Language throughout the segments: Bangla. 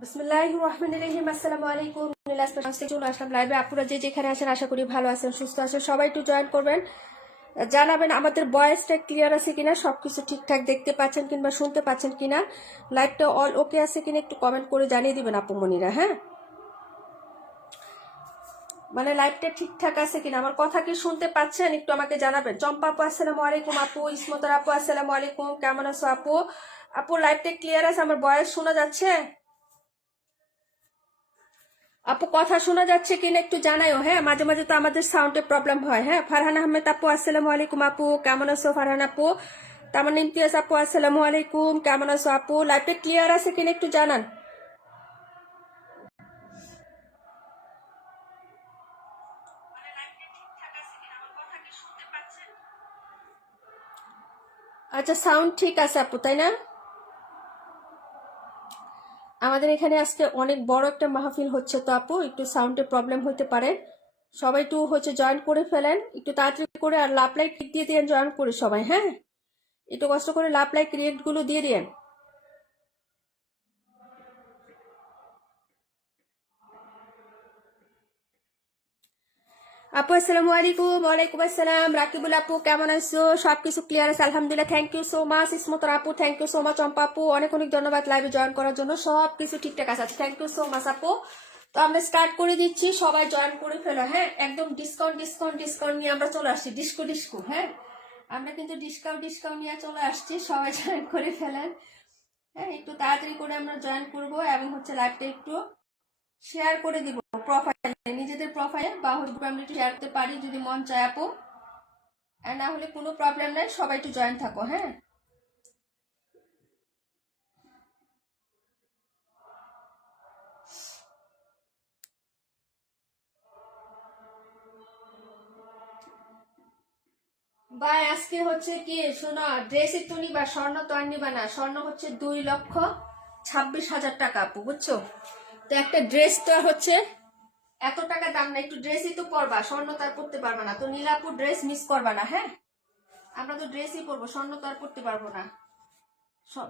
বিসমিল্লাহির রহমানির রহিম। আসসালামু আলাইকুম। চলে আসলাম লাইভে। আপনারা যে যেখানে আছেন আশা করি ভালো আছেন, সুস্থ আছেন। সবাই একটু জয়েন করবেন, জানাবেন আমাদের ভয়েসটা ক্লিয়ার আছে কিনা, সবকিছু ঠিকঠাক দেখতে পাচ্ছেন কিংবা শুনতে পাচ্ছেন কিনা, লাইভটা অল ওকে আছে কিনা একটু কমেন্ট করে জানিয়ে দিবেন আপু মনিরা। হ্যাঁ, মানে লাইভটা ঠিকঠাক আছে কিনা, আমার কথা কি শুনতে পাচ্ছেন একটু আমাকে জানাবেন। চম্পা আপু আসসালামু আলাইকুম। আপু ইসমতার আপু আসসালামু আলাইকুম, কেমন আছো আপু? আপু লাইভটা ক্লিয়ার আছে, আমার ভয়েস শোনা যাচ্ছে? আপু কথা শোনা যাচ্ছে কিনা একটু জানাইও। হ্যাঁ, মাঝে মাঝে তো আমাদের সাউন্ডে প্রবলেম হয়। হ্যাঁ, ফারহান আহমেদ আপু আসসালামু আলাইকুম। আপু কেমন আছো ফারহান আপু? তামান ইমতিয়াজ আপু আসসালামু আলাইকুম, কেমন আছো আপু? লাইভটা ক্লিয়ার আছে কিনা একটু জানান। আচ্ছা, সাউন্ড ঠিক আছে আপু, তাই না? আমাদের এখানে আজকে অনেক বড় একটা মাহফিল হচ্ছে, তো আপু একটু সাউন্ডের প্রবলেম হতে পারে। সবাই একটু জয়েন করে ফেলেন একটু তাড়াতাড়ি করে, আর লাভ লাইক দিয়ে দিয়েন জয়েন করে সবাই। হ্যাঁ, একটু কষ্ট করে লাভ লাইক রিয়েক্ট গুলো দিয়ে দিয়েন। আপু আসসালামু আলাইকুম। ওয়ালাইকুম আসসালাম। রাকিবুল আপু কেমন আছো? সবকিছু ক্লিয়ার আছে আলহামদুলিল্লাহ। থ্যাংক ইউ সো মাচ ইসমতর আপু, থ্যাংক ইউ সো মাচ চম্পা আপু, অনেক অনেক ধন্যবাদ লাইভে জয়েন করার জন্য। সবকিছু ঠিকঠাক আছে, থ্যাংক ইউ সো মাচ আপু। তো আমরা স্টার্ট করে দিচ্ছি, সবাই জয়েন করে ফেলো। হ্যাঁ, একদম ডিসকাউন্ট ডিসকাউন্ট ডিসকাউন্ট নিয়ে আমরা চলে আসছি, ডিস্কো ডিস্কো। হ্যাঁ, আমরা কিন্তু ডিসকাউন্ট ডিসকাউন্ট নিয়ে চলে আসছি, সবাই জয়েন করে ফেলেন। হ্যাঁ, একটু তাড়াতাড়ি করে আমরা জয়েন করবো এবং লাইভটা একটু শেয়ার করে দিব প্রোফাইলে, নিজেদের প্রোফাইলে বা আমরা একটু শেয়ার করতে পারি যদি মন চায় আপু। আর না হলে কোনো প্রবলেম নাই, সবাই একটু জয়েন থাকো। হ্যাঁ, ভাই আজকে কি শোনো, ড্রেসই তো নিবা, স্বর্ণ তো আর নিবা না। স্বর্ণ হচ্ছে 2,26,000 টাকা আপু, বুঝছো? তো একটা ড্রেস তো এত টাকা দাম না, একটু ড্রেসই তো পরবা, স্বর্ণ তো আর পরতে পারবা না। তো নীলাপুর ড্রেস মিস করবা না। হ্যাঁ, আমরা তো ড্রেসই পরবো, স্বর্ণ তো আর পরতে পারবো না।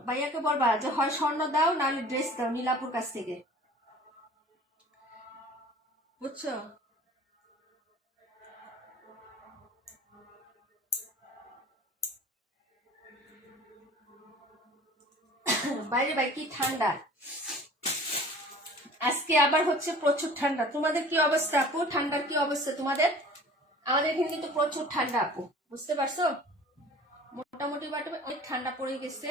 ভাইয়াকে বলবা যে হয় স্বর্ণ দাও নাহলে ড্রেস দাও নীলাপুর কাছ থেকে, বুঝছো? বাইরে ভাই কি ঠান্ডা, আজকে আবার প্রচুর ঠান্ডা। তোমাদের কি অবস্থা আপু, ঠান্ডার কি অবস্থা তোমাদের? আমাদের এখানে কিন্তু প্রচুর ঠান্ডা আপু, বুঝতে পারছো? মোটামুটি অনেক ঠান্ডা পড়ে গেছে,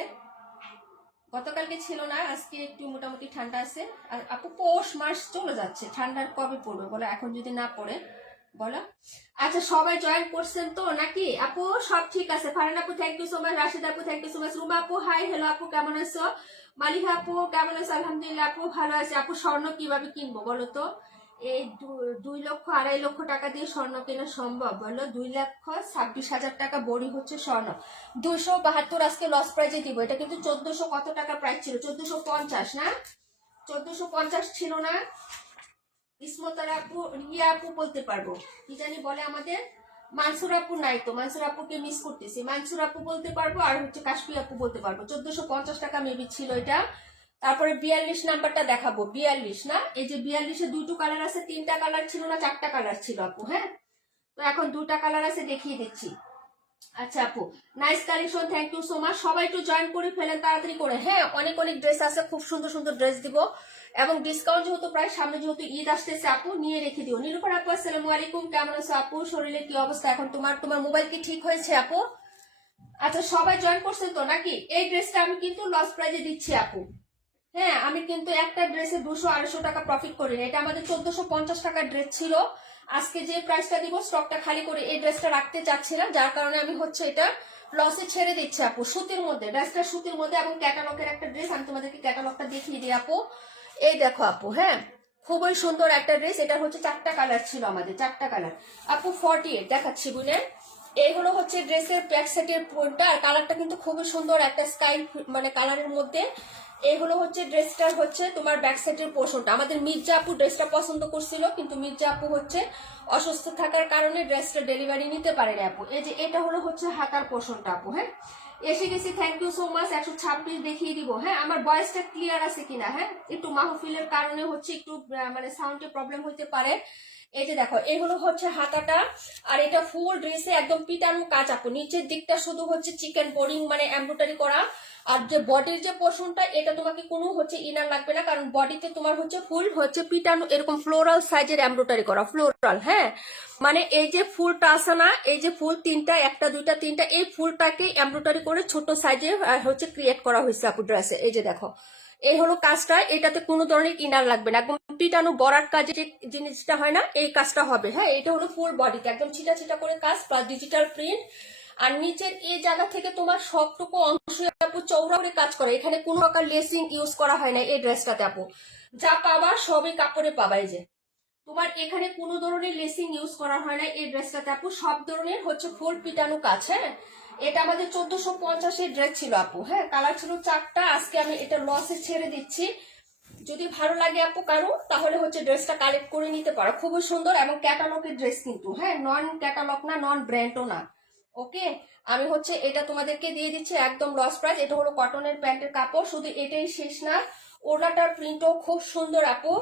গতকালকে ছিল না, আজকে একটু মোটামুটি ঠান্ডা আছে। আর আপু পৌষ মাস চলে যাচ্ছে, ঠান্ডার কবে পড়বে বলো, এখন যদি না পড়ে বলো? আচ্ছা, সবাই জয়েন করছেন তো নাকি আপু? সব ঠিক আছে। ফারান আপু thank you so much, Rashid আপু thank you so much, Ruma আপু হাই হ্যালো আপু কেমন আছো? মালিহা আপু কেমন আছো? আলহামদুলিল্লাহ আপু ভালো আছে। আপু স্বর্ণ কিভাবে কিনবো বলো তো? এই 2 লক্ষ 2.5 লক্ষ টাকা দিয়ে স্বর্ণ কেনা সম্ভব বলো? 2,26,000 টাকা বড়ি হচ্ছে স্বর্ণ। 272 আজকে লস প্রাইজে দিব। এটা কিন্তু 1400 কত টাকা প্রাইস ছিল, 1450 না? 1450 ছিল না? ইসমতার আপু, রিয়া আপু বলতে পারবো, কি জানি বলে আমাদের। মানসুর আপু নাই তো, মানসুর আপুকে মিস করতেছি। মানসুর আপু বলতে পারবো, আর কাশফি আপু বলতে পারবো। 1450 টাকা মেবি ছিল এটা। তারপরে 42 নাম্বারটা দেখাবো, 42 না? এই যে 42-এ 2টো কালার আছে, 3টা কালার ছিল না 4টা কালার ছিল আপু। হ্যাঁ, তো এখন 2টা কালার আছে, দেখিয়ে দিচ্ছি। আচ্ছা আপু, nice collection, thank you so much. সবাই একটু জয়েন করে ফেলেন তাড়াতাড়ি করে। হ্যাঁ, অনেক অনেক ড্রেস আছে, খুব সুন্দর সুন্দর ড্রেস দিব এবং ডিসকাউন্ট যেহেতু প্রায় সামনে, যেহেতু ঈদ আসতেছে আপু, নিয়ে রেখে দিও। নীলুফার আপু আসসালামু আলাইকুম, কেমন আছো আপু? শরীরের কি অবস্থা এখন তোমার? তোমার মোবাইল কি ঠিক হয়েছে আপু? আচ্ছা, সবাই জয়েন করছেন তো নাকি? এই ড্রেসটা আমি কিন্তু লস প্রাইজে দিচ্ছি আপু। হ্যাঁ, আমি কিন্তু একটা ড্রেসে 200-250 টাকা প্রফিট করি না। এটা আমাদের 1450 টাকার ড্রেস ছিল। আজকে যে প্রাইসটা দিব, স্টকটা খালি করে এই ড্রেসটা রাখতে চাচ্ছিলাম, যার কারণে আমি এটা লসে ছেড়ে দিচ্ছি আপু। সুতির মধ্যে, ড্রেসটা সুতির মধ্যে এবং ক্যাটালগের একটা ড্রেস। আমি তোমাদেরকে ক্যাটালগটা দেখিয়ে দিই আপু। এই দেখো আপু, হ্যাঁ খুবই সুন্দর একটা ড্রেস। এটা 4টা কালার ছিল আমাদের, 4টা কালার আপু। 48 দেখাচ্ছি বুঝলেন। এইগুলো ড্রেসের ব্যাক সেটের পয়েন্টটা, আর কালারটা কিন্তু খুবই সুন্দর, একটা স্কাই মানে কালারের মধ্যে। এগুলো ড্রেসটার তোমার ব্যাক সাইডের পোর্শনটা। আমাদের মির্জা আপু ড্রেসটা পছন্দ করছিল, কিন্তু মির্জা আপু অসুস্থ থাকার কারণে ড্রেসটা ডেলিভারি নিতে পারে না আপু। এই যে এটা হাতার পোর্শনটা আপু। হ্যাঁ, এসে গেছি, থ্যাংক ইউ সো মাচ। 126 দেখিয়ে দিব। হ্যাঁ, আমার ভয়েসটা ক্লিয়ার আছে কিনা? হ্যাঁ, একটু মাহফিলের কারণে হচ্ছে একটু মানে সাউন্ডে প্রবলেম হতে পারে। এই যে দেখো, এগুলো হচ্ছে হাতাটা, আর এটা ফুল ড্রেসে একদম পিটানো কাজ আপু। নিচের দিকটা শুধু হচ্ছে চিকেন বোর্ডিং মানে এমব্রয়ডারি করা, আর যে বডির যে পোর্শনটা এটা তোমাকে কোনো হচ্ছে ইনার লাগবে না, কারণ বডিতে তোমার হচ্ছে ফুল হচ্ছে পিটানো এরকম ফ্লোরাল সাইজের এমব্রয়ডারি করা, ফ্লোরাল। হ্যাঁ, মানে এই যে ফুলটা আছে না, এই যে ফুল তিনটা, একটা দুইটা তিনটা, এই ফুলটাকে এমব্রয়ডারি করে ছোট সাইজে হচ্ছে ক্রিয়েট করা হয়েছে আপু ড্রেসে। এই যে দেখো, এই হলো কাজটা, এটাতে কোনো ধরনের ইনার লাগবে না, একদম পিটানো বড়ার কাজে যে জিনিসটা হয় না এই কাজটা হবে। হ্যাঁ, এটা হলো ফুল বডিতে একদম ছিটা ছিটা করে কাজ, প্লাস ডিজিটাল প্রিন্ট। আর নিচের এই জায়গা থেকে তোমার সবটুকু অংশ আপু চৌড়া করে কাজ করে, এখানে কোনো প্রকার লেসিং ইউজ করা হয় না এই ড্রেসটাতে আপু। যা পাবা সবই কাপড়ে পাবা। এই যে তোমার এখানে কোনো ধরনের লেসিং ইউজ করা হয় না এই ড্রেসটাতে আপু, সব ধরনের হচ্ছে ফুল পিটানো কাজ। হ্যাঁ, এটা আমাদের 1450 ড্রেস ছিল আপু। হ্যাঁ, কালার ছিল 4টা, আজকে আমি এটা লসে ছেড়ে দিচ্ছি। যদি ভালো লাগে আপু কারো, তাহলে হচ্ছে ড্রেসটা কালেক্ট করে নিতে পারো, খুবই সুন্দর এবং ক্যাটালগের ড্রেস কিন্তু। হ্যাঁ, নন ক্যাটালগ না, নন ব্র্যান্ডও না। ওকে, আমি হচ্ছে এটা তোমাদেরকে দিয়ে দিচ্ছি একদম লস প্রাইস। এটা হলো কটনের প্যান্টের কাপড়, শুধু এটাই শেষ না, ওড়নাটার প্রিন্টও খুব সুন্দর আপু।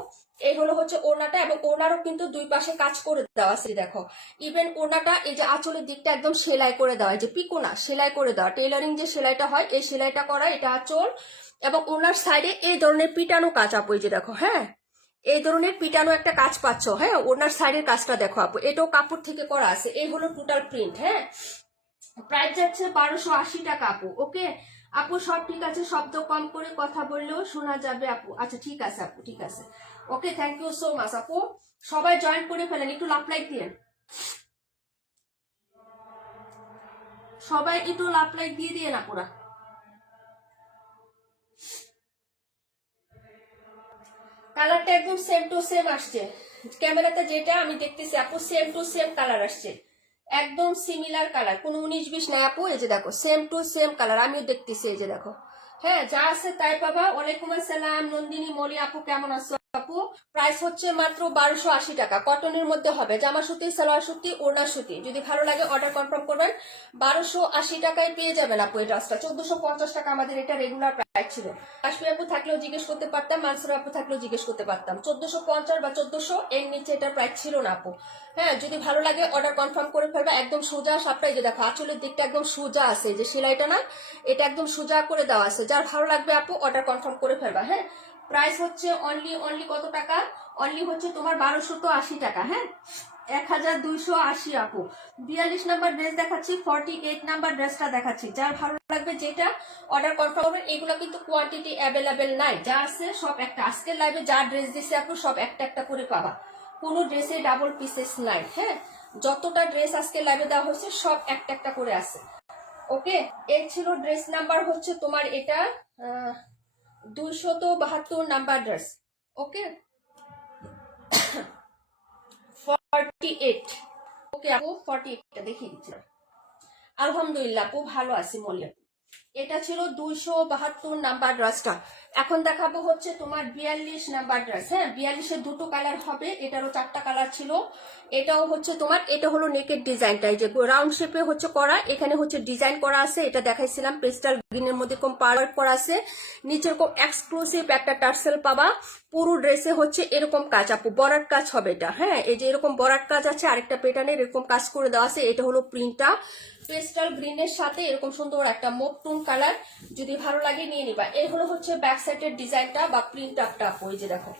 এই হলো হচ্ছে ওড়নাটা, এবং ওড়নারও কিন্তু দুই পাশে কাজ করে দেওয়া আছে। দেখো, ইভেন ওড়নাটা এই যে আঁচলের দিকটা একদম সেলাই করে দেওয়া, এই যে পিকো না, সেলাই করে দেওয়া, টেলারিং যে সেলাইটা হয় এই সেলাইটা করা, এটা আঁচল। এবং ওনার সাইডে এই ধরনের পিটানো কাজ আপু। এই যে দেখো, হ্যাঁ, এই ধরনের পিটানো একটা কাজ পাচ্ছ। হ্যাঁ, ওনার সাইডের কাজটা দেখো আপু, এটাও কাপড় থেকে করা আছে। এই হলো টোটাল প্রিন্ট। হ্যাঁ, প্রাইস যাচ্ছে 1280 টাকা আপু। ওকে আপু, সব ঠিক আছে, শব্দ কম করে কথা বললেও শোনা যাবে আপু। আচ্ছা ঠিক আছে আপু, ঠিক আছে। ওকে, থ্যাংক ইউ সো মাচ আপু। সবাই জয়েন করে ফেলেন, একটু লাভ লাইক দিন, সবাই একটু লাভ লাইক দিয়ে দিয়ে না পুরা। কালারটা একদম সেম টু সেম আসছে, ক্যামেরাতে যেটা আমি দেখতেছি আপু সেম টু সেম কালার আসছে, একদম সিমিলার কালার, কোনো 19-20 নাই আপু। এই যে দেখো, সেম টু সেম কালার আমিও দেখতেছি। এই যে দেখো, হ্যাঁ, যা আছে তাই পাবা। ওয়ালাইকুম আসসালাম নন্দিনী মলি আপু, কেমন আছো আপু? প্রাইস হচ্ছে মাত্র 1280 টাকা, কটনের মধ্যে হবে, জামা সুতি, সালোয়ার সুতি, ওড়না সুতি। যদি ভালো লাগে অর্ডার কনফার্ম করবেন, 1280 টাকায় পেয়ে যাবেন আপু এই ড্রেসটা। 1450 টাকা আমাদের এটা রেগুলার প্রাইস ছিল। কাশ্মীর আপু থাকলেও জিজ্ঞেস করতে পারতাম, মানসুর আপু থাকলেও জিজ্ঞেস করতে পারতাম। 1450 বা 1400 এর নিচে এটার প্রাইস ছিল না আপু। হ্যাঁ, যদি ভালো লাগে অর্ডার কনফার্ম করে ফেলবে, একদম সোজা সাপটা। এই যে দেখো, আঁচলের দিকটা একদম সোজা আছে, যে সেলাইটা না, এটা একদম সোজা করে দেওয়া আছে। যার ভালো লাগবে আপু অর্ডার কনফার্ম করে ফেলবা। হ্যাঁ, প্রাইস হচ্ছে অনলি কত টাকা? অনলি হচ্ছে তোমার 1280 টাকা। হ্যাঁ, 1280 আপু। 42 নাম্বার ড্রেস দেখাচ্ছি, 48 নাম্বার ড্রেসটা দেখাচ্ছি। যার ভালো লাগবে যেটা অর্ডার কনফার্ম করবেন। এগুলো কিন্তু কোয়ান্টিটি অ্যাভেলেবেল নাই, যা আছে সব একটা। আজকের লাইভে যা ড্রেস দিচ্ছে আপু সব একটা একটা করে পাবা, কোনো ড্রেসে ডাবল পিসেস নাই। হ্যাঁ, যতটা ড্রেস আজকে লাইভে দেওয়া হয়েছে সব একটা একটা করে আছে। ওকে, এই ছিল ড্রেস নাম্বার হচ্ছে তোমার এটা 272 নাম্বার ড্রেস। ওকে, 48। ওকে আপু, 48টা দেখিয়ে দিচ্ছি। আলহামদুলিল্লাহ আপু, ভালো আছি মলিয়া। এটা ছিল 272 নাম্বার ড্রেসটা। এখন দেখাবো হচ্ছে তোমার 42 নাম্বার ড্রেস। হ্যাঁ, 42-এর দুটো কালার হবে, এটারও 4টা কালার ছিল। এটাও হচ্ছে তোমার, এটা হলো নেকের ডিজাইনটা, এই যে রাউন্ড শেপে হচ্ছে করা, এখানে হচ্ছে ডিজাইন করা আছে। এটা দেখাইছিলাম পেস্টাল গ্রিনের মধ্যে কম পাওয়ার করা আছে, নিচে এরকম এক্সক্লুসিভ একটা টার্সেল পাবা। পুরো ড্রেসে হচ্ছে এরকম কাজ আপু, বরাট কাজ হবে এটা। হ্যাঁ, এই যে এরকম বরাট কাজ আছে, আরেকটা প্যাটার্নের এরকম কাজ করে দেওয়া আছে। এটা হলো প্রিন্টটা, পেস্টাল গ্রিনের সাথে এরকম সুন্দর একটা মকটুন কালার। যদি ভালো লাগে নিয়ে নিবা। এই হলো হচ্ছে ব্যাক সাইডের ডিজাইনটা বা প্রিন্ট আপটা আপু। এই যে দেখো,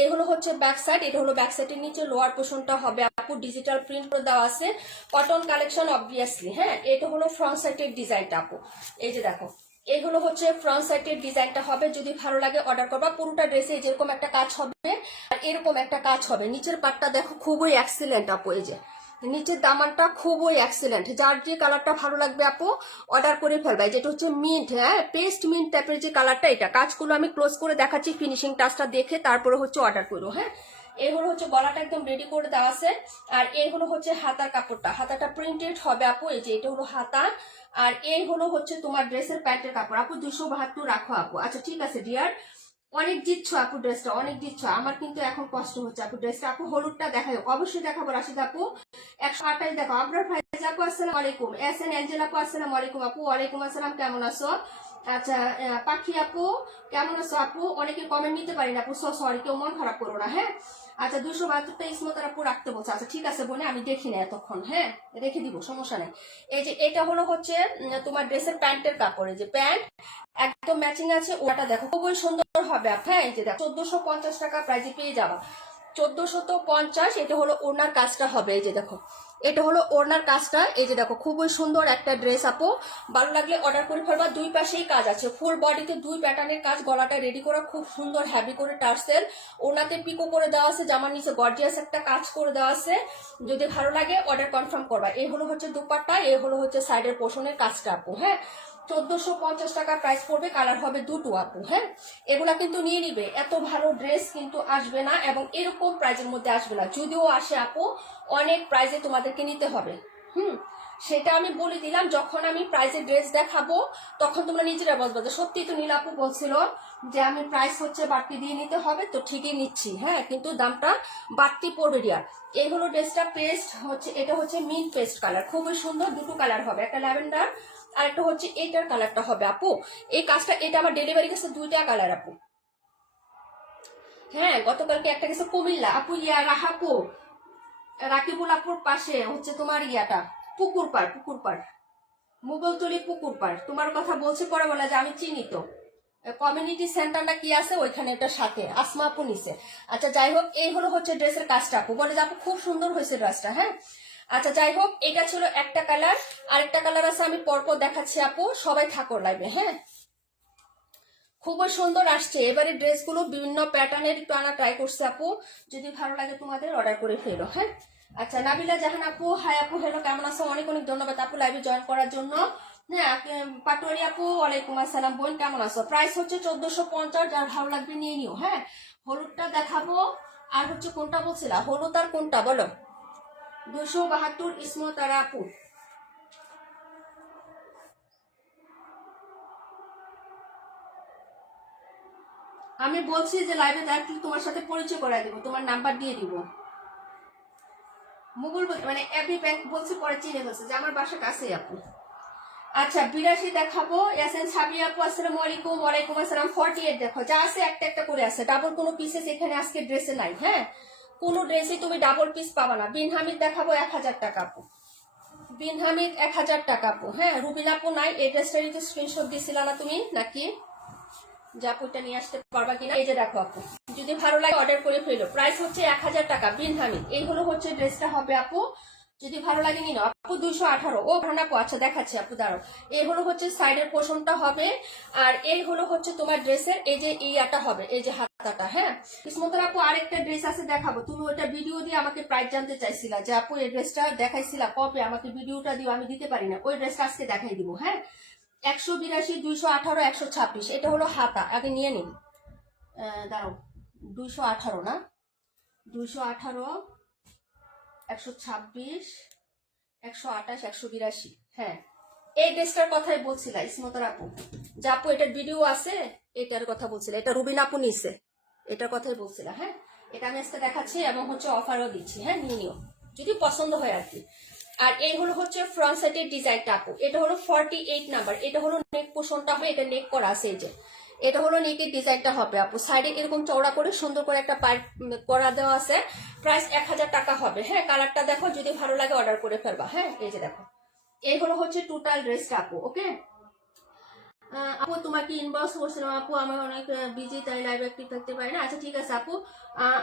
এই হলো হচ্ছে ব্যাক সাইড, এটা হলো ব্যাক সাইডের নিচে লোয়ার পোর্শনটা হবে আপু ডিজিটাল প্রিন্ট করে দেওয়া আছে, কটন কালেকশন অবভিয়াসলি। হ্যাঁ, এটা হলো ফ্রন্ট সাইডের ডিজাইনটা আপু। এই যে দেখো, এই হলো হচ্ছে ফ্রন্ট সাইডের ডিজাইনটা হবে। যদি ভালো লাগে অর্ডার করবা। পুরোটা ড্রেসে যেরকম একটা কাজ হবে আর এরকম একটা কাজ হবে। নিচের পাটটা দেখো, খুবই এক্সিলেন্ট আপু। এই যে নিচের দামানটা খুবই এক্সিলেন্ট। যার যে কালারটা ভালো লাগবে আপু অর্ডার করে ফেলবে। যেটা হচ্ছে মিন্ট, হ্যাঁ, পেস্ট মিন্ট টাইপের যে কালারটা, এটা কাজগুলো আমি ক্লোজ করে দেখাচ্ছি, ফিনিশিং টাচটা দেখে তারপরে হচ্ছে অর্ডার করো। হ্যাঁ, এই হলো হচ্ছে গলাটা একদম রেডি করে দেওয়া আছে। আর এই হলো হচ্ছে হাতার কাপড়টা, হাতাটা প্রিন্টেড হবে আপু। এই যে এটা হলো হাতা, আর এই হলো হচ্ছে তোমার ড্রেসের প্যান্টের কাপড় আপু। 272 রাখো আপু। আচ্ছা ঠিক আছে ডিয়ার, অনেক দিচ্ছ আপু ড্রেসটা, অনেক দিচ্ছ, আমার কিন্তু এখন কষ্ট হচ্ছে আপু ড্রেসটা। আপু হলুদটা দেখাই, অবশ্যই দেখাবো রাশিদ আপু। 128 দেখো। আবরার ফাইজ আপু আসসালামু আলাইকুম। এস এন অ্যাঞ্জেলা আপু আসসালামু আলাইকুম। আপু ওয়ালাইকুম আসসালাম, কেমন আছো? আচ্ছা পাখি আপু কেমন আছো আপু? অনেকে কমেন্ট নিতে পারি না আপু, সরি, কেউ মন খারাপ করো না, হ্যাঁ। আচ্ছা 272টা ইসমতার আপু রাখতে বলছে। আচ্ছা ঠিক আছে বোনে, আমি দেখি না এতক্ষণ, হ্যাঁ রেখে দিব, সমস্যা নেই। এই যে এটা হলো হচ্ছে তোমার ড্রেসের প্যান্টের কাপড়, এই যে প্যান্ট একদম ম্যাচিং আছে। ওটা দেখো খুবই সুন্দর হবে। হ্যাঁ এই যে দেখো 1450 টাকা প্রাইজে পেয়ে যাবা, 1450। এটা হলো ওড়নার কাজটা হবে, এই যে দেখো এটা হলো ওড়নার কাজটা। এই যে দেখো খুবই সুন্দর একটা ড্রেস আপু, ভালো লাগলে অর্ডার করে ফেলবা। দুই পাশেই কাজ আছে, ফুল বডিতে দুই প্যাটার্নের কাজ, গলাটা রেডি করা খুব সুন্দর হ্যাভি করে টার্সেল, ওড়নাতে পিকো করে দেওয়া আছে, জামার নিচে গর্জিয়াস একটা কাজ করে দেওয়া আছে। যদি ভালো লাগে অর্ডার কনফার্ম করবা। এই হলো হচ্ছে দুপাট্টা, এই হলো হচ্ছে সাইডের পোষণের কাজটা আপু, হ্যাঁ। 1450 টাকা প্রাইস পড়বে, কালার হবে দুটো আপু, হ্যাঁ। এগুলা কিন্তু নিয়ে নিবে, এত ভালো ড্রেস কিন্তু আসবে না এবং এরকম প্রাইজের মধ্যে আসবে না। যদিও আসে আপু অনেক প্রাইজে তোমাদেরকে নিতে হবে, সেটা আমি বলে দিলাম। যখন আমি প্রাইজের ড্রেস দেখাবো তখন তোমরা নিজেরা বলবে যে সত্যি তো নীলা আপু বলছিল যে আমি প্রাইস হচ্ছে বাড়তি দিয়ে নিতে হবে, তো ঠিকই নিচ্ছি, হ্যাঁ, কিন্তু দামটা বাড়তি পড়বে ডিয়ার। এই হলো ড্রেসটা, পেস্ট হচ্ছে, এটা হচ্ছে মিন্ট পেস্ট কালার, খুবই সুন্দর, দুটো কালার হবে, একটা ল্যাভেন্ডার আর একটা হচ্ছে এইটার কালারটা হবে আপু। এই কাজটা, এটা আমার ডেলিভারি গেছে 2টা কালার আপু, হ্যাঁ। গতকালকে একটা গেছে কুমিল্লা আপু, রাহাপু রাকিবুল আপুর পাশে হচ্ছে তোমার পুকুরপাড় মুগলতলি পুকুরপাড়, তোমার কথা বলছে, পরে বলে যে আমি চিনি তো, কমিউনিটি সেন্টারটা কি আছে ওইখানে, এটা সাথে আসমা আপু নিছে। আচ্ছা যাই হোক, এই হলো হচ্ছে ড্রেসের কাজটা আপু, বলে যে আপু খুব সুন্দর হয়েছে ড্রেসটা, হ্যাঁ। আচ্ছা যাই হোক, এটা ছিল একটা কালার, আরেকটা কালার আছে আমি পরপর দেখাচ্ছি আপু, সবাই থাকো লাইভে, হ্যাঁ। খুবই সুন্দর আসছে এবারে ড্রেসগুলো, বিভিন্ন প্যাটার্নের একটু আনা ট্রাই করছে আপু, যদি ভালো লাগে তোমাদের অর্ডার করে ফেলো, হ্যাঁ। আচ্ছা নাবিলা জাহান আপু, হাই আপু, হ্যালো, কেমন আছো? অনেক অনেক ধন্যবাদ আপু লাইভে জয়েন করার জন্য, হ্যাঁ। পাটোয়ারি আপু ওয়ালাইকুম আসসালাম, বোন কেমন আছো? প্রাইস হচ্ছে 1450, যার ভালো লাগবে নিয়ে নিও, হ্যাঁ। হলুদটা দেখাবো, আর হচ্ছে কোনটা বলছিলা, হলুদ আর কোনটা বলো? 272 ইসমতারা আপু, আমি বলছি যে লাইভে দেখলে তোমার সাথে পরিচয় করাই দেবো, তোমার নাম্বার দিয়ে দিব। মুঘল মানে এবি ব্যাংক বলছে, পরে চিনে বলছে যে আমার বাসা কাছে আপু। আচ্ছা 82 দেখাবো, এসএন সাবি আপু আসসালামু আলাইকুম। ওয়ালাইকুম আসসালাম। 48 দেখো, যা আছে একটা একটা করে আছে, ডাবল কোনো পিসেস এখানে আজকে ড্রেসে নাই, হ্যাঁ। কোনো ড্রেসে তুমি ডাবল পিস পাবা না। বিন হামিদ দেখাবো 1000 টাকা আপু, বিন হামিদ 1000 টাকা আপু, হ্যাঁ। রুবিন আপু নাই, এই ড্রেসটারই তো স্ক্রিনশট দিছিল না তুমি নাকি? যে আপুটা নিয়ে আসতে পারবা কিনা, এই যে দেখো আপু, যদি ভালো লাগে অর্ডার করে ফেলো। প্রাইস হচ্ছে 1000 টাকা, বিন হামিদ। এই হলো হচ্ছে ড্রেসটা হবে আপু, যদি ভালো লাগে নিন আপু। 218 ও ভালো আপু, আচ্ছা দেখাচ্ছি আপু, দাঁড়াও। এই হলো হচ্ছে সাইডের পোর্শনটা হবে, আর এই হলো হচ্ছে তোমার ড্রেসের এই যে ইয়াটা হবে, এই যে হাতাটা, হ্যাঁ। কিসমতের আপু আরেকটা ড্রেস আছে দেখাবো, তুমি ওইটা ভিডিও দিয়ে আমাকে প্রাইস জানতে চাইছিলা যে আপু এই ড্রেসটা দেখাইছিলা কবে, আমাকে ভিডিওটা দিও, আমি দিতে পারি না। ওই ড্রেসটা আজকে দেখাই দিব, হ্যাঁ। 182, 218, 126, এটা হলো হাতা, আগে নিয়ে নিন। দাঁড়াও, 218 না, 218, 126, 128, 182, হ্যাঁ। এই ড্রেসটার কথাই বলছিল ইসমতার আপু, যে আপু এটার ভিডিও আছে, এটার কথা বলছিল, এটা রুবিন আপু নিছে, এটার কথাই বলছিল, হ্যাঁ। এটা আমি আজকে দেখাচ্ছি এবং হচ্ছে অফারও দিচ্ছি, হ্যাঁ, নিয়ে নিও যদি পছন্দ হয় আর কি। আর এই হলো হচ্ছে ফ্রন্ট সাইডের ডিজাইনটা আপু, এটা হলো 48 নাম্বার, এটা হলো নেক পোর্শনটা হবে, এটা নেক করা আছে, এই যে এটা হলো নেকের ডিজাইনটা হবে আপু, সাইডে এরকম চওড়া করে সুন্দর করে একটা পাইপ করা দেওয়া আছে। প্রাইস 1000 টাকা হবে, হ্যাঁ। কালারটা দেখো, যদি ভালো লাগে অর্ডার করে ফেলবা, হ্যাঁ। এই যে দেখো, এই হলো হচ্ছে টোটাল ড্রেসটা আপু, ওকে। আপু তোমাকে ইনবক্স করছিলাম আপু, আমার অনেক বিজি, তাই লাইভ অ্যাক্টিভ থাকতে পারি না। আচ্ছা ঠিক আছে আপু।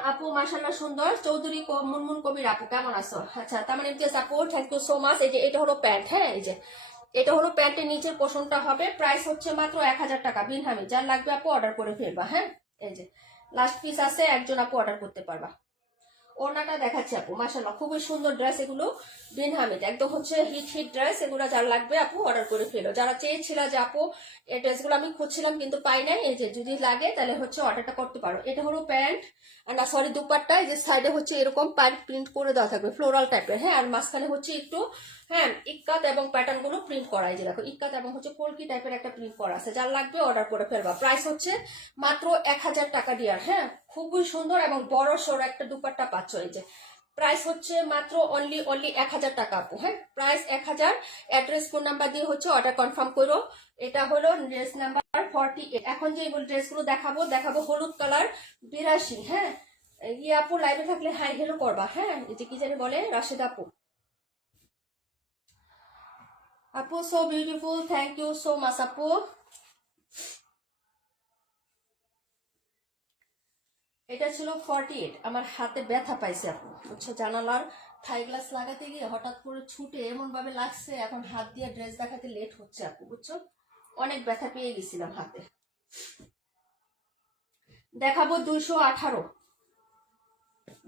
আপু মাশাআল্লাহ সুন্দর, চৌধুরী মুনমুন কবির আপু কেমন আছো? আচ্ছা তার মানে আপু থ্যাংক ইউ সো মাচ। এই যে এটা হলো প্যান্ট, হ্যাঁ, এই যে এটা হলো প্যান্টের নিচের পোর্শনটা হবে। প্রাইস হচ্ছে মাত্র 1000 টাকা, বিন হামি, যার লাগবে আপু অর্ডার করে ফেলবা, হ্যাঁ। এই যে লাস্ট পিস আছে, একজন আপু অর্ডার করতে পারবা। ওড়নাটা দেখাচ্ছি আপু, মাশাআল্লাহ খুবই সুন্দর ড্রেস এগুলো, বিন হামিদ একদম হচ্ছে হিট ড্রেস, এগুলো যার লাগবে আপু অর্ডার করে ফেলো। যারা চেয়েছিল যে আপু এই ড্রেসগুলো আমি খুঁজছিলাম কিন্তু পাই নাই, এই যে যদি লাগে তাহলে হচ্ছে অর্ডারটা করতে পারো। এটা হলো প্যান্ট, না সরি দুপাট্টা, এই যে সাইডে হচ্ছে এরকম পাইপ প্রিন্ট করে দেওয়া থাকবে ফ্লোরাল টাইপের, হ্যাঁ। আর মাঝখানে হচ্ছে একটু হ্যাঁ, ইক্কাত এবং প্যাটার্ন গুলো প্রিন্ট করা, এই যে দেখো ইক্কাত এবং হচ্ছে কলকি টাইপের একটা প্রিন্ট করা আছে, যার লাগবে অর্ডার করে ফেলবা। প্রাইস হচ্ছে মাত্র 1000 টাকা ডিয়ার। হ্যাঁ, খুবই সুন্দর এবং বড় সড়ো একটা দুপাট্টা পাচ্ছ। এই যে প্রাইস হচ্ছে মাত্র অনলি 1000 টাকা আপু। হ্যাঁ, প্রাইস 1000। অ্যাড্রেস ফোন নাম্বার দিয়ে হচ্ছে অর্ডার কনফার্ম করো। এটা হলো ড্রেস নাম্বার 48। এখন যে ড্রেসগুলো দেখাবো হলুদ কালার 82। হ্যাঁ, ইয়ে আপু লাইভে থাকলে হাই হেলো করবা। হ্যাঁ, এই যে কি জানি বলে রাশেদ আপু। আপু so beautiful, thank you so much আপু। এটা ছিল 48। আমার হাতে ব্যথা পাইছে আপু, বুঝছো, জানালার থাই গ্লাস লাগাতে গিয়ে হঠাৎ করে ছুটে এমন ভাবে লাগছে, এখন হাত দিয়ে ড্রেস দেখাতে লেট হচ্ছে আপু, বুঝছো, অনেক ব্যথা পেয়ে গেছিলাম হাতে। দেখাবো 218।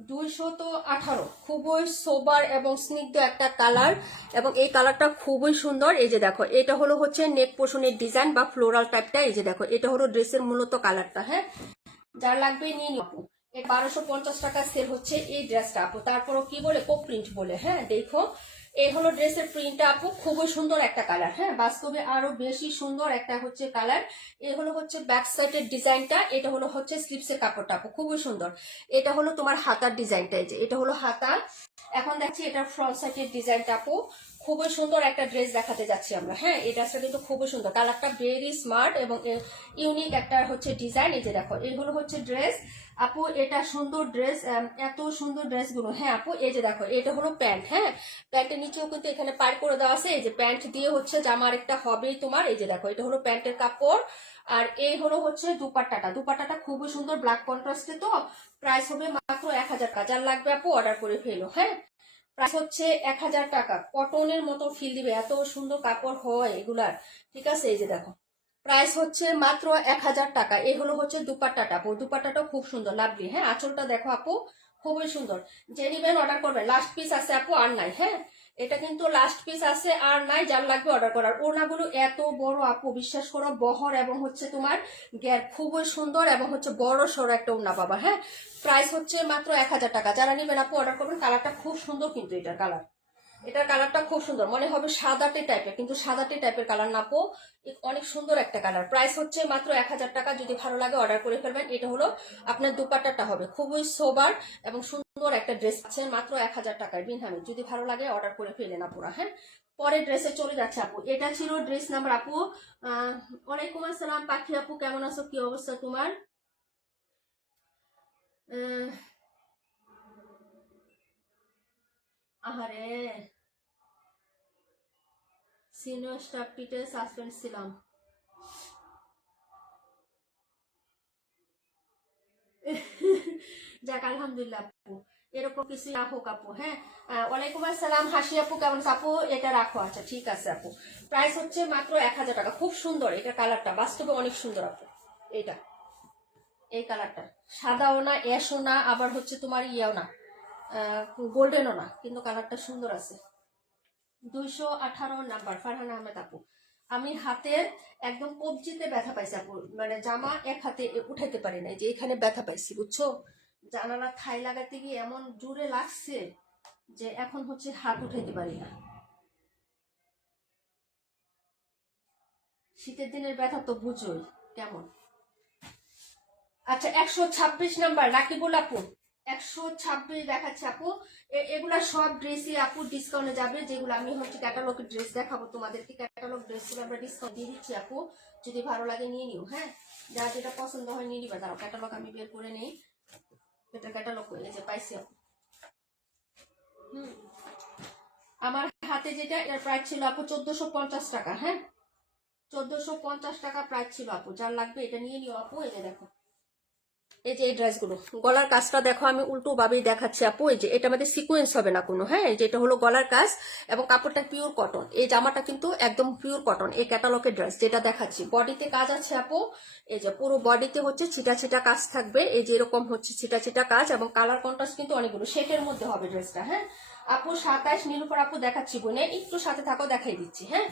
218 খুবই সোবার এবং স্নিগ্ধ একটা কালার, এবং এই কালারটা খুবই সুন্দর। এই যে দেখো এটা হলো হচ্ছে নেক পোর্শনের ডিজাইন বা ফ্লোরাল টাইপটা। এই যে দেখো এটা হলো ড্রেসের মূলত কালারটা। হ্যাঁ, যার লাগবে নিয়ে নিও আপু। 1250 টাকা সেল হচ্ছে এই ড্রেসটা আপু। তারপরও কি বলে কো প্রিন্ট বলে। হ্যাঁ, দেখো এই হলো ড্রেসের প্রিন্টটা আপু, খুবই সুন্দর একটা কালার। হ্যাঁ, বাস্তবে আরো বেশি সুন্দর একটা হচ্ছে কালার। এই হলো হচ্ছে ব্যাক সাইডের ডিজাইনটা, এটা হলো হচ্ছে স্লিপসের কাপড়টা আপু, খুবই সুন্দর। এটা হলো তোমার হাতার ডিজাইনটা, এই যে এটা হলো হাতা। এখন দেখছি এটা ফ্রন্ট সাইডের ডিজাইনটা আপু, খুবই সুন্দর একটা ড্রেস দেখাতে যাচ্ছি আমরা। হ্যাঁ, এই ড্রেসটা কিন্তু খুবই সুন্দর, কালারটা ভেরি স্মার্ট এবং ইউনিক একটা হচ্ছে ডিজাইন। এই যে দেখো এই হলো হচ্ছে ড্রেস আপু, এটা সুন্দর ড্রেস, এত সুন্দর ড্রেসগুলো। হ্যাঁ আপু, এই যে দেখো এটা হলো প্যান্ট। হ্যাঁ, প্যান্টের নিচেও কিন্তু এখানে পার করে দেওয়া আছে। এই যে প্যান্ট দিয়ে হচ্ছে জামার একটা হবেই তোমার। এই যে দেখো এটা হলো প্যান্টের কাপড়, আর এই হলো হচ্ছে দুপাট্টাটা খুবই সুন্দর ব্ল্যাক কন্ট্রাস্টে। তো প্রাইস হবে মাত্র 1000 টাকা। যার লাগবে আপু অর্ডার করে ফেলো। হ্যাঁ, প্রাইস হচ্ছে 1000 টাকা। কটনের মতো ফিল দিবে, এত সুন্দর কাপড় হয় এগুলার। ঠিক আছে, এই যে দেখো প্রাইস হচ্ছে মাত্র 1000 টাকা। এই হলো হচ্ছে দুপাট্টাটা আপু, দুপাট্টাটা খুব সুন্দর লাভলি। হ্যাঁ, আঁচলটা দেখো আপু, খুবই সুন্দর। যে নিবেন অর্ডার করবেন, লাস্ট পিস আছে আপু, আর নাই। হ্যাঁ, এটা কিন্তু লাস্ট পিস আছে, আর নাই। যার লাগবে অর্ডার করার। ওড়নাগুলো এত বড় আপু, বিশ্বাস করো, বহর এবং হচ্ছে তোমার গ্যার খুবই সুন্দর, এবং হচ্ছে বড় সড়ো একটা ওড়না পাবা। হ্যাঁ, প্রাইস হচ্ছে মাত্র 1000 টাকা। যারা নিবেন আপু অর্ডার করবেন। কালারটা খুব সুন্দর কিন্তু এটার কালারটা খুব সুন্দর, মনে হবে সাদাটে টাইপের, কিন্তু সাদাটে টাইপের কালার না আপু, অনেক সুন্দর একটা কালার। প্রাইস হচ্ছে মাত্র 1000 টাকা। যদি ভালো লাগে অর্ডার করে ফেলবেন। এটা হলো আপনার দুপাট্টাটা হবে খুবই সোবার এবং সুন্দর একটা ড্রেস পাচ্ছেন মাত্র 1000 টাকায় বিনহামি। যদি ভালো লাগে অর্ডার করে ফেলেন আপুরা। হ্যাঁ, পরের ড্রেসে চলে যাচ্ছে আপু। এটা ছিল ড্রেস নাম্বার আপু। ওয়ালাইকুম আসসালাম পাখি আপু, কেমন আছো, কি অবস্থা তোমার? আহারে, সিনিয়র স্টাফ পিটে সাসপেন্ড ছিলাম। যাক আলহামদুলিল্লাহ আপু, এরকম কিছু না হোক আপু। হ্যাঁ, ওয়ালাইকুম আসসালাম হাসি আপু, কেমন আছে আপু? এটা রাখো, আচ্ছা ঠিক আছে আপু। প্রাইস হচ্ছে মাত্র 1000 টাকা। খুব সুন্দর এটা কালারটা, বাস্তবে অনেক সুন্দর আপু। এটা এই কালারটা সাদাও না, অ্যাশও না, আবার হচ্ছে তোমার ইয়াও না, গোল্ডেনও না, কিন্তু কালারটা সুন্দর আছে। 218 নাম্বার ফারহান আহমেদ আপু। আমি হাতের একদম কবজিতে ব্যথা পাইছি আপু, মানে জামা এক হাতে উঠাইতে পারি না, যে এখানে ব্যথা পাইছি, বুঝছো, জানালা থাই লাগাতে গিয়ে এমন জোরে লাগছে যে এখন হচ্ছে হাত উঠাইতে পারি না। শীতের দিনের ব্যথা তো বুঝোই কেমন। আচ্ছা, 126 নাম্বার রাকিবুল আপু, 126 দেখাচ্ছে আপু। এগুলা সব ড্রেসই আপু ডিসকাউন্টে যাবে, যেগুলো আমি হচ্ছে ক্যাটালগের ড্রেস দেখাবো তোমাদেরকে। ক্যাটালগ ড্রেসগুলো আমরা ডিসকাউন্ট দিয়ে দিচ্ছি আপু, যদি ভালো লাগে নিয়ে নিও। হ্যাঁ, যার যেটা পছন্দ হয় নিয়ে নিবা। দাঁড়াও ক্যাটালগ আমি বের করে নেই। এটা ক্যাটালগ করে যে পাইছি আপু। আমার হাতে যেটা, এর প্রাইস ছিল আপু 1450 টাকা। হ্যাঁ, 1450 টাকা প্রাইস ছিল আপু। যার লাগবে এটা নিয়ে নিও আপু। এই যে দেখো, এই যে এই ড্রেসগুলো, গলার কাজটা দেখো, আমি উল্টো ভাবেই দেখাচ্ছি আপু। এই যে এটা আমাদের সিকোয়েন্স হবে না কোনো। হ্যাঁ, যেটা হলো গলার কাজ, এবং কাপড়টা পিওর কটন। এই জামাটা কিন্তু একদম পিওর কটন। এই ক্যাটালগের ড্রেস যেটা দেখাচ্ছি, বডিতে কাজ আছে আপু। এই যে পুরো বডিতে হচ্ছে ছিটা ছিটা কাজ থাকবে, এই যে এরকম হচ্ছে ছিটা ছিটা কাজ, এবং কালার কন্ট্রাস্ট কিন্তু অনেকগুলো শেডের মধ্যে হবে ড্রেসটা। হ্যাঁ আপু, 27 নীলুফার আপু দেখাচ্ছি বোনে, একটু সাথে থাকো, দেখাই দিচ্ছি। হ্যাঁ,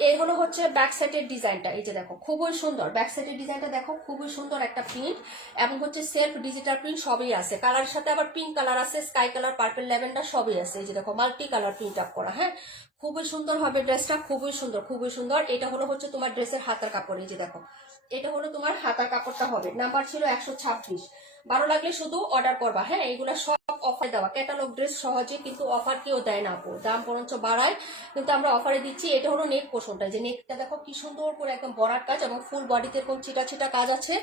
এই হলো হচ্ছে ব্যাক সাইডের ডিজাইনটা, এই যে দেখো খুবই সুন্দর ব্যাক সাইডের ডিজাইনটা, দেখো খুবই সুন্দর একটা প্রিন্ট এবং হচ্ছে সেলফ ডিজিটাল প্রিন্ট সবই আছে। কালারের সাথে আবার পিঙ্ক কালার আছে, স্কাই কালার, পার্পল, ল্যাভেন্ডার সবই আছে। এই যে দেখো মাল্টি কালার প্রিন্ট আপ করা, হ্যাঁ খুবই সুন্দর হবে ড্রেসটা, খুবই সুন্দর খুবই সুন্দর। এটা হলো হচ্ছে তোমার ড্রেসের হাতার কাপড়, এই যে দেখো এটা হলো তোমার হাতার কাপড়টা হবে। নাম্বার ছিল 126। ভালো লাগলে শুধু অর্ডার করবা, হ্যাঁ এগুলা সব অফার দেওয়া ক্যাটালগ ড্রেস সহজে, কিন্তু অফার কেউ দেয় না আপু, দাম বরঞ্চ বাড়ায়, কিন্তু আমরা অফারে দিচ্ছি। এটা হলো নেক পোর্শনটা, যে নেকটা দেখো কি সুন্দর করে একদম বড়ার কাজ এবং ফুল বডিতে এরকম ছিটা ছিটা কাজ আছে,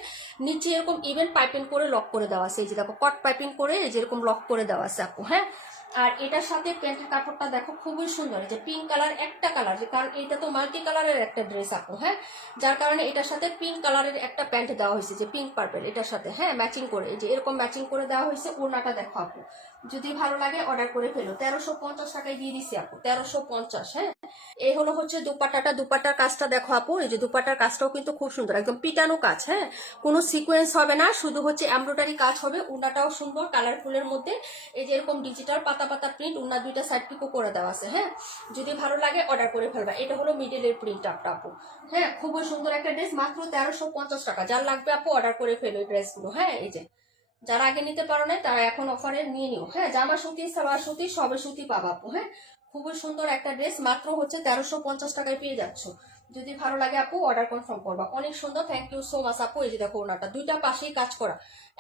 নিচে এরকম ইভেন পাইপিং করে লক করে দেওয়া আছে। এই যে দেখো কট পাইপিং করে এই যে এরকম লক করে দেওয়া আছে আপু, হ্যাঁ। আর এটার সাথে প্যান্টের কাপড়টা দেখো খুবই সুন্দর, যে পিঙ্ক কালার একটা কালার, কারণ এটা তো মাল্টি কালারের একটা ড্রেস আপু, হ্যাঁ যার কারণে এটার সাথে পিঙ্ক কালারের একটা প্যান্ট দেওয়া হয়েছে, যে পিঙ্ক পার্পেল এটার সাথে, হ্যাঁ ম্যাচিং করে এই যে এরকম ম্যাচিং করে দেওয়া হয়েছে। ওড়নাটা দেখো আপু, যদি ভালো লাগে অর্ডার করে ফেলো। 1350 টাকায় দিয়ে দিচ্ছি আপু, 1350। হ্যাঁ এই হলো হচ্ছে দুপাট্টাটা, দুপাট্টার কাজটা দেখো আপু, এই যে দুপাট্টার কাজটাও কিন্তু খুব সুন্দর, একদম পিটানো কাজ, হ্যাঁ কোনো সিকোয়েন্স হবে না, শুধু হচ্ছে এমব্রয়ডারি কাজ হবে। ওড়নাটাও সুন্দর কালারফুলের মধ্যে, এই যে এরকম ডিজিটাল পাতা পাতা প্রিন্ট, ওড়না দুইটা সাইড পিকো করে দেওয়া আছে। হ্যাঁ যদি ভালো লাগে অর্ডার করে ফেলবা। এটা হলো মিডলের প্রিন্ট আপটা আপু, হ্যাঁ খুবই সুন্দর একটা ড্রেস, মাত্র 1350 টাকা। যার লাগবে আপু অর্ডার করে ফেলো এই ড্রেসগুলো, হ্যাঁ এই যে যারা আগে নিতে পারো না তারা এখন অফারে নিয়ে নিও, হ্যাঁ জামা সুতি, সালোয়ার সুতি, সবে সুতি পাবা আপু, হ্যাঁ খুবই সুন্দর একটা ড্রেস, মাত্র হচ্ছে 1350 টাকায় পেয়ে যাচ্ছ। যদি ভালো লাগে আপু অর্ডার কনফার্ম করবা। অনেক সুন্দর, থ্যাংক ইউ সো মাচ আপু। এই যে দেখো ওনাটা দুইটা পাশেই কাজ করা,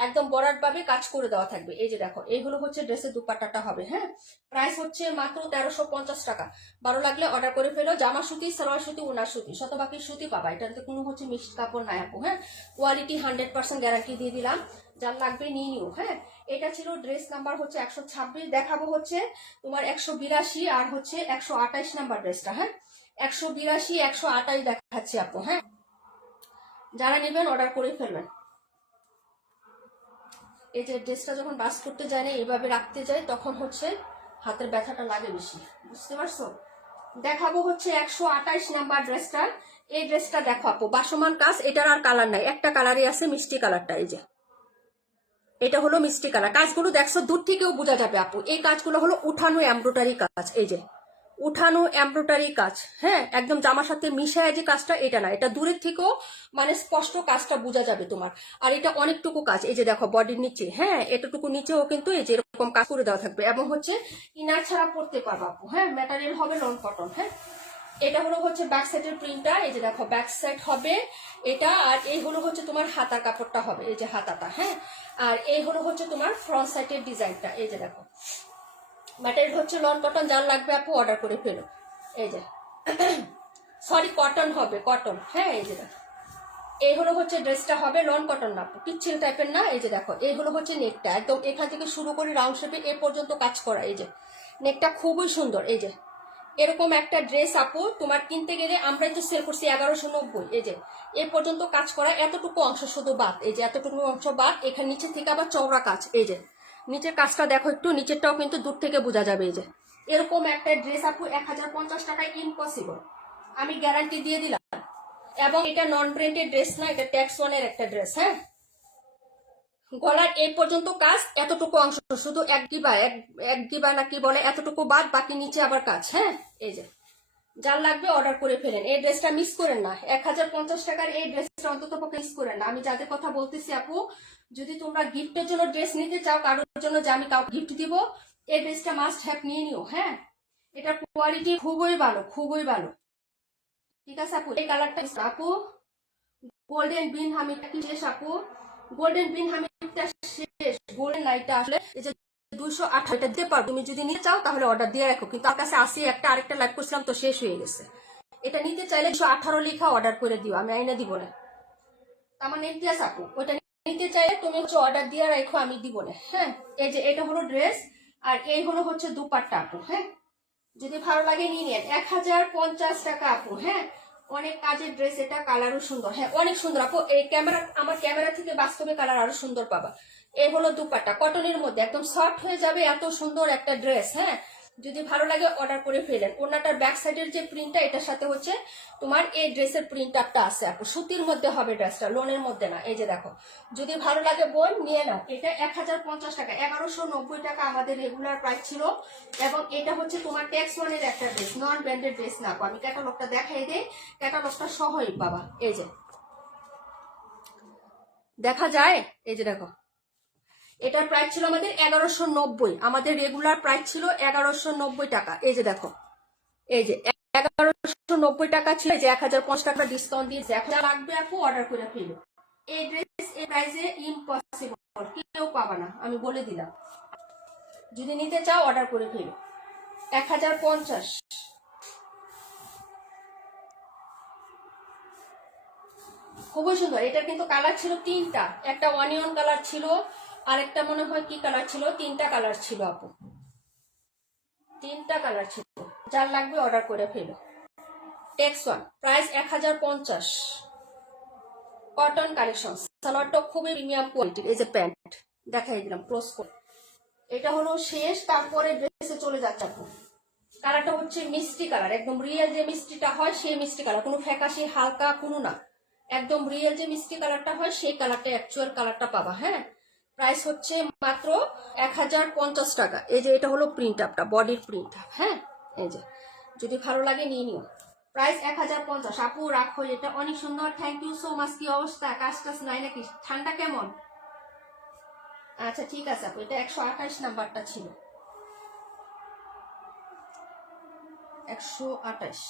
একদম বরাট ভাবে কাজ করে দেওয়া থাকবে। এই যে দেখো এইগুলো হচ্ছে ড্রেসের দুপাট্টাটা হবে, হ্যাঁ প্রাইস হচ্ছে মাত্র 1350 টাকা। ভালো লাগলে অর্ডার করে ফেলো। জামা সুতি, সালোয়ার সুতি, ওনার সুতি, শতভাগী সুতি পাবা, এটাতে কোনো হচ্ছে মিক্সড কাপড় নাই আপু, হ্যাঁ কোয়ালিটি 100% গ্যারান্টি দিয়ে দিলাম। যার লাগবে নিয়ে নিও, হ্যাঁ। এটা ছিল ড্রেস নাম্বার হচ্ছে 126। দেখাবো হচ্ছে তোমার 182 আর হচ্ছে 128 নাম্বার ড্রেসটা, হ্যাঁ 182 128 দেখাচ্ছি আপু, হ্যাঁ যারা নেবেন অর্ডার করে ফেলবেন। এই যে ড্রেসটা যখন বাস করতে যায় না এইভাবে রাখতে যায়, তখন হচ্ছে হাতের ব্যথাটা লাগে বেশি, বুঝতে পারছো। দেখাবো হচ্ছে 128 নাম্বার ড্রেসটা। এই ড্রেসটা দেখো আপু, বাসমান কাজ, এটার আর কালার নাই, একটা কালারই আছে মিষ্টি কালারটা। এই যে এটা হলো মিষ্টি কালার, কাজগুলো দেখছো দূর থেকেও বোঝা যাবে আপু। এই কাজগুলো হলো উঠানো এমব্রয়ডারি কাজ, এই যে উঠানো এমব্রয়ডারি কাজ, হ্যাঁ একদম জামার সাথে মিশায় যে কাজটা, এটা না, এটা দূরের থেকেও মানে স্পষ্ট কাজটা বোঝা যাবে তোমার। আর এটা অনেকটুকু কাজ, এই যে দেখো বডির নিচে, হ্যাঁ এতটুকু নিচেও কিন্তু এই যে এরকম কাজ করে দেওয়া থাকবে, এবং হচ্ছে ইনার ছাড়া পড়তে পারবো আপু, হ্যাঁ ম্যাটেরিয়াল হবে লন কটন, হ্যাঁ। এটা হলো হচ্ছে ব্যাক সাইডের প্রিন্টটা, এই যে দেখো ব্যাক সাইড হবে এটা। আর এই হলো হচ্ছে তোমার হাতার কাপড়টা হবে, এই যে হাতাটা, হ্যাঁ। আর এই হলো হচ্ছে তোমার ফ্রন্ট সাইডের ডিজাইনটা, এই যে দেখো ম্যাটেরিয়াল হচ্ছে লন কটন। যার লাগবে আপু অর্ডার করে ফেলো। এই যে সরি কটন হবে, কটন, হ্যাঁ এই যে দেখো এই হলো হচ্ছে ড্রেসটা হবে লন কটন না, পিচ্ছিল টাইপের না। এই যে দেখো এই হলো হচ্ছে নেকটা, একদম এখান থেকে শুরু করে রাউন্ড শেপে এ পর্যন্ত কাজ করা। এই যে নেকটা খুবই সুন্দর। এই যে এরকম একটা ড্রেস আপু তোমার কিনতে গেলে আমরাই তো সেল করছি 1190। এই যে এ পর্যন্ত কাজ করা, এতটুকু অংশ শুধু বাদ, এই যে এতটুকু অংশ বাদ, এখানে নিচে থেকে আবার চওড়া কাজ। এই যে নিচের কাজটা দেখো একটু, নিচেরটাও কিন্তু দূর থেকে বোঝা যাবে। এই যে এরকম একটা ড্রেস আপু 1050 টাকায় ইম্পসিবল, আমি গ্যারান্টি দিয়ে দিলাম। এবং এটা নন ব্র্যান্ডেড ড্রেস না, এটা ট্যাক্স ওয়ানের একটা ড্রেস, হ্যাঁ গলার এই পর্যন্ত কাজ, এতটুকু অংশ শুধু এক গিবা না কি বলে, এতটুকু বাদ, বাকি নিচে আবার কাজ, হ্যাঁ এই যে যার লাগবে অর্ডার করে ফেলেন। এই ড্রেসটা মিস করেন না, 1050 টাকার এই ড্রেসটা অন্তত পক্ষে মিস করেন না। আমি যাদের কথা বলতেছি আপু, যদি তোমরা গিফটের জন্য ড্রেস নিতে চাও, কারোর জন্য যে আমি কাউকে গিফট দিব, এই ড্রেসটা মাস্ট হ্যাভ নিয়ে নিও, হ্যাঁ এটার কোয়ালিটি খুবই ভালো, খুবই ভালো, ঠিক আছে আপু। এই কালারটা আপু গোল্ডেন বিন হামিটা কি শেষ আপু, গোল্ডেন বিন হামিটা শেষ, গোল্ডেন লাইটটা আসলে এই যে 208 এটা দিতে পারবো। তুমি যদি নিতে চাও তাহলে অর্ডার দিয়ে রাখো, কিন্তু আমার কাছে আসি একটা, আরেকটা লাইভ করছিলাম তো শেষ হয়ে গেছে। এটা নিতে চাইলে 218 লেখা অর্ডার করে দিও, আমি আইনা দিব না। আমার ইমতিয়াজ আপু, ওইটা নিতে চাইলে তুমি হচ্ছে অর্ডার দিয়ে রাখো, আমি দিব না, হ্যাঁ। এই যে এটা হলো ড্রেস, আর এই হলো হচ্ছে দুপাট্টা আপু, হ্যাঁ যদি ভালো লাগে নিয়ে নেন। 1050 টাকা আপু, হ্যাঁ অনেক কাজের ড্রেস, এটা কালারও সুন্দর, হ্যাঁ অনেক সুন্দর আপু। এই ক্যামেরা, আমার ক্যামেরা থেকে বাস্তবে কালার আরো সুন্দর পাবা। এই হলো দুপাট্টা, কটনের মধ্যে একদম সফট হয়ে যাবে, এত সুন্দর একটা ড্রেস, হ্যাঁ যদি ভালো লাগে অর্ডার করে ফেলেন। ওনাটার ব্যাক সাইডের যে প্রিন্টটা এটার সাথে হচ্ছে তোমার এই ড্রেসের প্রিন্টারটা আছে আপু, সুতির মধ্যে হবে ড্রেসটা, লোনের মধ্যে না। এই যে দেখো, যদি ভালো লাগে বোন নিয়ে নাও। এটা 1050 টাকা, 1190 টাকা আমাদের রেগুলার প্রাইস ছিল। এবং এটা হচ্ছে তোমার ট্যাক্স ওয়ানের একটা ড্রেস, নন ব্র্যান্ডেড ড্রেস না আপু। আমি ক্যাটালগটা দেখাই দেই, ক্যাটালগটা সহই বাবা। এই যে দেখা যায়, এই যে দেখো, এটার প্রাইস ছিল আমাদের 1190, আমাদের রেগুলার প্রাইস ছিল 1190 টাকা। এই যে দেখো, এই যে 1190 টাকা ছিল, যে 1050 টাকা ডিসকাউন্ট দিয়ে দেখা লাগবে আপু অর্ডার করে ফেলো। এই ড্রেস এই প্রাইসে ইম্পসিবল, কেউ পাবা না, আমি বলে দিলাম। যদি নিতে চাও অর্ডার করে ফেলো। 1050। খুবই সুন্দর। এটার কিন্তু কালার ছিল তিনটা, একটা অনিয়ন কালার ছিল, আরেকটা মনে হয় কি কালার ছিল, তিনটা কালার ছিল আপু, তিনটা কালার ছিল। যার লাগবে অর্ডার করে ফেলো। টেক্স ওয়ান, প্রাইস 1050। কটন কালেকশন, সালোয়ারটা খুবই প্রিমিয়াম কোয়ালিটির। এই যে প্যান্ট দেখাই দিলাম ক্লোজ করে। এটা হলো শেষ, তারপরে ড্রেসে চলে যাচ্ছে আপু। কালারটা হচ্ছে মিষ্টি কালার, একদম রিয়েল যে মিষ্টিটা হয় সেই মিষ্টি কালার, কোনো ফ্যাকাশি হালকা কোনো না, একদম রিয়েল যে মিষ্টি কালারটা হয় সেই কালারটা, অ্যাকচুয়াল কালারটা পাবা। হ্যাঁ, প্রাইস হচ্ছে মাত্র 1050 টাকা। এই যে এটা হলো প্রিন্ট আপটা, বডির প্রিন্ট। হ্যাঁ, এই যে যদি ভালো লাগে নিয়ে নিও। প্রাইস 1050 আপু, রাখো। এটা অনেক সুন্দর, থ্যাংক ইউ সো মাচ। কি অবস্থা, কাজ টাজ নাই নাকি, ঠান্ডা কেমন? আচ্ছা ঠিক আছে আপু, এটা 128 নাম্বারটা ছিল, 128।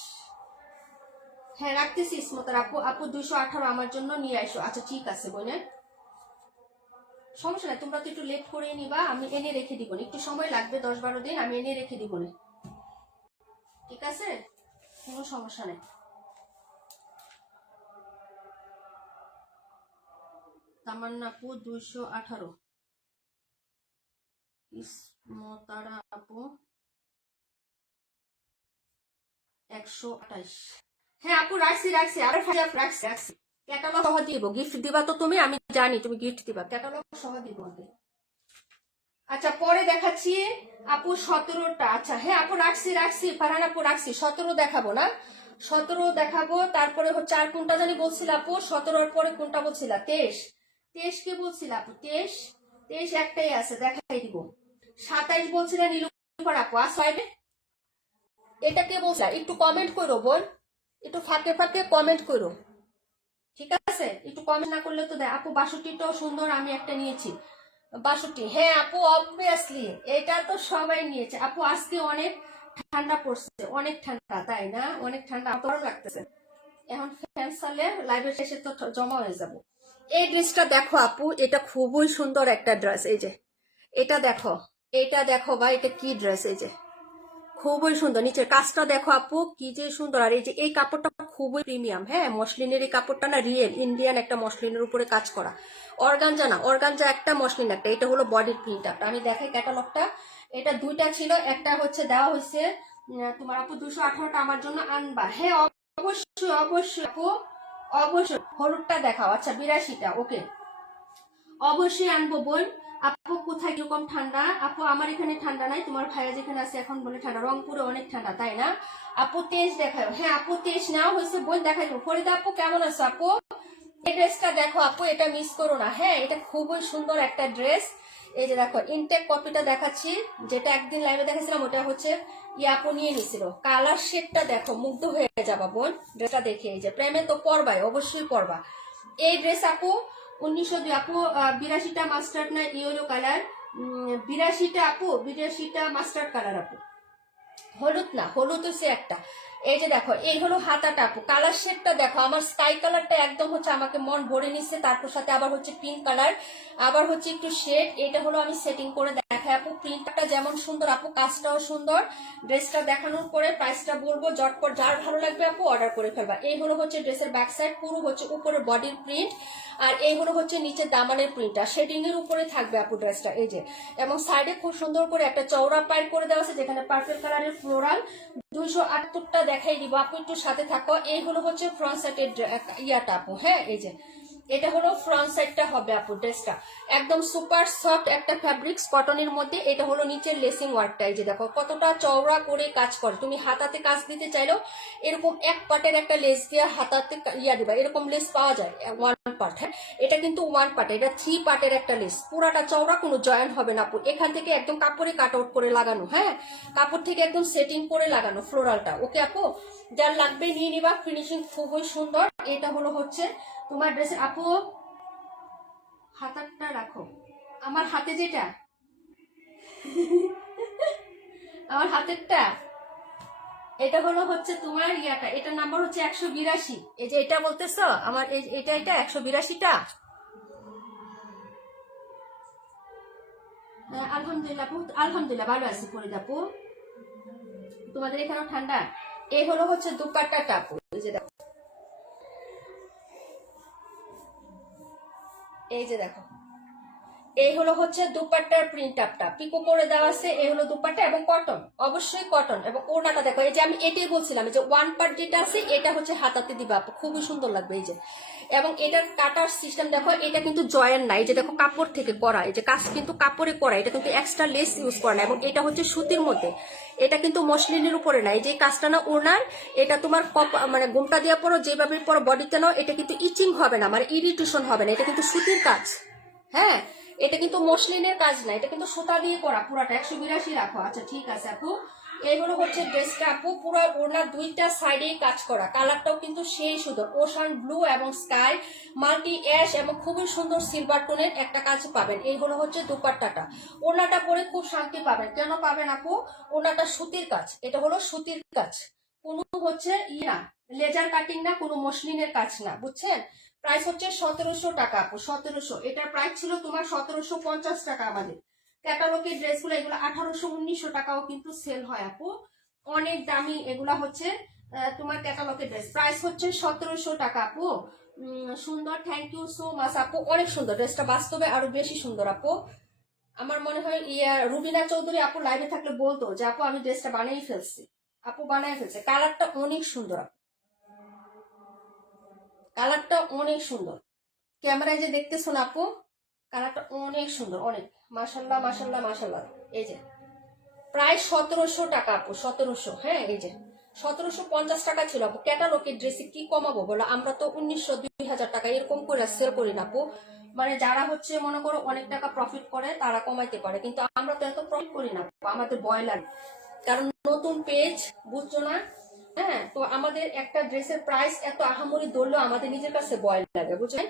হ্যাঁ রাখতেছি ইসমতার আপু। আপু 218 আমার জন্য নিয়ে আসো। আচ্ছা ঠিক আছে বোনে, সমস্যা নাই, তোমরা তো একটু লেট করে নিবা, আমি এনে রেখে দিব, একটু সময় লাগবে, 10-12 দিন, আমি এনে রেখে দিব না, ঠিক আছে, কোনো সমস্যা নেই। তামান্না আপু 218, ইসমতারা আপু 128। হ্যাঁ আপু রাখছি রাখছি, আর রাখছি রাখছি। ক্যাটালগ সহ দিব, গিফট দিবা তো তুমি, আমি জানি তুমি গিফট দিবা, ক্যাটালগ সহ দিব আগে। আচ্ছা পরে দেখাচ্ছি আপু 17টা। আচ্ছা হ্যাঁ আপু রাখছি রাখছি, ফারহান আপু রাখছি, 17 দেখাবো না, 17 দেখাবো। তারপরে হচ্ছে আর কোনটা জানি বলছিল আপু, 17-র পরে কোনটা বলছিল, 23। 23 কে বলছিল আপু, 23, 23 একটাই আছে, দেখাই দিব। 27 বলছিল নীলুফার আপু, আসবে। এটা কে বলছে, একটু কমেন্ট করো বোন, একটু ফাঁকে ফাঁকে কমেন্ট করো, ঠিক আছে? একটু কমেন্ট না করলে তো দেয় আপু। 62টাও সুন্দর, আমি একটা নিয়েছি 62। হ্যাঁ আপু অবভিয়াসলি, এটা তো সবাই নিয়েছে আপু। আজকে অনেক ঠান্ডা পড়ছে, অনেক ঠান্ডা, তাই না? অনেক ঠান্ডা, ভালো লাগতেছে। এখন ফ্যান চালে লাইভের শেষে তো জমা হয়ে যাব। এই ড্রেসটা দেখো আপু, এটা খুবই সুন্দর একটা ড্রেস। এই যে এটা দেখো, এটা দেখো ভাই, এটা কি ড্রেস, এই যে খুবই সুন্দর। নিচের কাজটা দেখো আপু, কি যে সুন্দর। আর এই যে এই কাপড়টা খুবই প্রিমিয়াম। হ্যাঁ, মসলিনের এই কাপড়টা না, রিয়েল ইন্ডিয়ান একটা মসলিনের উপরে কাজ করা, অর্গানজা না, অর্গানজা একটা, মসলিন একটা। এটা হলো বডির প্রিন্টটা, আমি দেখাই ক্যাটালগটা। এটা দুইটা ছিল, একটা হচ্ছে দেওয়া হয়েছে তোমার আপু 218টা আমার জন্য আনবা। হ্যাঁ অবশ্যই অবশ্যই আপু, অবশ্যই। হলুদটা দেখাও। আচ্ছা 82টা, ওকে, অবশ্যই আনবো বোন। আপু কোথায় কিরকম ঠান্ডা? আপু আমার এখানে ঠান্ডা নাই, তোমার ভাইয়া যেখানে আছে এখন বলে ঠান্ডা, রংপুরে অনেক ঠান্ডা, তাই না? আপু 23 দেখাও। হ্যাঁ আপু 23 নেওয়া হয়েছে বোন, দেখাই দেবো। ফরিদা আপু কেমন আছো আপু? এই ড্রেসটা দেখো আপু, এটা মিস করো না। হ্যাঁ, এটা খুবই সুন্দর একটা ড্রেস। এই যে দেখো, ইনটেক কপিটা দেখাচ্ছি, যেটা একদিন লাইভে দেখাচ্ছিলাম, ওটা হচ্ছে আপু নিয়ে নিছিল। কালার শেডটা দেখো, মুগ্ধ হয়ে যাবা বোন ড্রেসটা দেখে। এই যে প্রেমে তো পরবাই, অবশ্যই পরবা এই ড্রেস আপু। 1902 আপু, 82টা মাস্টার্ড না ইয়েলো কালার, 82টা আপু, 82টা মাস্টার্ড কালার আপু, হলুদ না, হলুদ হচ্ছে একটা। এই যে দেখো, এই হলো হাতাটা আপু, কালার শেডটা দেখো, আমার স্কাই কালারটা একদম হচ্ছে আমাকে মন ভরে নিচ্ছে, তারপর সাথে আবার হচ্ছে পিঙ্ক কালার, আবার হচ্ছে একটু শেড। এটা হলো আমি সেটিং করে দেখাই আপু। প্রিন্টটা যেমন সুন্দর আপু, কাজটাও সুন্দর। ড্রেসটা দেখানোর পরে প্রাইসটা বলবো, জটপট যার ভালো লাগবে আপু অর্ডার করে ফেলবা। এই হলো হচ্ছে ড্রেসের ব্যাক সাইড, পুরো হচ্ছে উপরে বডির প্রিন্ট, আর এই হলো হচ্ছে নিচে দামানের প্রিন্টটা, শেডিং এর উপরে থাকবে আপু ড্রেসটা। এই যে, এবং সাইডে খুব সুন্দর করে একটা চওড়া পাইপ করে দেওয়া আছে, যেখানে পার্পল কালারের ফ্লোরাল। 278টা দেখাই দিব আপু, একটু সাথে থাকো। এই হলো হচ্ছে ফ্রন্ট সাইডের ইয়াটা আপু। হ্যাঁ, এই যে এটা হলো ফ্রন্ট সাইডটা হবে আপু ড্রেসটা, একদম সুপার সফট একটা ফ্যাব্রিক্স কটনের মধ্যে। এটা হলো নিচের লেসিং ওয়ার্কটা, এই যে দেখো কতটা চওড়া করে কাজ করে। তুমি হাতাতে কাজ দিতে চাইলেও এরকম এক পার্টের একটা লেস দিয়ে হাতাতে ইয়া দিবা, এরকম লেস পাওয়া যায় ওয়ান পার্ট। হ্যাঁ, এটা কিন্তু ওয়ান পার্ট, এটা 3 পার্টের একটা লেস, পুরাটা চওড়া, কোনো জয়েন্ট হবে না আপু। এখান থেকে একদম কাপড়ে কাট আউট করে লাগানো, হ্যাঁ কাপড় থেকে একদম সেটিং করে লাগানো ফ্লোরালটা। ওকে আপু, যার লাগবে নিয়ে নিবা, ফিনিশিং খুবই সুন্দর। এটা হলো হচ্ছে তোমার ড্রেসের। আপু হাতারটা রাখো, আমার হাতে যেটা আমার হাতেরটা, এটা হলো হচ্ছে তোমার ইয়াটা, এটার নাম্বার হচ্ছে 182। এই যে এটা বলতেছো আমার এটা 182টা। আলহামদুলিল্লাহ আপু, আলহামদুলিল্লাহ ভালো আছি ফরিদ আপু। তোমাদের এখানেও ঠান্ডা? এই হলো হচ্ছে দুপাট্টাটা আপু, এই যে দেখো, এই যে দেখো, এই হলো হচ্ছে দুপাট্টার প্রিন্ট আপটা, পিকো করে দেওয়া আছে। এই হলো দুপাট্টা এবং কটন, অবশ্যই কটন। এবং ওড়নাটা দেখো, এই যে আমি এটাই বলছিলাম, যে ওয়ান পার্ট যেটা আছে এটা হচ্ছে হাতাতে দিবা আপু, খুবই সুন্দর লাগবে। এই যে, এবং এটার কাটার সিস্টেম দেখো, এটা কিন্তু জয়েন্ট নাই, যে দেখো কাপড় থেকে করা, এই যে কাজ কিন্তু কাপড়ে করা, এটা কিন্তু এক্সট্রা লেস ইউজ করা না। এবং এটা হচ্ছে সুতির মধ্যে, এটা কিন্তু মসলিনের উপরে নাই। যে কাজটা না ওড়নার, এটা তোমার মানে ঘুমটা দেওয়ার পরও যেভাবে পরো বডিতে নাও, এটা কিন্তু ইচিং হবে না, মানে ইরিটেশন হবে না। এটা কিন্তু সুতির কাজ, হ্যাঁ এটা কিন্তু মসলিনের কাজ না, এটা কিন্তু সুতা দিয়ে করা পুরাটা। 182 রাখো, আচ্ছা ঠিক আছে আপু। এইগুলো হচ্ছে ড্রেসটা আপু, পুরো ওড়নার দুইটা সাইডেই কাজ করা, কালারটাও কিন্তু সেই সুন্দর, ওশান ব্লু এবং স্কাই মাল্টি অ্যাশ এবং খুবই সুন্দর সিলভার টোনের একটা কাজ পাবেন। এইগুলো হচ্ছে দুপাট্টাটা। ওড়নাটা পরে খুব শান্তি পাবেন। কেন পাবেন আপু? ওড়নাটা সুতির কাজ, এটা হলো সুতির কাজ, কোনো হচ্ছে ইয়া লেজার কাটিং না, কোনো মসলিনের কাজ না, বুঝছেন? প্রাইস হচ্ছে 1700 টাকা আপু, 1700। এটার প্রাইস ছিল তোমার 1750 টাকা। আমাদের ক্যাটালগের ড্রেসগুলো এগুলো 1800-1900 টাকাও কিন্তু সেল হয় আপু, অনেক দামি এগুলা হচ্ছে তোমার ক্যাটালগের ড্রেস। প্রাইস হচ্ছে 1700 টাকা আপু। সুন্দর, থ্যাংক ইউ সো মাচ আপু, অনেক সুন্দর ড্রেসটা, বাস্তবে আরো বেশি সুন্দর আপু। আমার মনে হয় রুবিনা চৌধুরী আপু লাইভে থাকলে বলতো যে আপু আমি ড্রেসটা বানিয়ে ফেলছি। আপু বানিয়ে ফেলছে, কালারটা অনেক সুন্দর আপু, কালারটা অনেক সুন্দর। ক্যামেরায় যে দেখতেছো না আপু, কালারটা অনেক সুন্দর, অনেক মাশাল্লাহ মাশাল্লাহ মাশাল্লাহ। এই যে প্রায় 1700 টাকা আপু, 1700। হ্যাঁ এই যে 1750 টাকা ছিল আপু। ক্যাটালগের ড্রেসে কি কমাবো বলো? আমরা তো 1900-2000 টাকা এরকম করে সেল করি না আপু। মানে যারা হচ্ছে মনে করো অনেক টাকা প্রফিট করে তারা কমাইতে পারে, কিন্তু আমরা তো এত প্রফিট করি না আপু, আমাদের ভয় লাগে, কারণ নতুন পেজ, বুঝছো না? হ্যাঁ, তো আমাদের একটা ড্রেসের প্রাইস এত আহামরি ধরলেও আমাদের নিজের কাছে ভয় লাগে, বুঝলেন?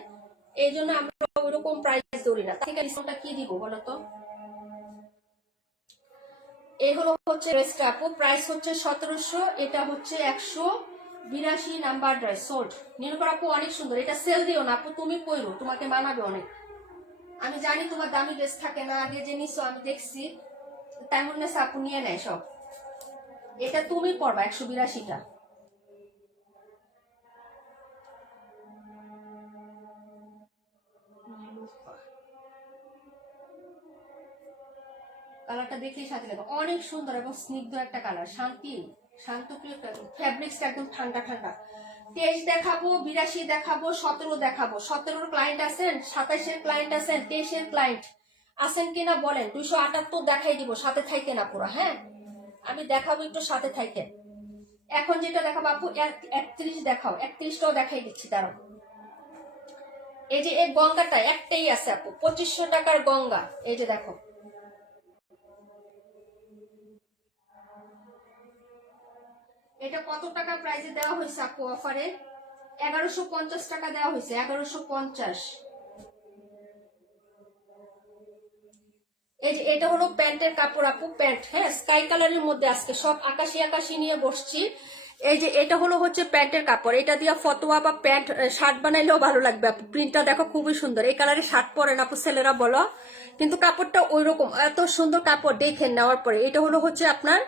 এই জন্য আমরা ওইরকম প্রাইস ধরি না। ঠিক আছে, কি দিব বলো তো? এই হলো হচ্ছে ড্রেসটা আপু, প্রাইস হচ্ছে 1700। এটা হচ্ছে 182 নাম্বার ড্রেস, সোল্ড। নীলকর আপু অনেক সুন্দর, এটা সেল দিও না আপু, তুমি পরো, তোমাকে মানাবে অনেক। আমি জানি তোমার দামি ড্রেস থাকে না, আগে যে নিছো আমি দেখছি, তেমন আপু নিয়ে নেয় সব। এটা তুমি পরবা 182টা। কালারটা দেখলেই শান্তি লাগে, অনেক সুন্দর এবং স্নিগ্ধ একটা কালার, শান্তি, শান্তপ্রিয় ফ্যাব্রিক্সটা একদম ঠান্ডা ঠান্ডা। 23 দেখাবো, 82 দেখাবো, 17 দেখাবো। 17-র ক্লায়েন্ট আছেন, 27-এর ক্লায়েন্ট আছেন, 23-এর ক্লায়েন্ট আছেন কিনা বলেন? 278 দেখাই দিব, সাথে থাইকে না পুরো। হ্যাঁ আমি দেখাবো, একটু সাথে থাইকে। এখন যেটা দেখাবো আপু 31 দেখাও, 31টাও দেখাই দিচ্ছি, দাঁড়াও। এই যে এই গঙ্গাটা একটাই আছে আপু, 2500 টাকার গঙ্গা। এই যে দেখো, এটা কত টাকা প্রাইসে দেওয়া হয়েছে আপু অফারে? 1150 টাকা দেওয়া হয়েছে, 1150। এই যে এটা হলো প্যান্টের কাপড় আপু, প্যান্ট, হ্যাঁ স্কাই কালারের মধ্যে আজকে সব আকাশি আকাশি নিয়ে বসছি। এই যে এটা হলো হচ্ছে প্যান্টের কাপড়, এটা দিয়ে ফতোয়া বা প্যান্ট শার্ট বানাইলেও ভালো লাগবে আপু। প্রিন্টটা দেখো খুবই সুন্দর, এই কালারের শার্ট পরেন আপু ছেলেরা বলো, কিন্তু কাপড়টা ওই রকম এত সুন্দর কাপড় দেখে নেওয়ার পরে। এটা হলো হচ্ছে আপনার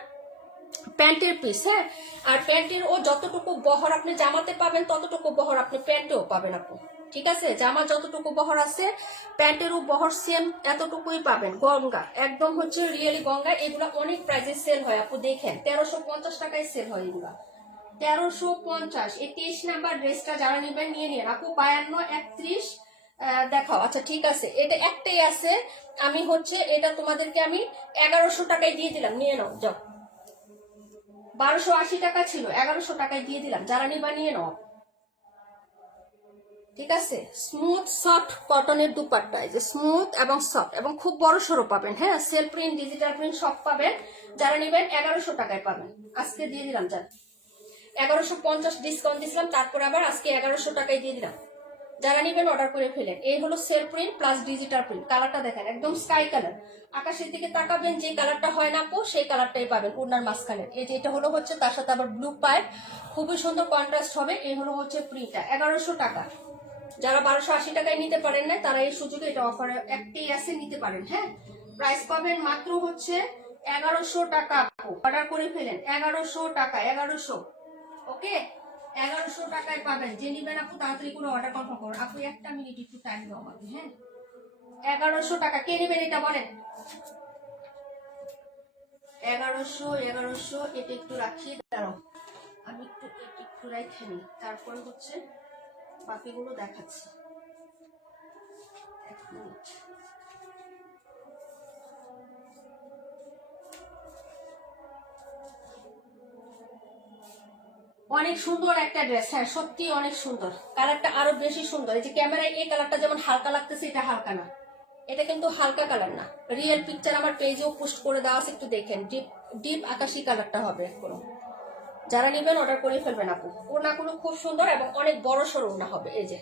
প্যান্টের পিস, হ্যাঁ। আর প্যান্টের ও যতটুকু বহর আপনি জামাতে পাবেন ততটুকু বহর আপনি প্যান্টেও পাবেন আপু, ঠিক আছে? জামা যতটুকু বহর আছে প্যান্টেরও বহর সেম এতটুকুই পাবেন। গঙ্গা একদম হচ্ছে রিয়েলি গঙ্গা, এগুলো অনেক প্রাইসে সেল হয় আপু, দেখেন 1350 টাকায় সেল হয় এগুলা, 1350। এই 23 নাম্বার ড্রেসটা যারা নেবেন নিয়ে নিন আপু। 52, 31, দেখাও, আচ্ছা ঠিক আছে, এটা একটাই আছে। আমি হচ্ছে এটা তোমাদেরকে আমি 1100 টাকায় দিয়ে দিলাম, নিয়ে নাও যাও। 1280 টাকা ছিল, 1100 টাকায় দিয়ে দিলাম, যারা নিবা নিয়ে নাও। ঠিক আছে, স্মুথ সফট কটনের দুপাট্টা, এই যে স্মুথ এবং সফট এবং খুব বড় সড়ো পাবেন। হ্যাঁ, সেল প্রিন্ট, ডিজিটাল প্রিন্ট সব পাবেন। যারা নেবেন 1100 টাকায় পাবেন, আজকে দিয়ে দিলাম। যান 1150 ডিসকাউন্ট দিছিলাম, তারপর আবার আজকে 1100 টাকায় দিয়ে দিলাম। যারা নেবেন অর্ডার করে ফেলেন। এই হলো cell print plus digital print. কালারটা দেখেন, একদম স্কাই কালার। আকাশের দিকে তাকাবেন, যে কালারটা হয় না আপু সেই কালারটাই পাবেন ওনার মাঝখানে। এই যে এটা হলো হচ্ছে, তার সাথে আবার ব্লু পাইপ, খুবই সুন্দর কন্ট্রাস্ট হবে। এই হলো হচ্ছে প্রিন্টটা, 1100 টাকা। যারা 1280 টাকায় নিতে পারেন না, তারা এই সুযোগে এটা অফারে একটাই আছে, নিতে পারেন। হ্যাঁ, প্রাইস পাবেন মাত্র হচ্ছে 1100 টাকা। অর্ডার করে ফেলেন, 1100 টাকা, 1100। ওকে, 1100 টাকায় পাবেন। যে নিবেন আপু তাড়াতাড়ি করে অর্ডার কনফার্ম করুন। আপু একটা মিনিট একটু টাইম দাও আমাকে। হ্যাঁ, 1100 টাকা। কে নেবেন এটা বলেন? 1100, 1100। এটা একটু রাখিয়ে দাঁড়াও, আমি একটু রাখে নিই, তারপরে হচ্ছে বাকিগুলো দেখাচ্ছি। এক মিনিট। অনেক সুন্দর একটা ড্রেস। হ্যাঁ, সত্যি অনেক সুন্দর, কালারটা আরো বেশি সুন্দর। এই যে ক্যামেরায় এই কালারটা যেমন হালকা লাগতেছে, এটা হালকা না, এটা কিন্তু হালকা কালার না। রিয়েল পিকচার আমার পেজেও পোস্ট করে দেওয়া আছে, একটু দেখেন। ডিপ ডিপ আকাশি কালারটা হবে কোনো। যারা নেবেন অর্ডার করে ফেলবেন আপু। ওড়নাগুলো খুব সুন্দর এবং অনেক বড় সড়ো ওড়না হবে। এই যে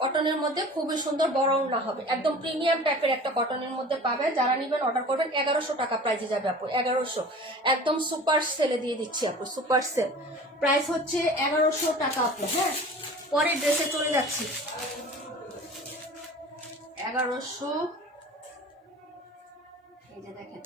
কটনের মধ্যে খুবই সুন্দর বড় ওড়না হবে, একদম প্রিমিয়াম টাইপের একটা কটনের মধ্যে পাবে। যারা নেবেন অর্ডার করবেন। 1100 টাকা প্রাইসে যাবে আপু, 1100। একদম সুপার সেলে দিয়ে দিচ্ছি আপু, সুপার সেল প্রাইস হচ্ছে 1100 টাকা আপু। হ্যাঁ, পরের ড্রেসে চলে যাচ্ছি। 1100। এই যে দেখেন,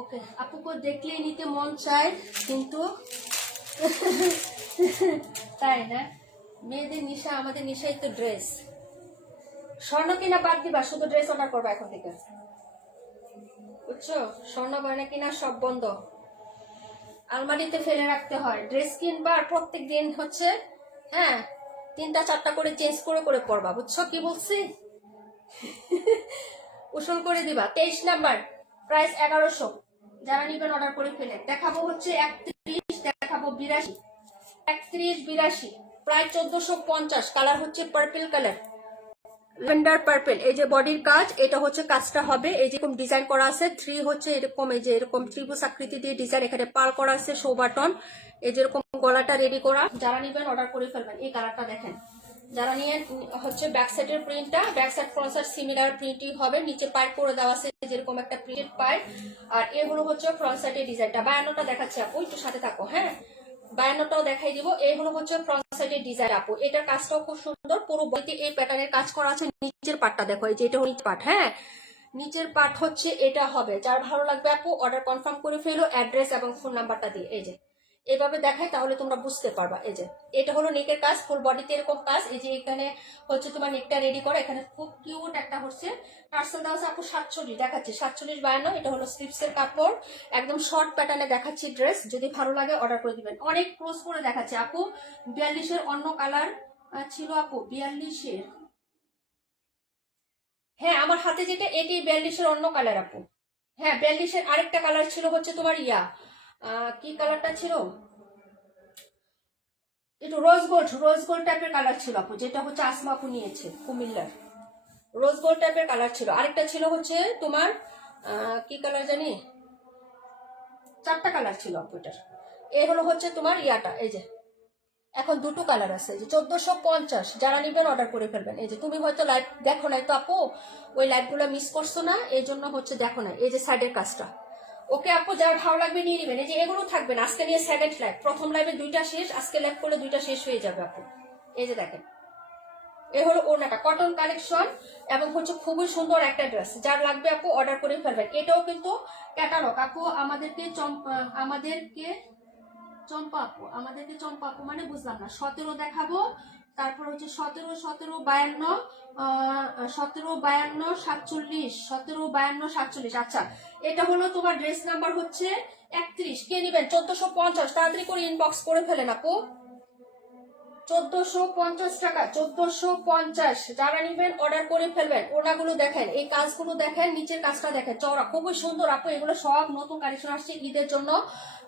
ওকে আপুকে দেখলেই নিতে মন চায়, কিন্তু তাই না? মেয়েদের নেশা, আমাদের নেশাই তো ড্রেস। স্বর্ণ কিনা বাদ দিবা, শুধু ড্রেস অর্ডার করবা এখন থেকে, বুঝছো? স্বর্ণ গয়না কিনা সব বন্ধ, আলমারিতে ফেলে রাখতে হয়। ড্রেস কিনবা আর প্রত্যেক দিন হচ্ছে, হ্যাঁ, 3টা 4টা করে চেঞ্জ করে করে পরবা, বুঝছো কি বলছি? উসুল করে দিবা। 23 নাম্বার, প্রাইস 1100। যারা নিবেন অর্ডার করে ফেলে। দেখাবো হচ্ছে 31, দেখাবো 82, 31, 82, প্রায় 1450। কালার হচ্ছে পার্পল কালার, ল্যাভেন্ডার পার্পল। এই যে বডির কাজ, এটা হচ্ছে কাজটা হবে এই যেরকম ডিজাইন করা আছে। 3 হচ্ছে এরকম, এই যে এরকম ত্রিভুজ আকৃতি দিয়ে ডিজাইন, এখানে পাল করা আছে, শো বাটন, এই যেরকম গলাটা রেডি করা। যারা নিবেন অর্ডার করে ফেলবেন। এই কালারটা দেখেন। যারা নিয়ে হচ্ছে ব্যাক সাইডের প্রিন্টটা, back side front side similar প্রিন্টই হবে। নিচে পাইপ করে দেওয়া আছে যেরকম একটা প্রিন্টেড পাইপ। আর এগুলো হচ্ছে ফ্রন্ট সাইডের ডিজাইনটা। 52টা দেখাচ্ছে আপু, একটু সাথে থাকো। হ্যাঁ, 52টাও দেখাই দিব। এইগুলো হচ্ছে ফ্রন্ট সাইডের ডিজাইন আপু। এটার কাজটাও খুব সুন্দর, পুরো বইতে এই প্যাটার্নের কাজ করা আছে। নিচের পাটটা দেখো, এই যে এটা হচ্ছে পাট। হ্যাঁ, নিচের পাট হচ্ছে এটা হবে। যার ভালো লাগবে আপু অর্ডার কনফার্ম করে ফেলো, অ্যাড্রেস এবং ফোন নাম্বারটা দিয়ে। এই যে এভাবে দেখাই, তাহলে তোমরা বুঝতে পারবা। এই যে এটা হলো নেকের কাজ, ফুল বডিতে এরকম কাজ। এই যে এখানে হচ্ছে তোমার নেকটা রেডি করে, এখানে খুব কিউট একটা হচ্ছে টার্সেল দেওয়া আছে আপু। 47 দেখাচ্ছি, 47, 52। এটা হলো স্লিপসের কাপড়, একদম শর্ট প্যাটার্নে দেখাচ্ছি ড্রেস। যদি ভালো লাগে অর্ডার করে দিবেন। অনেক ক্লোজ করে দেখাচ্ছি আপু। 42-এর অন্য কালার ছিল আপু, 42-এর। হ্যাঁ, আমার হাতে যেটা, এটি 42-এর অন্য কালার আপু। হ্যাঁ, 42-এর আরেকটা কালার ছিল হচ্ছে তোমার ইয়া, কি কালারটা ছিল, একটু রোজ গোল্ড টাইপের কালার ছিল আপু, যেটা হচ্ছে আসমা আপু নিয়েছে কুমিল্লার। রোজ গোল্ড টাইপের কালার ছিল। আরেকটা ছিল হচ্ছে তোমার কি কালার জানি, 4টা কালার ছিল আপু এটার। এই হলো হচ্ছে তোমার ইয়াটা। এই যে এখন 2টো কালার আছে, যে 1450। যারা নিবেন অর্ডার করে ফেলবেন। এই যে তুমি হয়তো লাইভ দেখো নাই তো আপু, ওই লাইভগুলো মিস করছো না, এই জন্য হচ্ছে দেখো না। এই যে সাইডের কাজটা। ওকে আপু, যার ভালো লাগবে নিয়ে নিবেন। এই যে এগুলো থাকবে না, আজকে নিয়ে সেকেন্ড লাইভ। প্রথম লাইভে 2টা শেষ, আজকে লাইভ করলে 2টা শেষ হয়ে যাবে আপু। এই যে দেখেন, এ হলো ওড়নাটা, কটন কালেকশন এবং হচ্ছে খুবই সুন্দর একটা ড্রেস। যার লাগবে আপু অর্ডার করে ফেলবেন। এটাও কিন্তু ক্যাটালগ আপু। আমাদেরকে চম্পা আপু মানে বুঝলাম না। 17 দেখাবো, তারপর হচ্ছে 17, 17, 52, 17, 52, 47, 17, 52, 47। আচ্ছা, এটা হলো তোমার ড্রেস নাম্বার হচ্ছে 31। কে নিবেন? 1450। তাড়াতাড়ি করে ইনবক্স করে ফেলেন আপু। 1450 টাকা, 1450। যারা নিবেন অর্ডার করে ফেলবেন। ওনাগুলো দেখেন, এই কাজগুলো দেখেন, নিচের কাজটা দেখেন, চওড়া খুবই সুন্দর আপু। এগুলো সব নতুন কালেকশন আসছে ঈদের জন্য।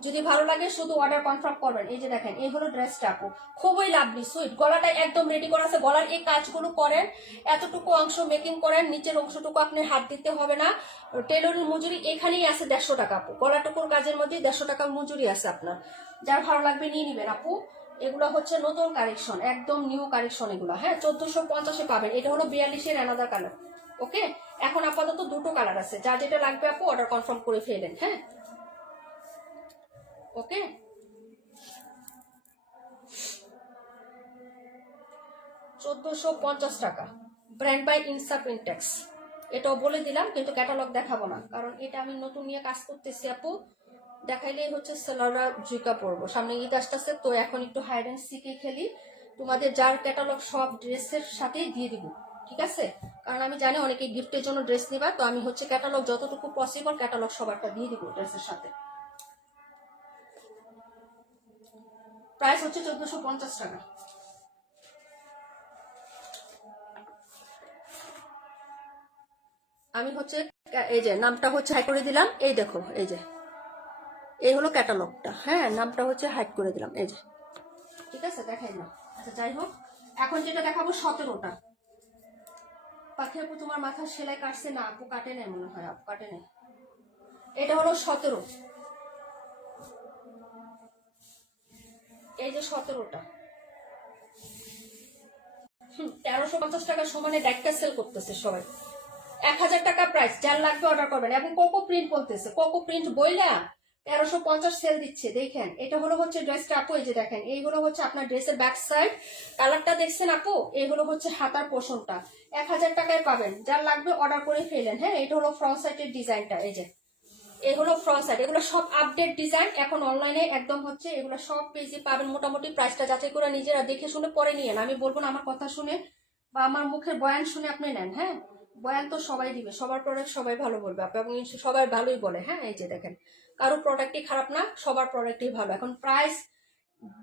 যদি ভালো লাগে শুধু অর্ডার কনফার্ম করবেন। এই যে দেখেন, এই হলো ড্রেসটা আপু, খুবই লাভলি সুইট। গলাটা একদম রেডি করা আছে। গলার এই কাজগুলো করেন, এতটুকু অংশ মেকিং করেন, নিচের অংশটুকু আপনি হাত দিতে হবে না। টেলরের মজুরি এখানেই আছে 150 টাকা আপু। গলাটুকুর কাজের মধ্যে 150 টাকা মজুরি আছে আপনার। যার ভালো লাগবে নিয়ে নিবেন আপু। এগুলো হচ্ছে নতুন কালেকশন, একদম নিউ কালেকশন এগুলো। হ্যাঁ, 1450-এ পাবেন। এটা হলো 42-এর অ্যানাদার কালার। ওকে, এখন আপাতত দুটো কালার আছে। যার যেটা লাগবে আপু অর্ডার কনফার্ম করে ফেলেন। হ্যাঁ, ওকে। 1450 টাকা, ব্র্যান্ড বাই ইনসাফ ইনটেক্স। এটাও বলে দিলাম, কিন্তু ক্যাটালগ দেখাবো না, কারণ এটা আমি নতুন নিয়ে কাজ করতেছি আপু। দেখাইলেই হচ্ছে সেলাররা ঝুঁকা পড়বো। সামনে ঈদ আসতেছে, তো এখন একটু হাইড অ্যান্ড সিকে খেলি। তোমাদের যার ক্যাটালগ সব ড্রেসের সাথেই দিয়ে দিব, ঠিক আছে? কারণ আমি জানি অনেকে গিফটের জন্য ড্রেস নিবা, তো আমি হচ্ছে ক্যাটালগ যতটুকু পসিবল ক্যাটালগ সবারটা দিয়ে দিব ড্রেসের সাথে। প্রাইস হচ্ছে 1450 টাকা। আমি হচ্ছে এই যে নামটা হচ্ছে হাইড করে দিলাম। এই দেখো, এই যে এই হলো ক্যাটালগটা। হ্যাঁ, নামটা হচ্ছে হাইড করে দিলাম, এই যে, ঠিক আছে? দেখাই না। আচ্ছা, যাই হোক, এখন যেটা দেখাবো 17টা। পাখি আপু তোমার মাথার সেলাই কাটছে না? আপু কাটে নেই মনে হয়, আপু কাটে নেই। এটা হলো 17। এই যে 17টা 1350 টাকা সমানে একটা সেল করতেছে সবাই। 1000 টাকা প্রাইস। যার লাগবে অর্ডার করবেন। এবং কোকো প্রিন্ট বলতেছে, কোকো প্রিন্ট বইলা 1350 সেল দিচ্ছে। দেখেন, এটা হলো হচ্ছে ড্রেসটা আপু। এই যে দেখেন, এইগুলো হচ্ছে আপনার ড্রেসের ব্যাক সাইড। কালারটা দেখছেন আপু? এইগুলো হচ্ছে হাতার পোর্শনটা। 1000 টাকায় পাবেন। যার লাগবে অর্ডার করে ফেলেন। হ্যাঁ, এটা হলো ফ্রন্ট সাইডের ডিজাইনটা। এই যে এগুলো ফ্রন্ট সাইড, এগুলো সব আপডেট ডিজাইন। এখন অনলাইনে একদম হচ্ছে এগুলো সব পেজে পাবেন। মোটামুটি প্রাইসটা যাচাই করে নিজেরা দেখে শুনে পরে নিয়ে নেন। আমি বলবো না আমার কথা শুনে বা আমার মুখের বয়ান শুনে আপনি নেন। হ্যাঁ, বয়ান তো সবাই দিবে, সবার প্রোডাক্ট সবাই ভালো বলবে এবং সবাই ভালোই বলে। হ্যাঁ, এই যে দেখেন, কারো প্রোডাক্টই খারাপ না, সবার প্রোডাক্টই ভালো। এখন প্রাইস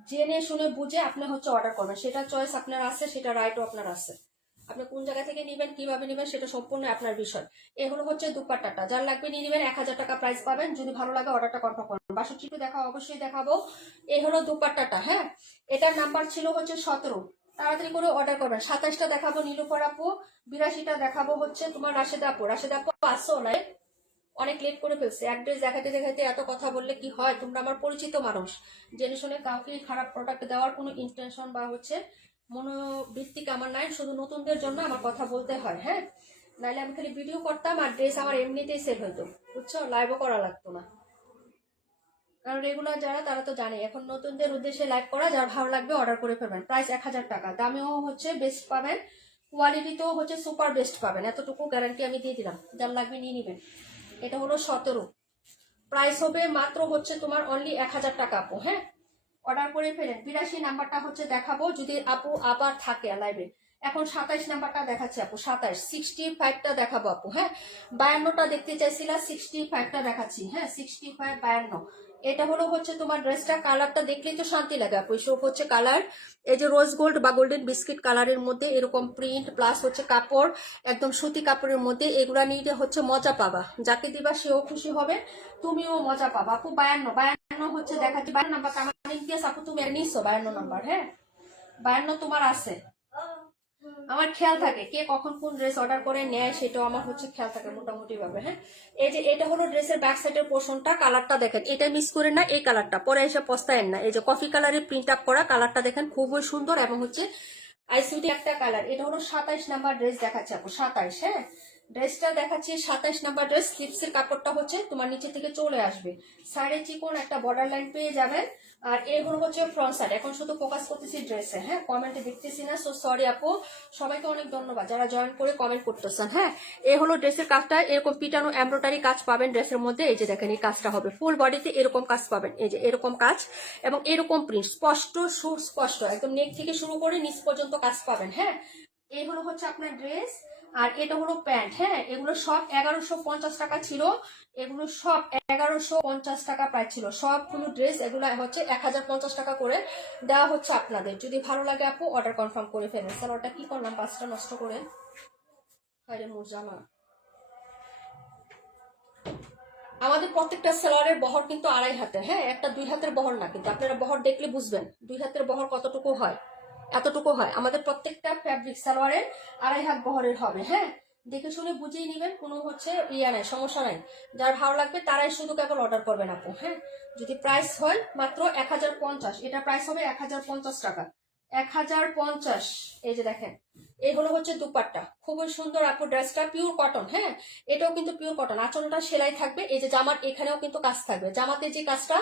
জেনে শুনে বুঝে আপনি হচ্ছে অর্ডার করবেন। সেটা চয়েস আপনার আছে, সেটা রাইটও আপনার আছে। আপনি কোন জায়গা থেকে নেবেন, কিভাবে নেবেন, সেটা সম্পূর্ণ আপনার বিষয়। এগুলো হচ্ছে দুপাট্টাটা। যার লাগবে নিয়ে নেবেন। 1000 টাকা প্রাইস পাবেন। যদি ভালো লাগে অর্ডারটা কনফার্ম করবেন। 62 দেখা অবশ্যই দেখাবো। এই হলো দুপাট্টাটা। হ্যাঁ, এটার নাম্বার ছিল হচ্ছে 17। তাড়াতাড়ি করে অর্ডার করবেন। 27টা দেখাবো নীলুফার আপু, 82টা দেখাবো হচ্ছে তোমার রাশেদা আপু। রাশেদা আপু আসো নাই, অনেক লেট করে ফেলছে। এক ড্রেস দেখাতে দেখাতে এত কথা বললে কি হয়? তোমরা আমার পরিচিত মানুষ, জেনে শুনে কাউকে খারাপ প্রোডাক্ট দেওয়ার কোনো ইন্টেনশন বা হচ্ছে মনোবৃত্তিক আমার নাই। শুধু নতুনদের জন্য আমার কথা বলতে হয়। হ্যাঁ, নাহলে আমি খালি ভিডিও করতাম আর ড্রেস আমার এমনিতেই সেল হইতো, বুঝছো? লাইভও করা লাগতো না। কারণ রেগুলার যারা তারা তো জানে। এখন নতুনদের উদ্দেশ্যে লাইভ করা। যার ভালো লাগবে অর্ডার করে ফেলবেন। প্রাইস 1000 টাকা। দামেও হচ্ছে বেস্ট পাবেন, কোয়ালিটিতেও হচ্ছে সুপার বেস্ট পাবেন। এতটুকু গ্যারান্টি আমি দিয়ে দিলাম। যার লাগবে নিয়ে নেবেন। এটা হলো 17। প্রাইস হবে মাত্র হচ্ছে তোমার অনলি 1000 টাকা আপু। হ্যাঁ, অর্ডার করে ফেলেন। 82 নাম্বারটা হচ্ছে দেখাবো যদি আপু আবার থাকে লাইভে। এখন 27 নাম্বারটা দেখাচ্ছি আপু। 27, 65টা দেখাবো আপু। হ্যাঁ, 52টা দেখতে চাইছিলা, 65টা দেখাচ্ছি। হ্যাঁ, 65, 52। এটা হলো হচ্ছে তোমার ড্রেসটা। কালারটা দেখলেই তো শান্তি লাগে আপু। সব হচ্ছে কালার, এই যে রোজ গোল্ড বা গোল্ডেন বিস্কিট কালারের মধ্যে এরকম প্রিন্ট প্লাস হচ্ছে কাপড়, একদম সুতি কাপড়ের মধ্যে। এগুলা নিয়ে হচ্ছে মজা পাবা। যাকে দিবা সেও খুশি হবে, তুমিও মজা পাবা আপু। 52 হচ্ছে দেখাচ্ছি। 52 নাম্বারটা আমার ইমতিয়াজ আপু তুমি নিচ্ছো 52 নাম্বার। হ্যাঁ, 52 তোমার আছে। আমার খেয়াল থাকে কে কখন কোন ড্রেস অর্ডার করে নেয়, সেটাও আমার হচ্ছে খেয়াল থাকে মোটামুটি ভাবে। হ্যাঁ, এই যে এটা হলো ড্রেসের ব্যাক সাইডের পোর্শনটা। কালারটা দেখেন, এটা মিস করে না, এই কালারটা পরে এসে পস্তায়েন না। এই যে কফি কালারের প্রিন্ট আপ করা কালারটা দেখেন, খুবই সুন্দর এবং হচ্ছে আইসিউটি একটা কালার। এটা হলো 27 নাম্বার ড্রেস দেখাচ্ছে আপু। 27। হ্যাঁ, ড্রেসটা দেখাচ্ছি 27 নাম্বার ড্রেস। স্লিপসের কাপড়টা হচ্ছে তোমার নিচে থেকে চলে আসবে, সাইডে চিকন একটা বর্ডার লাইন পেয়ে যাবেন। আর এগুলো হচ্ছে ফ্রন্ট সাইড। এখন শুধু ফোকাস করতেছি ড্রেসে, হ্যাঁ, কমেন্টে দেখতেছি না, সো সরি আপু। সবাইকে অনেক ধন্যবাদ যারা জয়েন করে কমেন্ট করতেছেন। হ্যাঁ, এই হলো ড্রেসের কাজটা। এরকম পিটানো এমব্রয়ডারি কাজ পাবেন ড্রেসের মধ্যে। এই যে দেখেন, এই কাজটা হবে ফুল বডিতে, এরকম কাজ পাবেন, এই যে এরকম কাজ এবং এরকম প্রিন্ট, স্পষ্ট সুস্পষ্ট একদম নেক থেকে শুরু করে নিচ পর্যন্ত কাজ পাবেন। হ্যাঁ, এই হলো হচ্ছে আপনার ড্রেস, আর এটা হলো প্যান্ট। হ্যাঁ, এগুলো সব 1150 টাকা ছিল, এগুলো সব 1150 টাকা প্রাইস ছিল সবগুলো ড্রেস। এগুলো হচ্ছে 1050 টাকা করে দেওয়া হচ্ছে আপনাদের। যদি ভালো লাগে আপু অর্ডার কনফার্ম করে ফেলেন। স্যার ওটা কি করলাম, পাঁচটা নষ্ট করে। আরে মুজামা, আমাদের প্রত্যেকটা সেলারের বহর কিন্তু 2.5 হাতের। হ্যাঁ, একটা 2 হাতের বহর না, কিন্তু আপনারা বহর দেখলে বুঝবেন 2 হাতের বহর কতটুকু হয়, এতটুকু হয়। আমাদের প্রত্যেকটা ফ্যাব্রিক সালোয়ারের 2.5 হাত বহরের হবে। হ্যাঁ, দেখে শুনে বুঝিয়ে নেবেন, কোনো হচ্ছে ইয়া নাই, সমস্যা নাই। যার ভালো লাগবে তারাই শুধু কেবল অর্ডার করবেন আপু। হ্যাঁ, যদি প্রাইস হয় মাত্র 1050, এটা প্রাইস হবে 1050 টাকা, 1050। এই যে দেখেন, এগুলো হচ্ছে দুপাট্টা, খুবই সুন্দর আপু ড্রেসটা, পিওর কটন। হ্যাঁ, এটাও কিন্তু পিওর কটন, আঁচলটা সেলাই থাকবে। এই যে জামার এখানেও কিন্তু কাজ থাকবে, জামাতে যে কাজটা,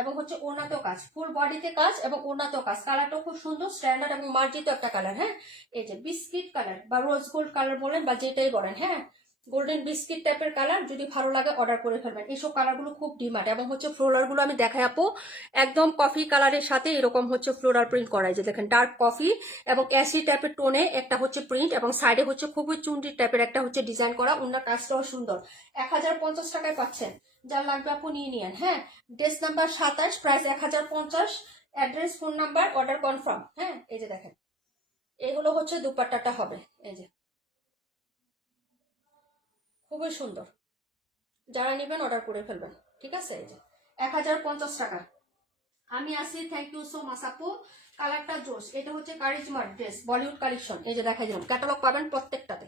এবং হচ্ছে ওড়নাতেও কাজ, ফুল বডিতে কাজ এবং ওড়নাতেও কাজ। কালারটাও খুব সুন্দর, স্ট্যান্ডার্ড এবং মার্জিত একটা কালার। হ্যাঁ, এই যে বিস্কিট কালার বা রোজ গোল্ড কালার বলেন বা যেটাই বলেন, হ্যাঁ, গোল্ডেন বিস্কিট টাইপের কালার। যদি ভালো লাগে অর্ডার করে ফেলবেন। এইসব কালারগুলো খুব ডিমান্ড। এবং হচ্ছে ফ্লোরারগুলো আমি দেখাই আপু, একদম কফি কালারের সাথে এরকম হচ্ছে ফ্লোরাল প্রিন্ট করাই, যে দেখেন ডার্ক কফি এবং ক্যাশি টাইপের টোনে একটা হচ্ছে প্রিন্ট, এবং সাইডে হচ্ছে খুবই চুন্ডি টাইপের একটা হচ্ছে ডিজাইন করা। ওনার কাজটাও সুন্দর। 1050 টাকায় পাচ্ছেন, যার লাগবে আপু নিয়ে নিয়েন। হ্যাঁ, dress number 27, price 1050, address, phone number, order confirm. হ্যাঁ, এই যে দেখেন, এগুলো হচ্ছে দুপাট্টাটা হবে, এই যে খুবই সুন্দর। যারা নেবেন অর্ডার করে ফেলবেন, ঠিক আছে। এই যে 1050 টাকা। আমি আসি, থ্যাংক ইউ সো মাচ আপু। কালারটা জোস, এটা হচ্ছে কারিজমার ড্রেস, বলিউড কালেকশন। এই যে দেখাই দিলাম, ক্যাটালগ পাবেন প্রত্যেকটাতে,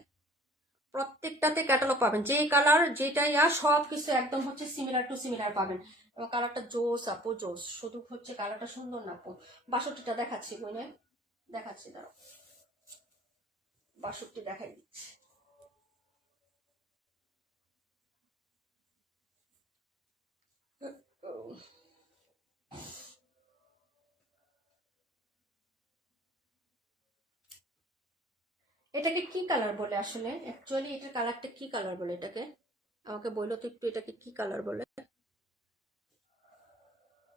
প্রত্যেকটাতে ক্যাটালগ পাবেন। যেই কালার যেটা ইয়া সব কিছু একদম হচ্ছে সিমিলার টু সিমিলার পাবেন। এবং কালারটা জোস আপু, জোস। শুধু হচ্ছে কালারটা সুন্দর না আপু। 62টা দেখাচ্ছি, বইনে দেখাচ্ছি, দাঁড়াও 62 দেখাই দিচ্ছি। এটাকে কি কালার বলে আসলে, অ্যাকচুয়ালি এটার কালারটা কি কালার বলে এটাকে, আমাকে বললো তো একটু, এটাকে কি কালার বলে।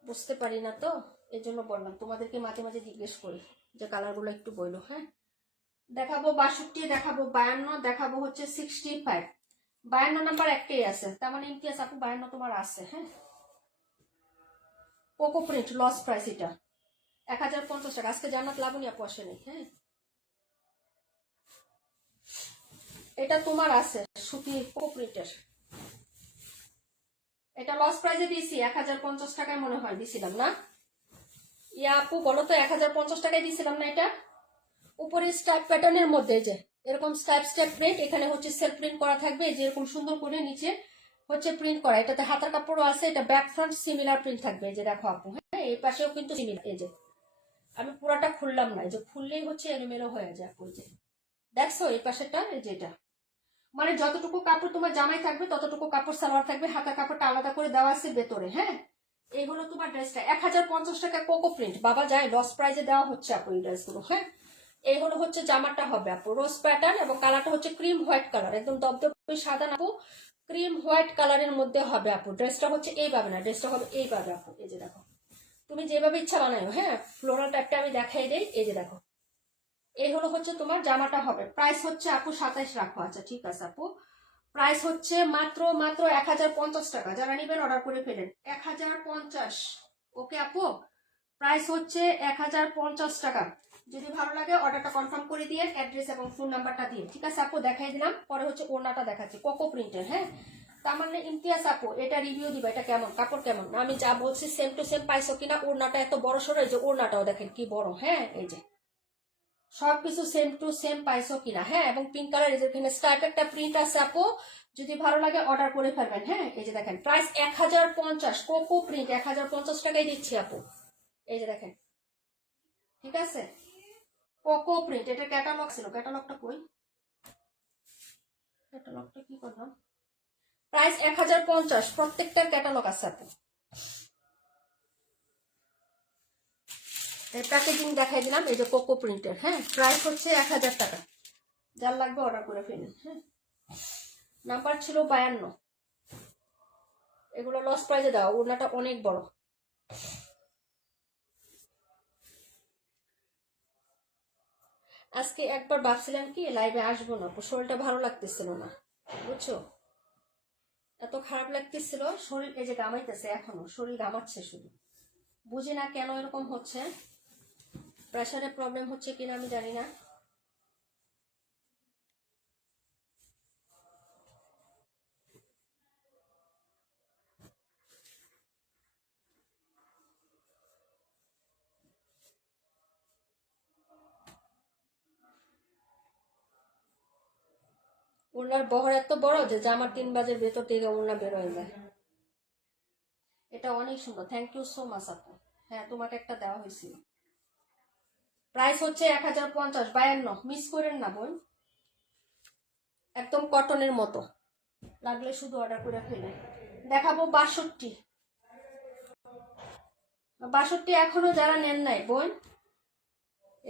বুঝতে পারি না তো, এই জন্য বললাম তোমাদেরকে, মাঝে মাঝে জিজ্ঞেস করি যে কালারগুলো একটু বললো। হ্যাঁ, দেখাবো 62, দেখাবো 52, দেখাবো হচ্ছে 65। 52 নাম্বার একটাই আছে, তার মানে ইমতিয়াজ আপু 52 তোমার আছে। হ্যাঁ, কোকো প্রিন্ট, লস প্রাইস এটা 1050 টাকা। আজকে জান্নাত লাবণী আপু আসেনি। হ্যাঁ, এটা তোমার আছে, সুতি কোকো প্রিন্টের। এটা লস প্রাইসে দিয়েছি 1050 টাকায়, মনে হয় দিছিলাম না ইয়া আপু, বলো তো 1050 টাকায় দিছিলাম না এটা। উপরে স্টাইপ প্যাটার্নের মধ্যে যে এরকম স্টাইপ স্টেপ প্রিন্ট, এখানে হচ্ছে সেলফ প্রিন্ট করা থাকবে, যে এরকম সুন্দর করে নিচে হচ্ছে প্রিন্ট করা। এটাতে হাতার কাপড়ও আছে, এটা ব্যাক ফ্রন্ট সিমিলার প্রিন্ট থাকবে। এই যে দেখো আপু, হ্যাঁ, এই পাশেও কিন্তু সিমিলার। এই যে আমি পুরাটা খুললাম না, এই যে খুললেই হচ্ছে এলোমেলো হয়ে যায় আপু। যে দেখছো এই পাশেটা, এই যে এটা মানে যতটুকু কাপড় তোমার জামাই থাকবে ততটুকু কাপড় সালোয়ার থাকবে, হাতার কাপড়টা আলাদা করে দেওয়া আছে ভেতরে। হ্যাঁ, এই হলো তোমার ড্রেসটা। 1050 টাকা কোকো প্রিন্ট, বাবা যায় লস প্রাইজে দেওয়া হচ্ছে আপু এই ড্রেসগুলো। হ্যাঁ, এই হলো হচ্ছে জামাটা হবে আপু, রোজ প্যাটার্ন, এবং কালারটা হচ্ছে ক্রিম হোয়াইট কালার, একদম দপদপে সাদা না আপু, ক্রিম হোয়াইট কালারের মধ্যে হবে আপু। ড্রেসটা হচ্ছে এইভাবে না, ড্রেসটা হবে এইভাবে আপু। এই যে দেখো, তুমি যেভাবে ইচ্ছা বানাও। হ্যাঁ, ফ্লোরাল টাইপটা আমি দেখাই দেই। এই যে দেখো, এই হলো হচ্ছে তোমার জামাটা হবে। প্রাইস হচ্ছে আপু 27 রাখো। আচ্ছা ঠিক আছে আপু, প্রাইস হচ্ছে মাত্র মাত্র 1050 টাকা। যারা নিবেন অর্ডার করে ফেলেন, 1050। ওকে আপু, প্রাইস হচ্ছে 1050 টাকা। যদি ভালো লাগে অর্ডারটা কনফার্ম করে দিয়ে অ্যাড্রেস এবং ফোন নাম্বারটা দিয়ে, ঠিক আছে আপু। দেখাই দিলাম, পরে হচ্ছে ওড়নাটা দেখাচ্ছি কোকো প্রিন্টের। হ্যাঁ, তার মানে ইমতিয়াজ আপু এটা রিভিউ দিবা, এটা কেমন কাপড়, কেমন। আমি যা বলছি সেম টু সেম পাইছো কিনা। ওড়নাটা এত বড় সড়ো, এই যে ওড়নাটাও দেখেন কি বড়। হ্যাঁ, এই যে সবকিছু সেম টু সেম পাইছো কিনা। হ্যাঁ, এবং পিঙ্ক কালার এখানে স্টাইপ একটা প্রিন্ট আছে আপু, যদি ভালো লাগে অর্ডার করে ফেলবেন। হ্যাঁ, এই যে দেখেন, প্রাইস 1050, কোকো প্রিন্ট 1050 টাকায় দিচ্ছি আপু। এই যে দেখেন, ঠিক আছে, কোকো প্রিন্ট। এটা ক্যাটালগ ছিল, ক্যাটালগটা কই, ক্যাটালগটা কি করলাম, প্রাইস 1050, প্রত্যেকটার ক্যাটালগ আছে আপু। এই প্যাকেজিং দেখাই দিলাম, এই যে কোকো প্রিন্টের, হ্যাঁ প্রাইস হচ্ছে 1000 টাকা, যার লাগবে অর্ডার করে ফেলুন। হ্যাঁ, নাম্বার ছিল 52, এগুলো লস প্রাইজে দাও, ওনাটা অনেক বড়। আজকে একবার ভাবছিলাম কি লাইভে আসবো না, শরীরটা ভালো লাগতেছিল না, বুঝছো, এত খারাপ লাগতেছিল শরীর, এই যে ঘামাইতেছে, এখনো শরীর ঘামাচ্ছে শুধু, বুঝি না কেন এরকম হচ্ছে, প্রেশারের প্রবলেম হচ্ছে কিনা আমি জানি না। ওনার বহর এত বড় যে জামার 3 বাজের ভেতর থেকে ওনা বের হয়ে যায়। এটা অনেক সুন্দর, থ্যাংক ইউ সো মাচ আপু। হ্যাঁ তোমাকে একটা দেওয়া হয়েছিল, প্রাইস হচ্ছে 1050, 52, মিস করেন না বোন, একদম কটনের মতো, লাগলে শুধু অর্ডার করে ফেলে। দেখাবো 62, 62 এখনো যারা নেন নাই বোন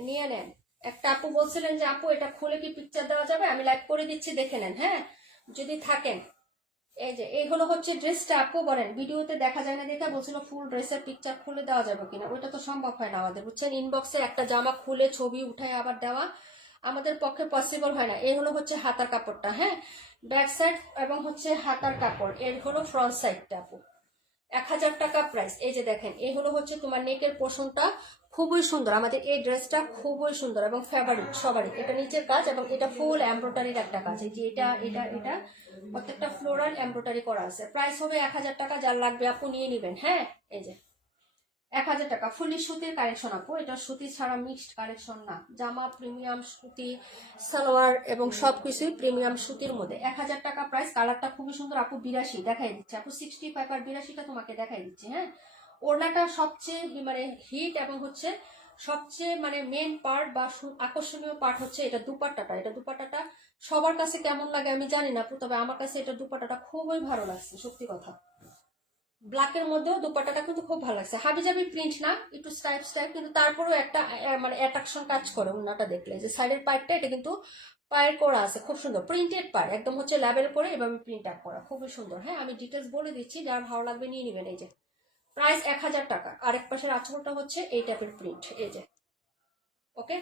নিয়ে নেন। একটা আপু বলছিলেন যে আপু এটা খুলে কি পিকচার দেওয়া যাবে, আমি লাইভ করে দিচ্ছি, দেখে নেন হ্যাঁ যদি থাকেন। এই যে এইগুলো হচ্ছে ড্রেসটা, আপু বলেন ভিডিওতে দেখা যায় না দেখে বলছিল ফুল ড্রেসের পিকচার খুলে দেওয়া যাবে কিনা, ওইটা তো সম্ভব হয় না আমাদের, বুঝছেন, ইনবক্সে একটা জামা খুলে ছবি উঠায় আবার দেওয়া আমাদের পক্ষে পসিবল হয় না। এই হলো হচ্ছে হাতার কাপড়টা, হ্যাঁ ব্যাক সাইড এবং হচ্ছে হাতার কাপড়, এর হলো ফ্রন্ট সাইডটা আপু, 1000 টাকা প্রাইস। এই যে দেখেন এই হলো হচ্ছে তোমার নেকের পোর্শনটা, খুবই সুন্দর, আমাদের এই ড্রেসটা খুবই সুন্দর এবং ফেভারিট সবারই। এটা নিচের কাজ এবং এটা ফুল এমব্রয়ডারির একটা কাজ, এই যে এটা এটা এটা প্রত্যেকটা ফ্লোরাল এমব্রয়ডারি করা আছে। প্রাইস হবে 1000 টাকা, যার লাগবে আপু নিয়ে নেবেন। হ্যাঁ এই যে 1000 টাকা, ফুলি সুতির কালেকশন আপু, এটা সুতি ছাড়া মিক্সড কালেকশন না, জামা প্রিমিয়াম সুতি, সালোয়ার এবং সবকিছুই প্রিমিয়াম সুতির মধ্যে। 1000 টাকা প্রাইস, কালারটা খুবই সুন্দর আপু, 82 দেখাই দিচ্ছে আপু, 65 আর 82টা তোমাকে দেখাই দিচ্ছি। হ্যাঁ ওড়নাটা সবচেয়ে মানে হিট এবং হচ্ছে সবচেয়ে মানে মেন পার্ট বা আকর্ষণীয় পার্ট হচ্ছে এটা দুপাট্টাটা, এটা দুপাট্টাটা সবার কাছে কেমন লাগে আমি জানি না আপু, তবে আমার কাছে এটা দুপাট্টাটা খুবই ভালো লাগছে, সত্যি কথা। ব্ল্যাকের মধ্যেও দুপাট্টাটা কিন্তু খুব ভালো লাগছে, হাবিজাবি প্রিন্ট না, একটু স্টাইপ স্টাইপ, কিন্তু তারপরেও একটা মানে অ্যাট্রাকশন কাজ করে ওনাটা দেখলে। যে সাইডের পার্টটা এটা কিন্তু পায়ের করা আছে, খুব সুন্দর প্রিন্টেড পার্ট, একদম হচ্ছে লেবেল করে এভাবে প্রিন্ট আপ করা, খুবই সুন্দর। হ্যাঁ আমি ডিটেলস বলে দিচ্ছি, যার ভালো লাগবে নিয়ে নেবেন। এই যে প্রাইস 1000 টাকা, আরেক পাশের আঁচলটা হচ্ছে এই টাইপের প্রিন্ট, এই যে ওকে,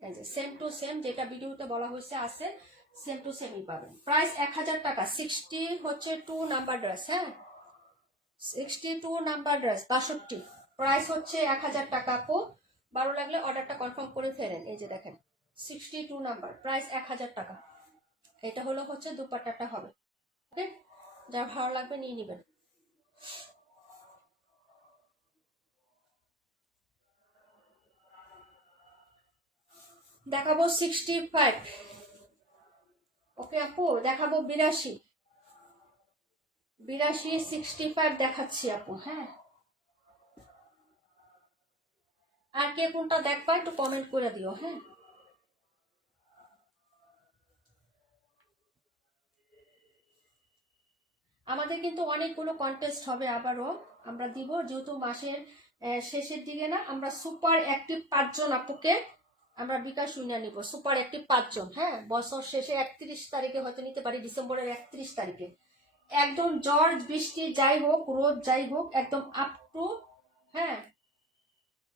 এই যে সেম টু সেম যেটা ভিডিওতে বলা হয়েছে আছে, সেম টু সেমই পাবেন। প্রাইস 1000 টাকা, 60 হচ্ছে 2 নাম্বার ড্রেস, হ্যাঁ 62 নাম্বার ড্রেস, 62, প্রাইস হচ্ছে 1000 টাকা আপু, ভালো লাগলে অর্ডারটা কনফার্ম করে ফেলেন। এই যে দেখেন 62 নাম্বার, প্রাইস 1000 টাকা, এটা হলো হচ্ছে দুপাট্টাটা হবে, ওকে, যার ভালো লাগবে নিয়ে নেবেন। দেখাবো 65, ওকে আপু দেখাবো 82, 65 দেখাচ্ছি আপু। হ্যাঁ আর কে কোনটা দেখবা একটু কমেন্ট করে দিও। হ্যাঁ আমাদের কিন্তু অনেকগুলো কন্টেস্ট হবে আবারও, আমরা দিব যেহেতু মাসের শেষের দিকে না, আমরা সুপার অ্যাক্টিভ 5 জন আপুকে আমরা বিকাশ উইনার নিব, সুপার অ্যাক্টিভ 5 জন। হ্যাঁ বছর শেষে 31 তারিখে হয়তো নিতে পারি, ডিসেম্বরের 31 তারিখে, একদম ঝড় বৃষ্টি যাই হোক, রোদ যাই হোক, একদম আপ টু হ্যাঁ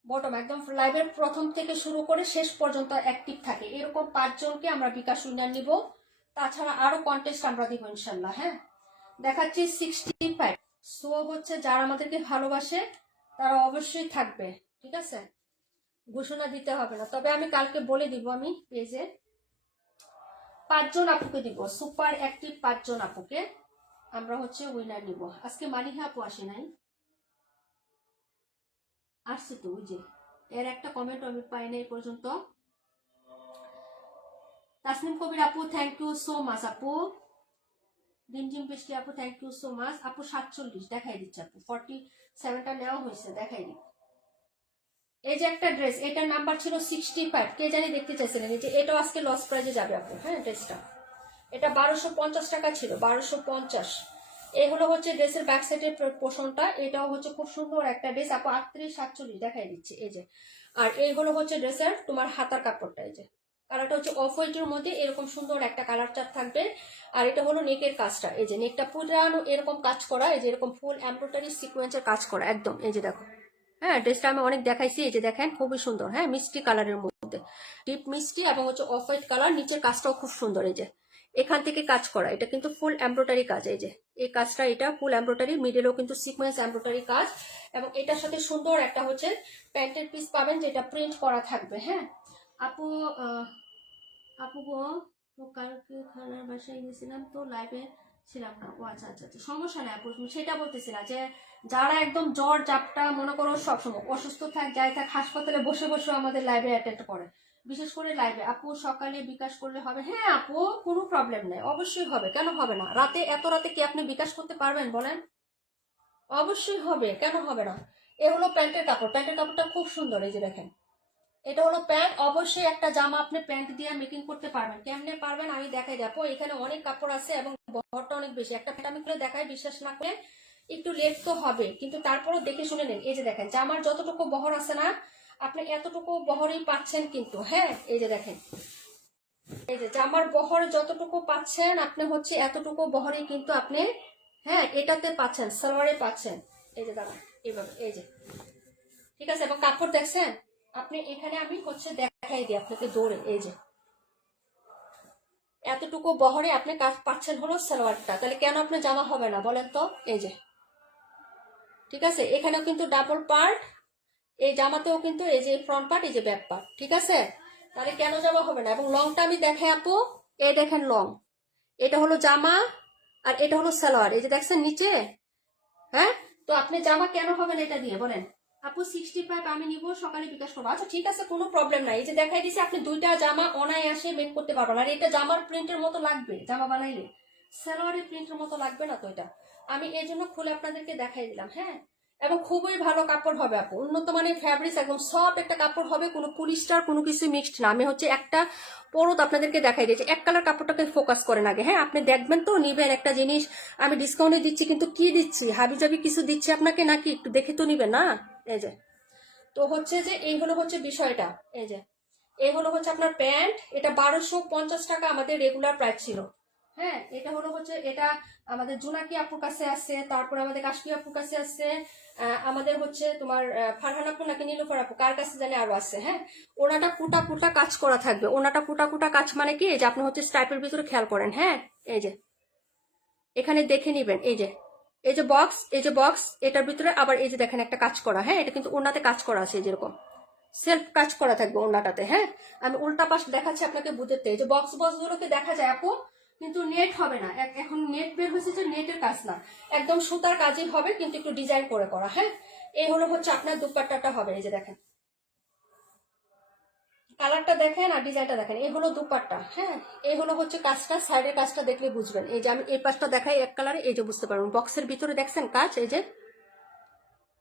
বটম, একদম লাইভের প্রথম থেকে শুরু করে শেষ পর্যন্ত অ্যাক্টিভ থাকে, এরকম 5 জনকে আমরা বিকাশ উইনার নিব। তাছাড়া আরো কন্টেস্ট আমরা দিব ইনশাল্লাহ। হ্যাঁ দেখাচ্ছি 65, সো হচ্ছে যারা আমাদেরকে ভালোবাসে তারা অবশ্যই থাকবে, ঠিক আছে, ঘোষণা দিতে হবে না, তবে আমি কালকে বলে দিব, আমি পেজে 5 জন আপুকে দিব, সুপার অ্যাক্টিভ 5 জন আপুকে আমরা হচ্ছে উইনার নিব। আজকে মালিহা আপু আসে নাই, আসছে তো ওই যে, এর একটা কমেন্ট আমি পাই না এই পর্যন্ত। তাসনিম কবির আপু থ্যাংক ইউ সো মাচ আপু, ডিমজিম বৃষ্টি আপু থ্যাংক ইউ সো মাচ আপু, 47 দেখাই দিচ্ছে আপু, 47টা নেওয়া হয়েছে, দেখাই দিই। এই যে একটা ড্রেস, এটার নাম্বার ছিল 65, কে জানি দেখতে চাইছিলেন, এই যে এটাও আজকে লস প্রাইজে যাবে আপু। হ্যাঁ ড্রেসটা এটা 1250 টাকা ছিল, 1250। এই হলো হচ্ছে ড্রেসের ব্যাক সাইডের পোর্শনটা। এটাও হচ্ছে খুব সুন্দর একটা ড্রেস আপু, 38-47 দেখাই দিচ্ছি এই যে। আর এই হলো হচ্ছে ড্রেসের তোমার হাতার কাপড়টা, এই যে কালারটা হচ্ছে অফ হোয়াইটের মধ্যে এরকম সুন্দর একটা কালার চার্ট থাকবে। আর এটা হলো নেকের কাজটা, এই যে নেকটা পুরানো এরকম কাজ করা, এই যে এরকম ফুল এমব্রয়ডারি সিকোয়েন্সের কাজ করা একদম, এই যে দেখো। হ্যাঁ, ড্রেসটা আমি অনেক দেখাইছি, এই যে দেখেন খুবই সুন্দর। হ্যাঁ, মিষ্টি কালারের মধ্যে, ডিপ মিষ্টি এবং হচ্ছে অফ হোয়াইট কালার। নিচের কাজটাও খুব সুন্দর, এই যে এখান থেকে কাজ করা, এটা কিন্তু ফুল এমব্রয়ডারি কাজ, এই যে এই কাজটা, এটা ফুল এমব্রয়ডারি, মিডলেও কিন্তু সিকোয়েন্স এমব্রয়ডারি কাজ। এবং এটার সাথে সুন্দর একটা হচ্ছে প্যান্টের পিস পাবেন, যেটা প্রিন্ট করা থাকবে। হ্যাঁ আপু, আপু গো, তো কালকে খালার বাসায় গেছিলাম তো লাইভে ছিলাম না। ও আচ্ছা আচ্ছা আচ্ছা, সমস্যা নেই আপু, সেটা বলতেছি না। যে যারা একদম জ্বর জাপটা মনে করো সবসময় অসুস্থ থাক যাই থাক, হাসপাতালে বসে বসে আমাদের লাইভে অ্যাটেন্ড করে, বিশেষ করে লাইভে। আপু সকালে বিকাশ করলে হবে? হ্যাঁ আপু, কোনো প্রবলেম নেই, অবশ্যই হবে, কেন হবে না। রাতে, এত রাতে কি আপনি বিকাশ করতে পারবেন বলেন? অবশ্যই হবে, কেন হবে না। এ হলো প্যান্টের কাপড়, প্যান্টের কাপড়টা খুব সুন্দর, এই যে দেখেন। এটা হলো প্যান্ট, অবশ্যই একটা জামা আপনি প্যান্ট দিয়ে মেকিং করতে পারবেন। কেমনে পারবেন আমি দেখাই যাবো। এখানে অনেক কাপড় আছে এবং বহরটা অনেক বেশি। একটা প্যান্ট আমি খুলে দেখাই, বিশ্বাস না করে একটু লেট তো হবে, কিন্তু তারপরও দেখে শুনে নেন। এই যে দেখেন, জামার যতটুকু বহর আছে না, আপনি এতটুকু বহরই পাচ্ছেন কিন্তু। হ্যাঁ, এই যে দেখেন, এই যে জামার বহর যতটুকু পাচ্ছেন আপনি হচ্ছে এতটুকু বহরই কিন্তু আপনি, হ্যাঁ, এটাতে পাচ্ছেন, সালোয়ারে পাচ্ছেন। এই যে দাঁড়ান, এইভাবে, এই যে, ঠিক আছে। এবং কাপড় দেখছেন আপনি, এখানে আমি হচ্ছে দেখাই দিই আপনাকে দৌড়ে, এই যে এতটুকু বহরে আপনি কাজ পাচ্ছেন হলো সালোয়ারটা, তাহলে কেন আপনার জামা হবে না বলেন তো? এই যে, ঠিক আছে। এখানেও কিন্তু ডাবল পার্ট, এই জামাতেও কিন্তু এই যে ফ্রন্ট পার্ট, এই যে ব্যাক পার্ট, ঠিক আছে। তাহলে কেন জামা হবে না? এবং লংটা আমি দেখাই আপু, এই দেখেন লং, এটা হলো জামা আর এটা হলো সালোয়ার, এই যে দেখছেন নিচে। হ্যাঁ, তো আপনি জামা কেন হবে না এটা দিয়ে বলেন? আপু 65 আমি নিব, সকালে বিকাশ করবো। আচ্ছা ঠিক আছে, কোনো প্রবলেম নাই। এই যে দেখাই দিছি, আপনি দুইটা জামা অনায়াসে মেক করতে পারবেন। আর এটা জামার প্রিন্টের মতো লাগবে, জামা বানাইলে সালোয়ারের প্রিন্টের মতো লাগবে না তো। এটা আমি এই জন্য খুলে আপনাদেরকে দেখাই দিলাম। হ্যাঁ, এবং খুবই ভালো কাপড় হবে আপু, উন্নত মানের ফ্যাব্রিক্স, একদম সফট একটা কাপড় হবে, কোনো পলিস্টার কোনো কিছু মিক্সড না। আমি হচ্ছে একটা পরত আপনাদেরকে দেখাই দিয়েছি, এক কালার কাপড়টাকে ফোকাস করেন আগে। হ্যাঁ, আপনি দেখবেন তো নিবেন একটা জিনিস, আমি ডিসকাউন্টে দিচ্ছি, কিন্তু কি দিচ্ছি, হাবিজাবি কিছু দিচ্ছি আপনাকে নাকি? একটু দেখে তো নিবেন না। এই যে, তো হচ্ছে যে এই হলো হচ্ছে বিষয়টা। এই যে, এই হলো হচ্ছে আপনার প্যান্ট, এটা 1250 টাকা আমাদের রেগুলার প্রাইস ছিল। হ্যাঁ, এটা হলো হচ্ছে, এটা আমাদের জোনাকি আপুর কাছে আছে, তারপরে আমাদের কাশ্মীর আপুর কাছে আছে, আমাদের হচ্ছে তোমার ফারহান আপু নাকি নীলুফার আপু, কার কাছে জানে আরো আছে। হ্যাঁ, ওনাটা কুটা কুটা কাজ করা থাকবে। ওনাটা কুটা কুটা কাজ মানে কি, এই যে আপনি হচ্ছে স্টাইপের ভিতরে খেয়াল করেন। হ্যাঁ, এই যে এখানে দেখে নিবেন, এই যে, এই যে বক্স, এই যে বক্স, এটার ভিতরে আবার এই যে দেখেন একটা কাজ করা। হ্যাঁ, এটা কিন্তু ওনাতে কাজ করা আছে, যেরকম সেলফ কাজ করা থাকবে ওনাটাতে। হ্যাঁ, আমি উল্টা পাশ দেখাচ্ছি আপনাকে বুঝতে। এই যে বক্স বক্স গুলোকে দেখা যায় আপু, কিন্তু নেট হবে না। এখন নেট বের হয়েছে, যে নেটের কাজ না, একদম সুতার কাজই হবে, কিন্তু একটু ডিজাইন করে করা। হ্যাঁ, এই হলো হচ্ছে আপনার দুপাট্টাটা হবে, এই যে দেখেন কালারটা দেখেন আর ডিজাইনটা দেখেন। এই হলো দুপাট্টা। হ্যাঁ, এই হলো হচ্ছে কাজটা, সাইডের কাজটা দেখলে বুঝবেন। এই যে আমি এই পাশটা দেখাই এক কালারে, এই যে বুঝতে পারবেন। বক্সের ভিতরে দেখছেন কাজ, এই যে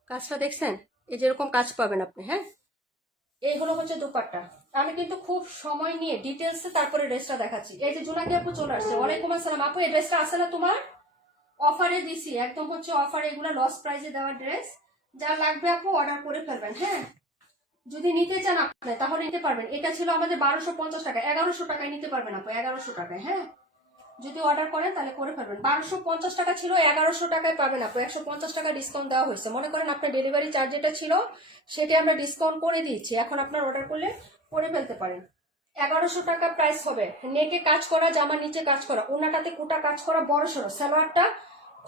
কাজটা দেখছেন, এই যে এরকম কাজ পাবেন আপনি। হ্যাঁ, এই হলো হচ্ছে দুপাট্টা। আমি কিন্তু খুব সময় নিয়ে ডিটেলসে তারপরে ড্রেসটা দেখাচ্ছি। এই যে জোনাকি আপু চলে আসছে, ওয়ালাইকুম আসসালাম আপু। এই ড্রেসটা আছে না তোমার? অফারে দিছি, একদম হচ্ছে অফারে, এগুলো লস প্রাইসে দেওয়া ড্রেস। যা লাগবে আপু অর্ডার করে ফেলবেন। হ্যাঁ, যদি নিতে চান আপনি তাহলে নিতে পারবেন। এটা ছিল আমাদের 1250 টাকা, 1100 টাকায় নিতে পারবেন আপু, 1100 টাকায়। হ্যাঁ, যদি অর্ডার করেন তাহলে করে ফেলবেন। 1250 টাকা ছিল, 1100 টাকায় পাবেন আপু, 150 টাকা ডিসকাউন্ট দেওয়া হয়েছে। মনে করেন আপনার ডেলিভারি চার্জ যেটা ছিল সেটা আমরা ডিসকাউন্ট করে দিচ্ছি, এখন আপনার অর্ডার করলে করে ফেলতে পারেন। 1100 টাকা প্রাইস হবে। নেকে কাজ করা, জামার নিচে কাজ করা, ওনাটাতে কোটা কাজ করা, বড় সড়ো সালোয়ারটা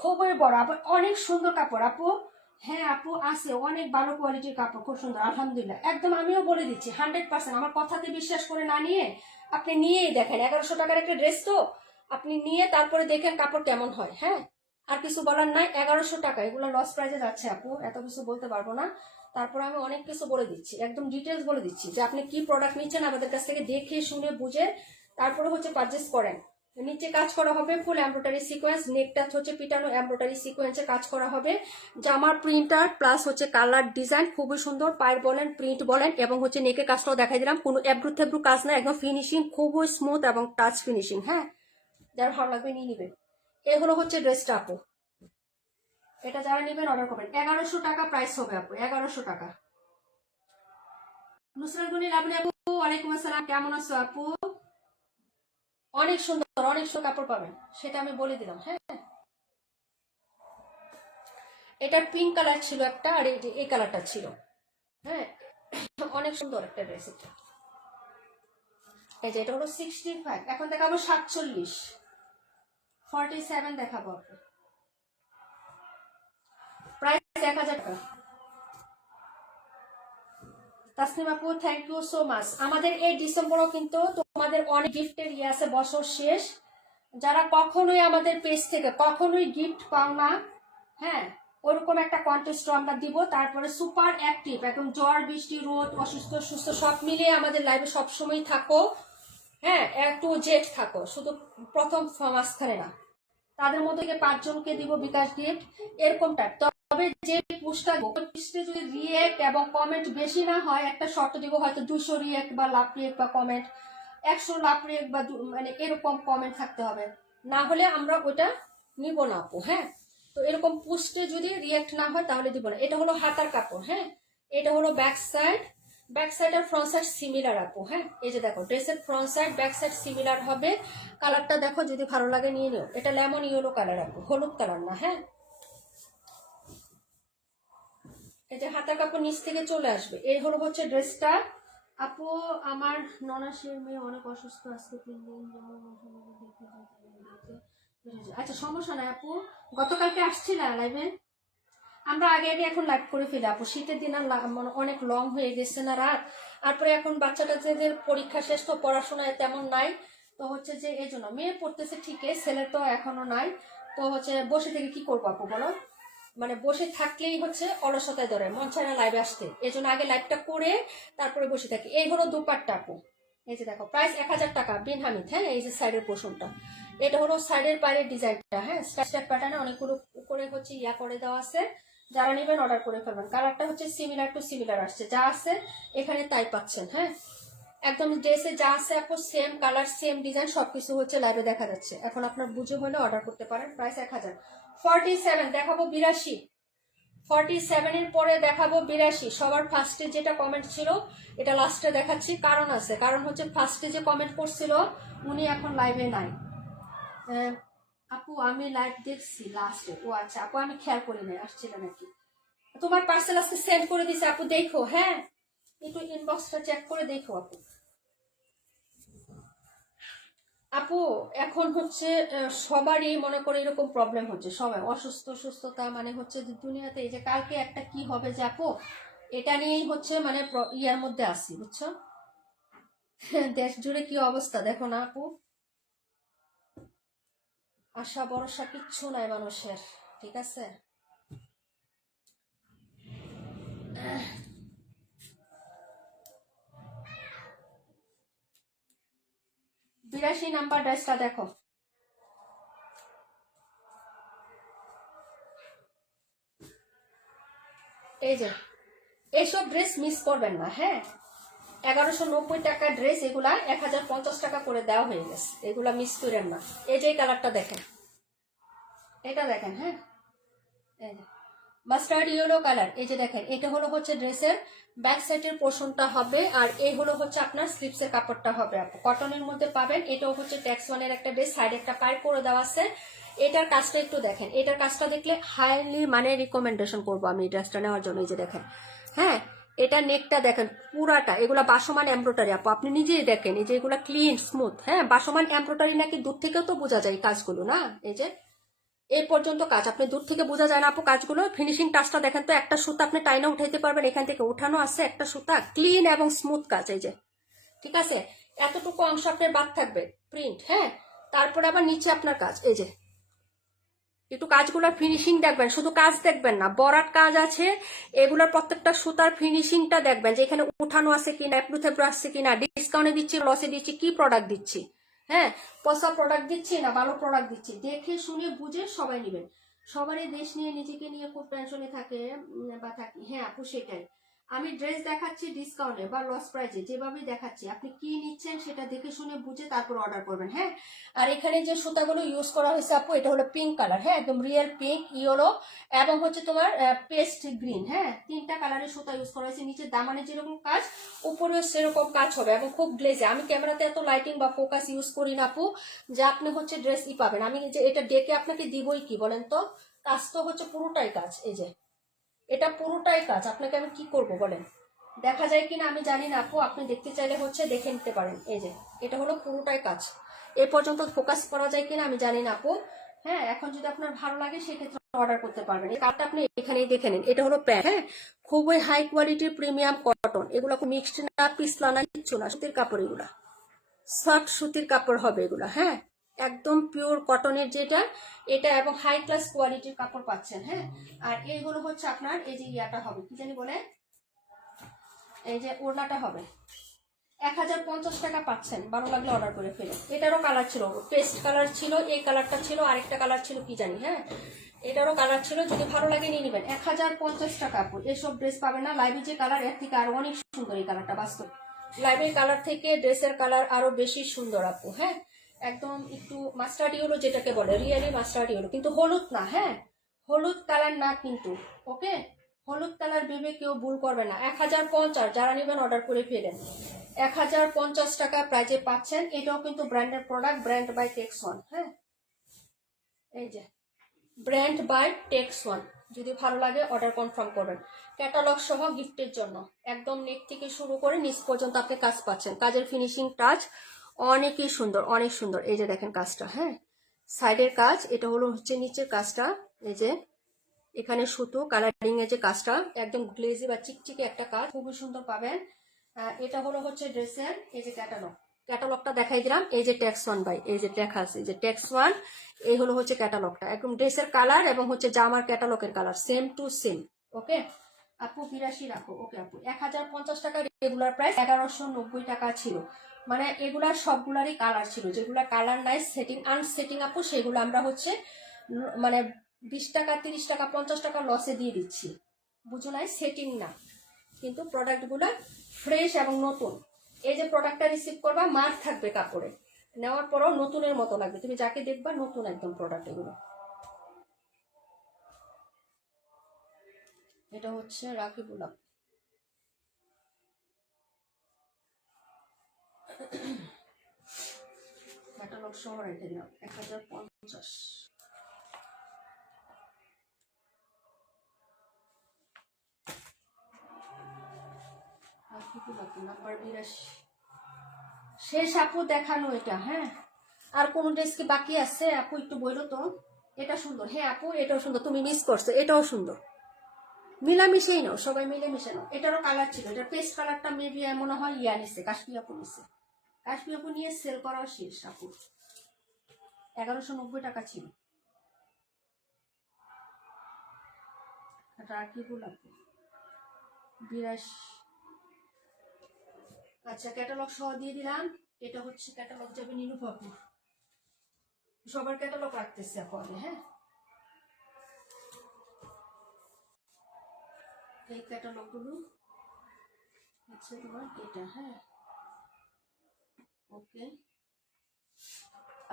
খুবই বড় আপু, অনেক সুন্দর কাপড় আপু। হ্যাঁ আপু, আছে অনেক ভালো কোয়ালিটির কাপড়, খুব সুন্দর আলহামদুলিল্লাহ। একদম আমিও বলে দিচ্ছি 100%, আমার কথাতে বিশ্বাস করে না নিয়ে আপনি নিয়েই দেখেন। 1100 টাকার একটা ড্রেস তো, আপনি নিয়ে তারপরে দেখেন কাপড় কেমন হয়। হ্যাঁ, আর কিছু বলার নাই। 1100 টাকা এগুলো লস প্রাইসে যাচ্ছে আপু, এত কিছু বলতে পারবো না। তারপরে আমি অনেক কিছু বলে দিচ্ছি, একদম ডিটেলস বলে দিচ্ছি, যে আপনি কি প্রোডাক্ট নিচ্ছেন আমাদের কাছ থেকে দেখে শুনে বুঝে তারপরে হচ্ছে পারচেস করেন। নিচে কাজ করা হবে ফুল এমব্রয়ডারি সিকোয়েন্স, নেকটা হচ্ছে পিটানো এমব্রয়ডারি সিকোয়েন্সে কাজ করা হবে। জামার প্রিন্টার প্লাস হচ্ছে কালার ডিজাইন খুবই সুন্দর, পায়ের বলেন প্রিন্ট বলেন, এবং হচ্ছে নেকের কাজটাও দেখাই দিলাম, কোনো এবড়ু থেবড়ু কাজ না, একদম ফিনিশিং খুবই স্মুথ এবং টাচ ফিনিশিং। হ্যাঁ, যার ভালো লাগবে নিয়ে নেবেন। এগুলো হচ্ছে ড্রেসটা আপু, এটা যারা নেবেন অর্ডার করবেন। 1100 টাকা প্রাইস হবে আপু, 1100 টাকা। নুসরাত গুনি লাবণী আপু, ওয়ালাইকুম আসসালাম, কেমন আছো আপু? অনেক সুন্দর, অনেক সুন্দর কাপড় পাবেন, সেটা আমি বলে দিলাম। হ্যাঁ, এটার পিঙ্ক কালার ছিল একটা, আর এই কালারটা ছিল। হ্যাঁ, অনেক সুন্দর একটা ড্রেস এটা। এই যে এটা হলো 65, এখন দেখাবো 47, 47 দেখাবো আপু, প্রাইস 1000 টাকা। তাসনিম আপু, থ্যাংক ইউ সো মাচ। আমাদের এই ডিসেম্বরও কিন্তু তোমাদের অনেক গিফটের ইয়ে আছে, বছর শেষ। যারা কখনোই আমাদের পেজ থেকে কখনোই গিফট পাও না, হ্যাঁ, ওরকম একটা কন্টেস্টও আমরা দিব। তারপরে সুপার অ্যাক্টিভ, একদম জ্বর বৃষ্টি রোদ অসুস্থ সুস্থ সব মিলিয়ে আমাদের লাইভে সবসময় থাকো। হ্যাঁ, একটু জেট থাকো, শুধু প্রথম মাঝখানে না। তাদের মধ্যে থেকে 5 জনকে দিব বিকাশ গিফট, এরকম টাইপ। তবে যে পোস্টটা পোস্টে যদি রিয়েক্ট এবং কমেন্ট বেশি না হয়, একটা শর্ত দিব, হয়তো 200 রিয়েক্ট বা লাভ রিয়েক্ট বা কমেন্ট, 100 লাভ রিয়েক্ট বা মানে এরকম কমেন্ট থাকতে হবে, না হলে আমরা ওটা নিব না আপু। হ্যাঁ, তো এরকম পোস্টে যদি রিয়েক্ট না হয় তাহলে দিব না। এটা হলো হাতার কাপড়। হ্যাঁ, এটা হলো ব্যাক সাইড, ব্যাক সাইড আর ফ্রন্ট সাইড সিমিলার আপু। হ্যাঁ, এই যে দেখো ড্রেসের front side back side similar হবে। কালারটা দেখো, যদি ভালো লাগে নিয়ে নিও। এটা লেমন ইয়েলো কালার আপু, হলুদ কালার না। হ্যাঁ, এই যে হাতার কাপড় নিচ থেকে চলে আসবে। এই হলো হচ্ছে ড্রেসটা আপু। আমার ননাসের মেয়ে অনেক অসুস্থ, আজকে 3 দিন আচ্ছা, সমস্যা নাই আপু, গতকালকে আসছি না লাইভে। আমরা আগে আগে এখন লাইভ করে ফেলি আপু, শীতের দিন আর মানে অনেক লং হয়ে গেছে না রাত। তারপরে এখন বাচ্চা টাচ্চাদের পরীক্ষা শেষ, তো পড়াশোনায় তেমন নাই। তো হচ্ছে যে এই জন্য মেয়ে পড়তেছে ঠিকই, ছেলে তো এখনো নাই। তো হচ্ছে বসে থেকে কি করবো আপু বলো, মানে বসে থাকলেই হচ্ছে অলসতায় ধরে, মন চায় না লাইভে আসতে। এই জন্য আগে লাইভটা করে তারপরে বসে থাকি। এই হলো দুপাট্টা আপু, এই যে দেখো প্রাইস 1000 টাকা, বিন হামিদ। হ্যাঁ, এই যে সাইডের পোর্শনটা, এটা হলো সাইডের বাইরের ডিজাইনটা। হ্যাঁ, স্ট্যাপ প্যাটার্নে অনেকগুলো করে হচ্ছে ইয়া করে দেওয়া আছে। যারা নেবেন অর্ডার করে ফেলবেন। কালারটা হচ্ছে সিমিলার টু সিমিলার আসছে, যা আছে এখানে তাই পাচ্ছেন। হ্যাঁ, একদম ড্রেসে যা আছে আপু সেম কালার সেম ডিজাইন সবকিছু হচ্ছে লাইভে দেখা যাচ্ছে। এখন আপনার বুঝে হলে অর্ডার করতে পারেন। প্রাইস 1000। 47 দেখাবো 82, 47 এর পরে দেখাবো 82। সবার ফার্স্টে যেটা কমেন্ট ছিল এটা লাস্টে দেখাচ্ছি, কারণ আছে। কারণ হচ্ছে ফার্স্টে যে কমেন্ট করছিল উনি এখন লাইভে নাই। আপু আমি লাইভ দেখছি লাস্টে। ও আচ্ছা আপু, আমি খেয়াল করি নাই আসছিল নাকি। তোমার পার্সেল আজকে সেন্ড করে দিছে আপু, দেখো। হ্যাঁ, একটু ইনবক্সটা চেক করে দেখো আপু। আপু এখন হচ্ছে সবারই মনে করে এরকম প্রবলেম হচ্ছে, সবাই অসুস্থ সুস্থতা, মানে হচ্ছে দুনিয়াতে এই যে কালকে একটা কি হবে যে আপু, এটা নিয়েই হচ্ছে মানে ইয়ার মধ্যে আসি, বুঝছো? দেশ জুড়ে কি অবস্থা দেখো না আপু, আশা ভরসা কিচ্ছু নাই মানুষের। ঠিক আছে, 82 নাম্বার ড্রেসটা দেখো। এই যে এইসব ড্রেস মিস করবেন না। হ্যাঁ, 1190 টাকার ড্রেস, এগুলা 1050 টাকা করে দেওয়া হয়ে গেছে, এগুলা মিস করেন না। এই যে কালারটা দেখেন, এটা দেখেন। হ্যাঁ, এই যে মাস্টার্ড ইয়েলো কালার, এই যে দেখেন, এটা হলো হচ্ছে ড্রেসের ব্যাক সাইডের পোর্শনটা হবে, আর এই হলো হচ্ছে আপনার স্লিপসের কাপড়টা হবে আপু, কটনের মধ্যে পাবেন। এটাও হচ্ছে ট্যাক্স ওয়ানের একটা ড্রেস, সাইডে একটা পাইপ করে দেওয়া আছে। এটার কাজটা একটু দেখেন, এটার কাজটা দেখলে হাইলি মানে রিকমেন্ডেশন করবো আমি এই ড্রেসটা নেওয়ার জন্য। এই যে দেখেন, হ্যাঁ, এটা নেকটা দেখেন পুরাটা, এগুলা বাসমান এমব্রয়ডারি আপু, আপনি নিজেই দেখেন। এই যে এগুলা ক্লিন স্মুথ। হ্যাঁ, বাসমান এমব্রয়ডারি নাকি দূর থেকেও তো বোঝা যায় কাজগুলো না। এই যে এই পর্যন্ত কাজ, আপনি দূর থেকে বোঝা যায় না আপু কাজগুলো। ফিনিশিং টাচটা দেখেন তো, একটা সুতা আপনি টাইনা উঠাইতে পারবেন, এখান থেকে উঠানো আছে একটা সুতা, ক্লিন এবং স্মুথ কাজ। এই যে ঠিক আছে, এতটুকু অংশ আপনার বাদ থাকবে প্রিন্ট। হ্যাঁ, তারপরে আবার নিচে আপনার কাজ। এই যে একটু কাজগুলোর ফিনিশিং দেখবেন, শুধু কাজ দেখবেন না, বরাট কাজ আছে। এগুলোর প্রত্যেকটা সুতার ফিনিশিংটা দেখবেন, যে এখানে উঠানো আছে কিনা, অ্যাপ্লুথেব্রো আসছে কিনা, ডিসকাউন্টে দিচ্ছি লসে দিচ্ছি, কি প্রোডাক্ট দিচ্ছি। হ্যাঁ, পচা প্রোডাক্ট দিচ্ছি না ভালো প্রোডাক্ট দিচ্ছি, দেখে শুনে বুঝে সবাই নেবেন। সবারই দেশ নিয়ে নিজেকে নিয়ে খুব টেনশনে থাকে বা থাকি। হ্যাঁ আপু সেটাই, আমি ড্রেস দেখাচ্ছি ডিসকাউন্টে বা লস প্রাইসে, যেভাবেই দেখাচ্ছি আপনি কি নিচ্ছেন সেটা দেখে শুনে বুঝে তারপর অর্ডার করবেন। হ্যাঁ, আর এখানে যে সুতাগুলো ইউজ করা হয়েছে আপু, এটা হলো পিঙ্ক কালার। হ্যাঁ, একদম রিয়েল পিঙ্ক, ইয়েলো এবং হচ্ছে তোমার পেস্ট গ্রিন। হ্যাঁ, 3টা কালারের সুতা ইউজ করা হয়েছে। নিচে দামানে যেরকম কাজ, উপরেও সেরকম কাজ হবে এবং খুব গ্লেজে। আমি ক্যামেরাতে এত লাইটিং বা ফোকাস ইউজ করি না আপু, যে আপনি হচ্ছে ড্রেস পাবেন। আমি যে এটা ডেকে আপনাকে দিবই কি বলেন তো, কাজ তো হচ্ছে পুরোটাই কাজ। এই যে এটা পুরোটাই কাজ, আপনাকে আমি কি করব বলেন? দেখা যায় কিনা আমি জানি না আপু, আপনি দেখতে চাইলে হচ্ছে দেখে নিতে পারেন। এই যে এটা হলো পুরোটাই কাজ, এ পর্যন্ত ফোকাস করা যায় কিনা আমি জানি না আপু। হ্যাঁ, এখন যদি আপনার ভালো লাগে সেক্ষেত্রে অর্ডার করতে পারবেন। এই কার্ডটা আপনি এখানেই দেখে নিন। এটা হলো প্যান্ট। হ্যাঁ, খুবই হাই কোয়ালিটির প্রিমিয়াম কটন। এগুলো মিক্সড না, পিছলা না, কিচ্ছু না, সুতির কাপড়। এগুলা সফট সুতির কাপড় হবে এগুলা। হ্যাঁ, একদম পিওর কটনের যেটা, এটা এবং হাই ক্লাস কোয়ালিটির কাপড় পাচ্ছেন। হ্যাঁ, আর এইগুলো হচ্ছে আপনার এই যে ইয়াটা হবে, কি জানি বলে, এই যে ওড়নাটা হবে 1050 টাকা পাচ্ছেন। ভালো লাগলে অর্ডার করে ফেলেন। এটারও কালার ছিল, পেস্ট কালার ছিল, এই কালারটা ছিল, আরেকটা কালার ছিল কি জানি। হ্যাঁ, এটারও কালার ছিল, যদি ভালো লাগে নিয়ে নেবেন। 1050 টাকা আপু। এসব ড্রেস পাবেন না। লাইভে যে কালার, এর থেকে আরো অনেক সুন্দর এই কালারটা। বাস্তব লাইভের কালার থেকে ড্রেসের কালার আরো বেশি সুন্দর আপু। হ্যাঁ, একদম একটু মাস্টার্ড ইয়েলো যেটাকে বলে, রিয়েলি মাস্টার্ড ইয়েলো, কিন্তু হলুদ না। হ্যাঁ, হলুদ কালার না কিন্তু, ওকে? হলুদ কালার ভেবে কেউ ভুল করবে না। 1050, যারা নেবেন অর্ডার করে ফেলেন। 1050 টাকা প্রাইজে পাচ্ছেন। এটাও কিন্তু ব্র্যান্ডের product, brand by Tex one. হ্যাঁ, এই যে ব্র্যান্ড বাই টেক্স ওয়ান। যদি ভালো লাগে অর্ডার কনফার্ম করবেন। ক্যাটালগ সহ গিফটের জন্য একদম নেক থেকে শুরু করে নিচ পর্যন্ত আপনি কাজ পাচ্ছেন। কাজের ফিনিশিং টাচ অনেকই সুন্দর, অনেক সুন্দর। এই যে দেখেন কাজটা। হ্যাঁ, সাইডের কাজ, এটা হলো হচ্ছে নিচের কাজটা। এই যে এখানে সুতো কালারিং এর যে কাজটা, একদম গ্লেজি বা চিকচিকে একটা কাজ, খুবই সুন্দর পাবেন। এটা হলো হচ্ছে ড্রেসের এই যে ক্যাটালগটা দেখাই দিলাম। এই যে ট্যাক্স ওয়ান বাই, এই যে ট্যাগ আছে, এই যে ট্যাক্স ওয়ান। এই হলো হচ্ছে ক্যাটালগটা, একদম ড্রেসের কালার এবং হচ্ছে জামার ক্যাটালগের কালার সেম টু সেম। ওকে আপু, 82 রাখো। ওকে আপু, 1050 টাকা রেগুলার প্রাইস, 1190 টাকা ছিল। মানে এগুলার সবগুলারই কালার ছিল, যেগুলা কালার নাই, সেটিং আনসেটিং আপু, সেগুলো আমরা হচ্ছে মানে 20 টাকা, 30 টাকা, 50 টাকা লসে দিয়ে দিচ্ছি। বুঝো নাই, সেটিং না, কিন্তু প্রোডাক্টগুলো ফ্রেশ এবং নতুন। এই যে প্রোডাক্টটা রিসিভ করবা, মার্ক থাকবে কাপড়ে, নেওয়ার পরও নতুনের মতো লাগবে। তুমি যাকে দেখবা নতুন একদম প্রোডাক্ট এগুলো। এটা হচ্ছে রাকিবুল আপু। ক্যাটালগ সহ রেখে দিলাম 1050। নাম্বার 82 শেষ আপু দেখানো এটা। হ্যাঁ, আর কোন ড্রেস কি বাকি আছে আপু, একটু বললো তো। এটা সুন্দর। হ্যাঁ আপু, এটাও সুন্দর, তুমি মিস করছো, এটাও সুন্দর। মিলামিশেই নাও, সবাই মিলেমিশে নাও। এটারও কালার ছিল, এটার পেস্ট কালারটা মেবি মনে হয় ইয়া নিচ্ছে, কাশ্মীর আপু নিচ্ছে। কাশ্মীর আপু নিয়ে সেল করাও শেষ আপু। 1190 টাকা ছিল। রাকিবুল আপু 82। আচ্ছা, ক্যাটালগ সহ দিয়ে দিলাম। এটা হচ্ছে ক্যাটালগ যাবে নীলুফ আপু। সবার ক্যাটালগ রাখতেছে আপু আমি। হ্যাঁ, এই ক্যাটালগ গুলো হচ্ছে তোমার এটা। হ্যাঁ, ওকে।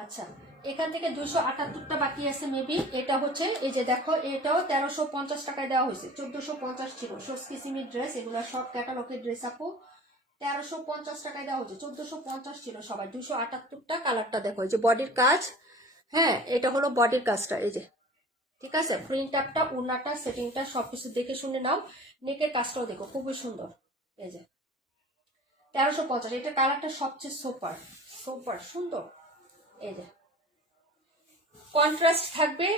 আচ্ছা, এখান থেকে 278টা বাকি আছে মেবি। এটা হচ্ছে এই যে দেখো, এটাও 1350 টাকায় দেওয়া হয়েছে। 1450 ছিল। সস্কিসিমির ড্রেস, এগুলো সব ক্যাটালগের ড্রেস আপু। 1350 টাকায় দেওয়া হচ্ছে। 1450 ছিল সবাই। 278টা। কালারটা দেখো, এই যে বডির কাজ। হ্যাঁ, এটা হলো বডির কাজটা। এই যে ঠিক আছে, প্রিন্ট আপটা, উন্নাটা, সেটিংটা সবকিছু দেখে শুনে নাও। নেকের কাজটাও দেখো, খুবই সুন্দর। এই যে 1350। এটা কালারটা সবচেয়ে সুপার সুপার সুন্দর। এই যে কন্ট্রাস্ট থাকবে।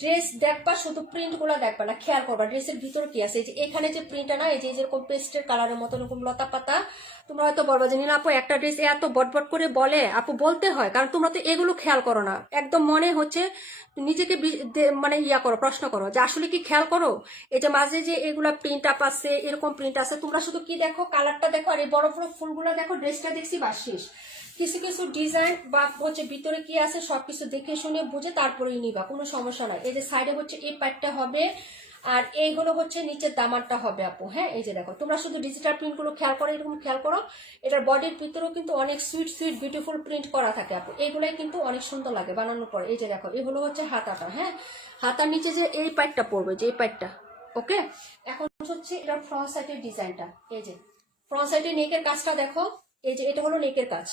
ড্রেস দেখবা, শুধু প্রিন্ট গুলো দেখবা না, খেয়াল করবা ড্রেসের ভিতরে কি আছে। এই যে এখানে যে প্রিন্টটা না, এই যে যেরকম পেস্টের কালারের মতো এরকম লতা পাতা। তোমরা হয়তো বলবা যে নীলা আপু একটা ড্রেস এত বটবট করে বলে। আপু বলতে হয়, কারণ তোমরা তো এগুলো খেয়াল করো না। একদম মনে হচ্ছে নিজেকে মানে ইয়া করো, প্রশ্ন করো যে আসলে কি খেয়াল করো। এই যে মাঝে যে এগুলা প্রিন্ট আপ আছে, এরকম প্রিন্ট আছে, তোমরা শুধু কি দেখো, কালারটা দেখো আর এই বড় বড় ফুলগুলো দেখো, ড্রেসটা দেখছি বা শেষ। কিছু কিছু ডিজাইন বা হচ্ছে ভিতরে কি আছে সবকিছু দেখে শুনে বুঝে তারপরেই নিবা, কোনো সমস্যা নাই। এই যে সাইডে হচ্ছে এই পার্টটা হবে আর এইগুলো হচ্ছে নিচের দামানটা হবে আপু। হ্যাঁ, এই যে দেখো, তোমরা শুধু ডিজিটাল প্রিন্টগুলো খেয়াল করো, এরকম খেয়াল করো, এটার বডির ভিতরেও কিন্তু অনেক সুইট সুইট বিউটিফুল প্রিন্ট করা থাকে আপু। এইগুলাই কিন্তু অনেক সুন্দর লাগে বানানোর পর। এই যে দেখো, এগুলো হচ্ছে হাতাটা। হ্যাঁ, হাতার নিচে যে এই পাইটটা পড়বে, যে এই পাইটটা, ওকে। এখন হচ্ছে এটার ফ্রন্ট সাইডের ডিজাইনটা। এই যে ফ্রন্ট সাইডের নেকের কাজটা দেখো, এই যে এটা হলো নেকের কাজ,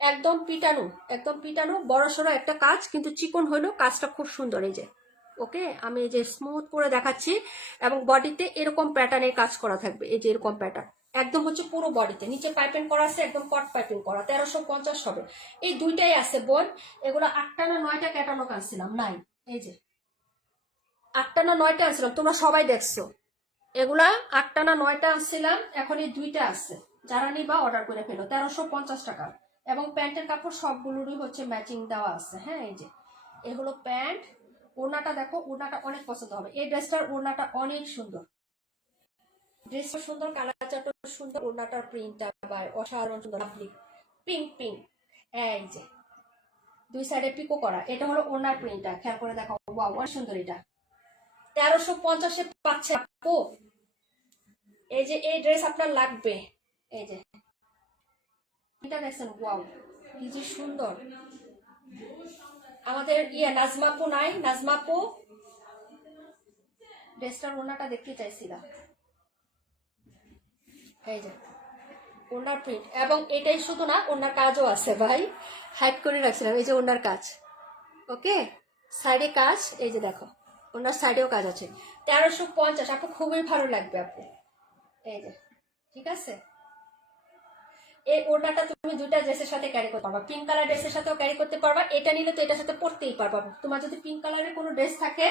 একদম পিটানো, একদম পিটানো, বড়সড় একটা কাজ, কিন্তু চিকন হইলো কাজটা খুব সুন্দর। এই যে ওকে, আমি এই যে স্মুথ করে দেখাচ্ছি, এবং বডিতে এরকম প্যাটার্নের কাজ করা থাকবে। এই যে এরকম প্যাটার্ন একদম হচ্ছে পুরো বডিতে, নিচে পাইপিং করা আছে, একদম কট পাইপিং করা, 1350 হবে। এই দুইটাই আছে বোন। এগুলো 8টা না 9টা ক্যাটালগ আনছিলাম, নাই, এই যে 8টা না 9টা আনছিলাম, তোমরা সবাই দেখছো। এগুলা 8টা না 9টা আনছিলাম, এখন এই 2টা আছে। যারা নিবা অর্ডার করে ফেলো, 1350 টাকা। এবং প্যান্টের কাপড় সবগুলোরই হচ্ছে ম্যাচিং দেওয়া আছে। হ্যাঁ, এই যে এগুলো প্যান্ট। ওড়নাটা দেখো, ওড়নাটা অনেক পছন্দ হবে। এই ড্রেসটার ওড়নাটা অনেক সুন্দর, ড্রেসটা সুন্দর, কালার চারটা সুন্দর, ওড়নাটার প্রিন্টটা বা অসাধারণ সুন্দর, লাভলি পিঙ্ক পিঙ্ক। এই যে দুই সাইডে পিকো করা, এটা হলো ওড়নার প্রিন্টটা, খেয়াল করে দেখো, ওয়াও অনেক সুন্দর। এটা 1350-এ পাচ্ছে আপু। এই যে এই ড্রেস আপনার লাগবে, এই যে এটা দেখছেন, ওয়াও কি যে সুন্দর। আমাদের নাজমাপু নাই, নাজমাপু ড্রেসটার ওড়নাটা দেখতে চাইছিলাম। এই যে ওড়নার প্রিন্ট, এবং এটাই শুধু না, ওড়নার কাজও আছে ভাই, হাইড করে রাখছিলাম। এই যে ওড়নার কাজ, ওকে, সাইডে কাজ, এই যে দেখো ওড়নার সাইডেও কাজ আছে। 1350 আপু, খুবই ভালো লাগবে আপু। এই যে ঠিক আছে, এই ওড়নাটা তুমি দুইটা ড্রেসের সাথে ক্যারি করতে পারবা, পিঙ্ক কালার ড্রেসের সাথেও ক্যারি করতে পারবা, এটা নিলে তো এটার সাথে পরতেই পারবা। তোমার যদি পিঙ্ক কালারের কোনো ড্রেস থাকে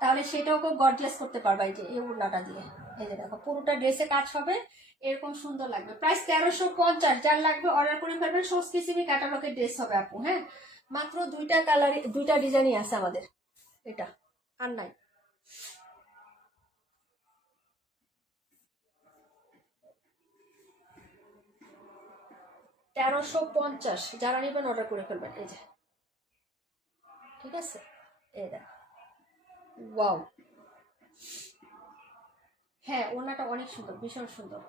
তাহলে সেটাও খুব গর্জিয়াস করতে পারবা। এই যে এই ওড়নাটা দিয়ে, এই যে দেখো পুরোটা ড্রেসে কাজ হবে, এরকম সুন্দর লাগবে। প্রাইস 1350, যার লাগবে অর্ডার করে ফেলবেন। সংস্কৃতি ক্যাটালগের ড্রেস হবে আপু। হ্যাঁ, মাত্র 2টা কালার, 2টা ডিজাইনই আছে আমাদের, এটা আর নাই। 1350, যারা নেবেন অর্ডার করে ফেলবেন। এই যে ঠিক আছে, এই দেখ, ওয়াও। হ্যাঁ, ওনাটা অনেক সুন্দর, ভীষণ সুন্দর।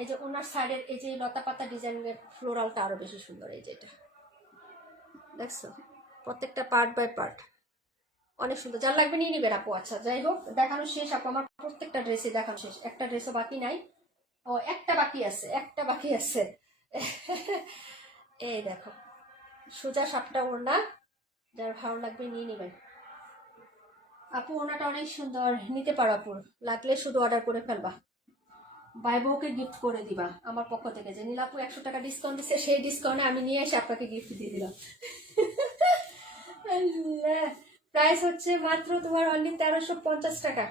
এই যে ওনার সাইডের এই যে লতা পাতা ডিজাইনের ফ্লোরালটা আরো বেশি সুন্দর। এই যে এটা দেখছো, প্রত্যেকটা পার্ট বাই পার্ট অনেক সুন্দর। যার লাগবে নিয়ে নিবেন আপু। আচ্ছা, যাই হোক, দেখানো শেষ আপু, আমার প্রত্যেকটা ড্রেসে দেখানো শেষ, একটা ড্রেসও বাকি নাই। ও, একটা বাকি আছে, একটা বাকি আছে। এই দেখো, সোজা 7টা ওড়না, যার ভালো লাগবে নিয়ে নিবেন আপু। ওড়নাটা অনেক সুন্দর, নিতে পারো আপু, লাগলে শুধু অর্ডার করে ফেলবা। ভাই বউকে গিফট করে দিবা আমার পক্ষ থেকে। যে নীলাপু 100 টাকা ডিসকাউন্ট দিচ্ছে, সেই ডিসকাউন্টে আমি নিয়ে এসে আপনাকে গিফট দিয়ে দিলাম। প্রাইস হচ্ছে মাত্র তোমার অনলি 1350 টাকা।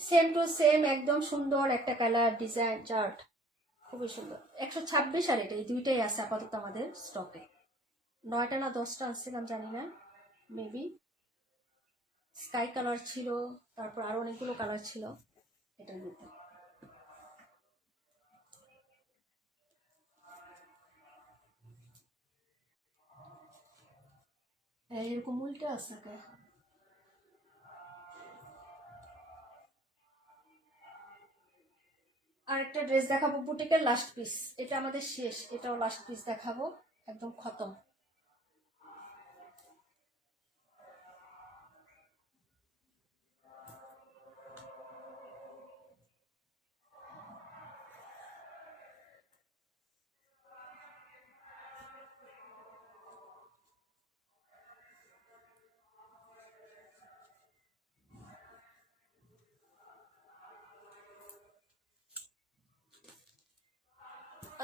সেম টু সেম, একদম সুন্দর একটা কালার, ডিজাইন, চার্ট, খুবই সুন্দর। 126, আর এটা এই দুইটাই আছে আপাতত আমাদের স্টকে। 9টা না 10টা আসছিলাম জানি না, মেবি। স্কাই কালার ছিল, তারপর আরো অনেকগুলো কালার ছিল এটার মধ্যে। এরকম উল্টে আছে। আর একটা ড্রেস দেখাবো, বুটিকের লাস্ট পিস, এটা আমাদের শেষ, এটাও লাস্ট পিস দেখাবো, একদম খতম।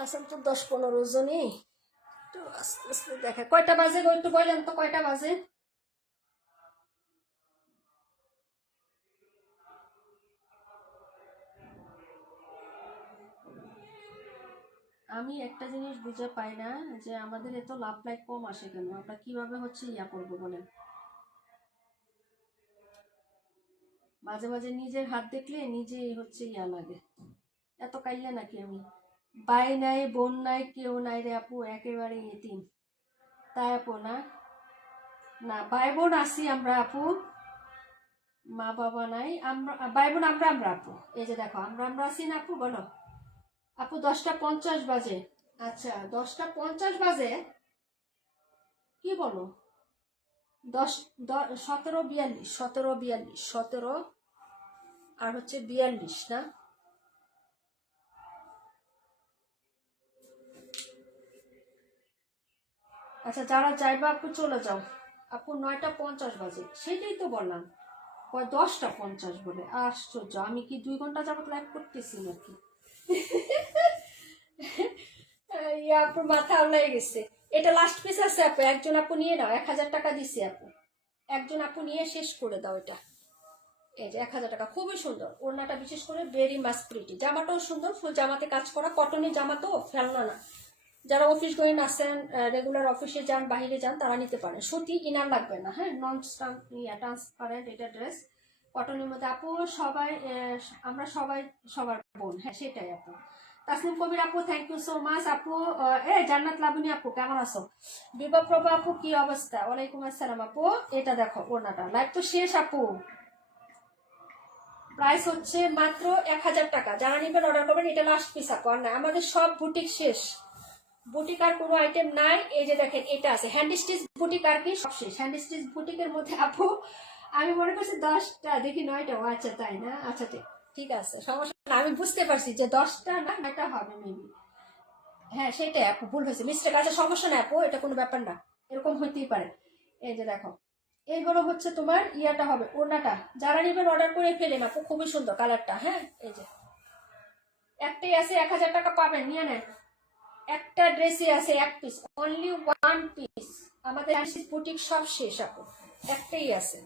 আসল তো 10-15 জনই, একটু আস্তে আস্তে দেখা। কয়টা বাজে গো, একটু বললেন তো কয়টা বাজে? আমি একটা জিনিস বুঝে পাই না, যে আমাদের এত লাভ লাইক কম আসে কেন? আমরা কিভাবে হচ্ছে ইয়া করবো বলেন? মাঝে মাঝে নিজের হাত দেখলে নিজেই হচ্ছে ইয়া লাগে। এত কাইয়া নাকি আমি? ভাই নাই, বোন নাই, কেউ নাই রে আপু, একেবারে এতিম। তাই আপু না, না ভাই বোন আছি আমরা আপু, মা বাবা নাই, আমরা ভাই বোন আমরা আমরা আপু। এই যে দেখো আমরা আছি না আপু, বলো আপু 10টা 50 বাজে। আচ্ছা 10টা 50 বাজে, কি বলো? 17 42, 17 42, 17 আর হচ্ছে 42 না? আচ্ছা যারা যাইবা আপু চলে যাও আপু, 9টা 50 বাজে, সেটাই তো বললাম। 10টা 50 বলে, আশ্চর্য, আমি কি 2 ঘন্টা যাবত লাইভ করতেছি নাকি? ইয়া আপুর মাথা আউলাই গেছে। এটা লাস্ট পিস আছে আপু, একজন আপু নিয়ে নাও, 1000 টাকা দিছি আপু, একজন আপু নিয়ে শেষ করে দাও এটা। এই যে 1000 টাকা, খুবই সুন্দর ওড়নাটা, বিশেষ করে ভেরি মাস প্রিটি, জামাটাও সুন্দর, ফুল জামাতে কাজ করা, কটনের জামা তো, ফেলনা না। যারা অফিস গোয়িং আছেন, রেগুলার অফিসে যান, বাইরে যান, তারা নিতে পারেন। সুতি ইনার লাগবে না, হ্যাঁ, নন ট্রান্সপারেন্ট এটা ড্রেস, কটনের মধ্যে আপু। সবাই আমরা সবাই সবার বোন, হ্যাঁ সেটাই আপু। তাসনিম কবির আপু থ্যাংক ইউ সো মাচ আপু। জান্নাত লাবণী আপু কেমন আছো? বিবাপ্রভা আপু কি অবস্থা? ওয়ালাইকুম আসসালাম আপু। এটা দেখো ওড়নাটা, লাইভ তো শেষ আপু। প্রাইস হচ্ছে মাত্র 1000 টাকা, যারা নিবেন অর্ডার করবেন। এটা লাস্ট পিস আপু, আর না আমাদের সব বুটিক শেষ, বুটিক আর কোনো আইটেম নাই। এই যে দেখেন এটা আছে হ্যান্ড স্টিচ বুটিক, আর কি সব শেষ। হ্যান্ড স্টিচ বুটিকের মধ্যে আপু আমি মনে করছি 10টা, দেখি 9টা। আচ্ছা তাই না, আচ্ছা ঠিক আছে, সমস্যা না, আমি বুঝতে পারছি যে 10টা না 9টা হবে মেবি। হ্যাঁ সেটাই আপু, ভুল হয়েছে, মিস্টেক আছে, সমস্যা না আপু, এটা কোনো ব্যাপার না, এরকম হইতেই পারে। এই যে দেখো এইগুলো হচ্ছে তোমার ইয়াটা হবে ওড়নাটা, যারা নেবেন অর্ডার করে ফেলেন আপু, খুবই সুন্দর কালারটা। হ্যাঁ এই যে একটাই আছে, 1000 টাকা পাবেন, নিয়ে নেন। একটা ড্রেসই আছে এক পিস, অনলি ওয়ান পিস। আমাদের বুটিক সব শেষ আপু, একটাই আছে।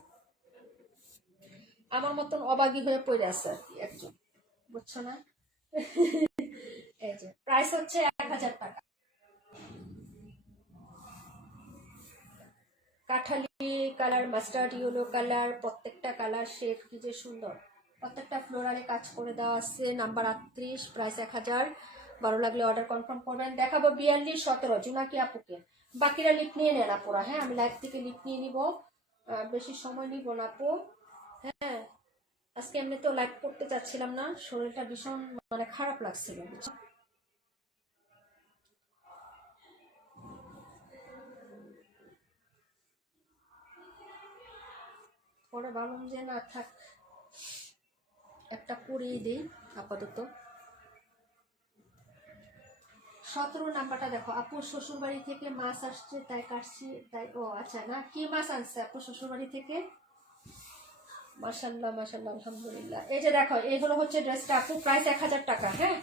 আমার মতন অবাগী হয়ে পড়ে আছে আর কি একজন, বুঝছো না? এই যে প্রাইস হচ্ছে 1000 টাকা। Kathali colour, mustard yellow colour, প্রত্যেকটা কালার শেড কি যে সুন্দর, প্রত্যেকটা ফ্লোরালে কাজ করে দেওয়া আছে। Number 38, price 1000। ভালো লাগলে অর্ডার কনফার্ম করবেন। দেখাবো 42 17 জুনাকি আপুকে। বাকিরা লিপ নিয়ে নেন আপুরা, হ্যাঁ আমি লাইভ থেকে লিপ নিয়ে নিব, বেশি সময় নিব না আপু। হ্যাঁ আজকে এমনিতেও লাইভ করতে চাচ্ছিলাম না, শরীরটা ভীষণ মানে খারাপ লাগছিল, পরে ভাবলাম যে না থাক, একটা করিয়ে দিই আপাতত। 17 নাম্বারটা দেখো আপু, শ্বশুর বাড়ি থেকে মাছ আসছে তাই কাটছি, তাই। ও আচ্ছা, না কি মাছ আনছে আপু শ্বশুর বাড়ি থেকে? মাশাল্লাহ মাশাল্লাহ আলহামদুলিল্লাহ। এই যে দেখো এইগুলো হচ্ছে ড্রেসটা আপু, প্রাইস 1000 টাকা। হ্যাঁ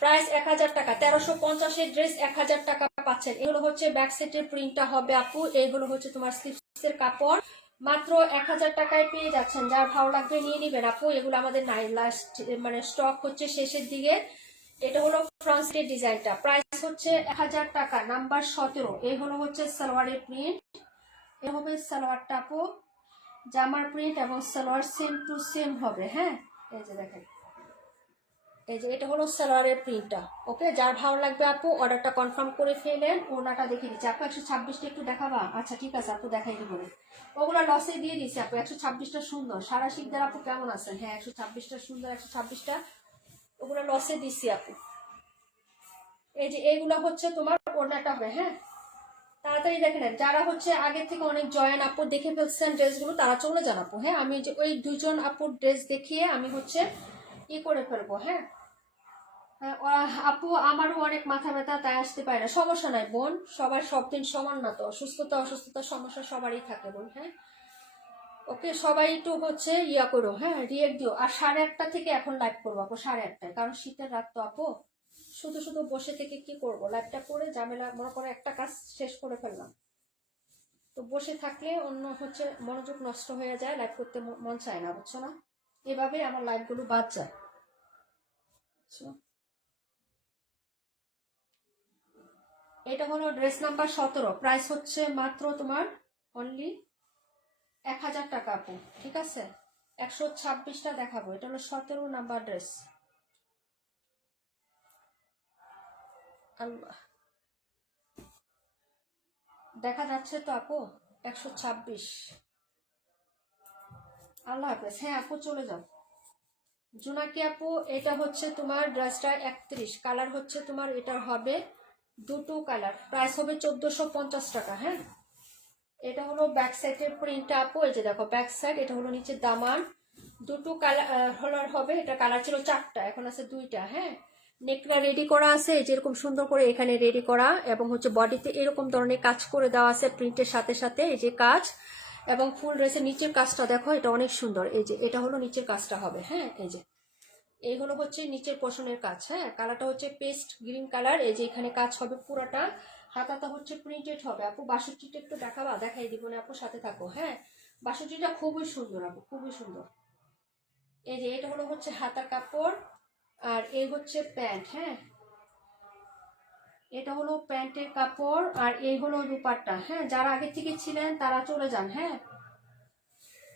প্রাইস 1000 টাকা, 1350-এর ড্রেস 1000 টাকা পাচ্ছেন। এগুলো হচ্ছে ব্যাক সেটের প্রিন্টটা হবে আপু, এইগুলো হচ্ছে তোমার স্লিভসের কাপড়, মাত্র 1000 টাকায় পেয়ে যাচ্ছেন। যার ভালো লাগবে নিয়ে নিবেন আপু, এগুলো আমাদের নাই, লাস্ট মানে স্টক হচ্ছে শেষের দিকে। এটা হলো ফ্রন্ট সাইডের ডিজাইনটা, প্রাইস হচ্ছে 1000 টাকা, নাম্বার 17। এই হলো হচ্ছে সালোয়ারের প্রিন্ট, এ হবে সালোয়ারটা আপু, জামার প্রিন্ট এবং সালোয়ার সেম টু সেম হবে। হ্যাঁ এই যে দেখেন, এই যে এটা হলো সালোয়ারের প্রিন্টটা। ওকে, যার ভালো লাগবে আপু অর্ডারটা কনফার্ম করে ফেলেন। ওনাটা দেখিয়ে দিচ্ছি আপু, 126টা একটু দেখাবা? আচ্ছা ঠিক আছে আপু, দেখাই দিব। ওগুলো লসে দিয়ে দিচ্ছি আপু, 126টা সুন্দর। সারা শিকদার আপু কেমন আছেন? হ্যাঁ 126টা সুন্দর, 126টা ওগুলো লসে দিচ্ছি আপু। এই যে এইগুলো হচ্ছে তোমার ওড়নাটা হবে। হ্যাঁ তাড়াতাড়ি দেখে নেন, যারা হচ্ছে আগে থেকে অনেক জয়ান আপু দেখে ফেলছেন ড্রেসগুলো, তারা চলে যান আপু। হ্যাঁ আমি যে ওই 2জন আপুর ড্রেস দেখিয়ে আমি হচ্ছে ই করে ফেলবো। হ্যাঁ আপু আমারও অনেক মাথা ব্যথা, তাই আসতে পারে না, সমস্যা নাই বোন, সবার সব দিন সমান না তো, অসুস্থতা অসুস্থতার সমস্যা সবারই থাকে বোন। হ্যাঁ ওকে, সবাই একটু হচ্ছে ইয়া করো, হ্যাঁ রিয়েক্ট দিও। আর 1:30টা থেকে এখন লাইভ করবো আপু, 1:30টায়, কারণ শীতের রাত তো আপু, শুধু শুধু বসে থেকে কি করবো, লাইভটা করে ঝামেলা, মনে করো একটা কাজ শেষ করে ফেললাম, তো বসে থাকলে অন্য হচ্ছে মনোযোগ নষ্ট হয়ে যায়, লাইভ করতে মন চায় না, বুঝছো না? এভাবে আমার লাইভগুলো বাদ যায়, বুঝছো? এটা হলো ড্রেস নাম্বার 17, প্রাইস হচ্ছে মাত্র তোমার অনলি 1000 টাকা আপু, ঠিক আছে? 126টা দেখাবো, এটা হলো 17 নাম্বার ড্রেস। আল্লাহ, দেখা যাচ্ছে তো আপু? 126। আল্লাহ হাফেজ। হ্যাঁ আপু চলে যাও। জোনাকি আপু এটা হচ্ছে তোমার ড্রেসটা 31, কালার হচ্ছে তোমার এটা হবে দুটো কালার, প্রাইস হবে 1450 টাকা। হ্যাঁ, এটা হলো ব্যাক সাইডের প্রিন্টটা আপু, এই যে দেখো ব্যাক সাইড, এটা হলো নিচে দামান, দুটো কালার হবে। এটা কালার ছিল 4টা, এখন আছে 2টা। হ্যাঁ, নেকটা রেডি করা আছে যেরকম সুন্দর করে এখানে রেডি করা, এবং হচ্ছে বডিতে এরকম ধরনের কাজ করে দেওয়া আছে প্রিন্টের সাথে সাথে, এই যে কাজ। এবং ফুল ড্রেসের নিচের কাজটা দেখো, এটা অনেক সুন্দর। এই যে এটা হলো নিচের কাজটা হবে। হ্যাঁ, এই যে এই হলো হচ্ছে নিচের পোর্শনের কাজ। হ্যাঁ, কালারটা হচ্ছে পেস্ট গ্রিন কালার। এই যে এখানে কাজ হবে পুরাটা, হাতাটা হচ্ছে প্রিন্টেড হবে। আপু বাসুটিটা একটু দেখাবা? দেখাই দিব না আপু, সাথে থাকো। হ্যাঁ, বাসুটিটা খুবই সুন্দর আপু, খুবই সুন্দর। এই যে এটা হলো হচ্ছে হাতার কাপড়, আর এই হচ্ছে প্যান্ট। হ্যাঁ, এটা হলো প্যান্টের কাপড়, আর এই হলো দুপাট্টা। হ্যাঁ, যারা আগে থেকে ছিলেন তারা চলে যান। হ্যাঁ,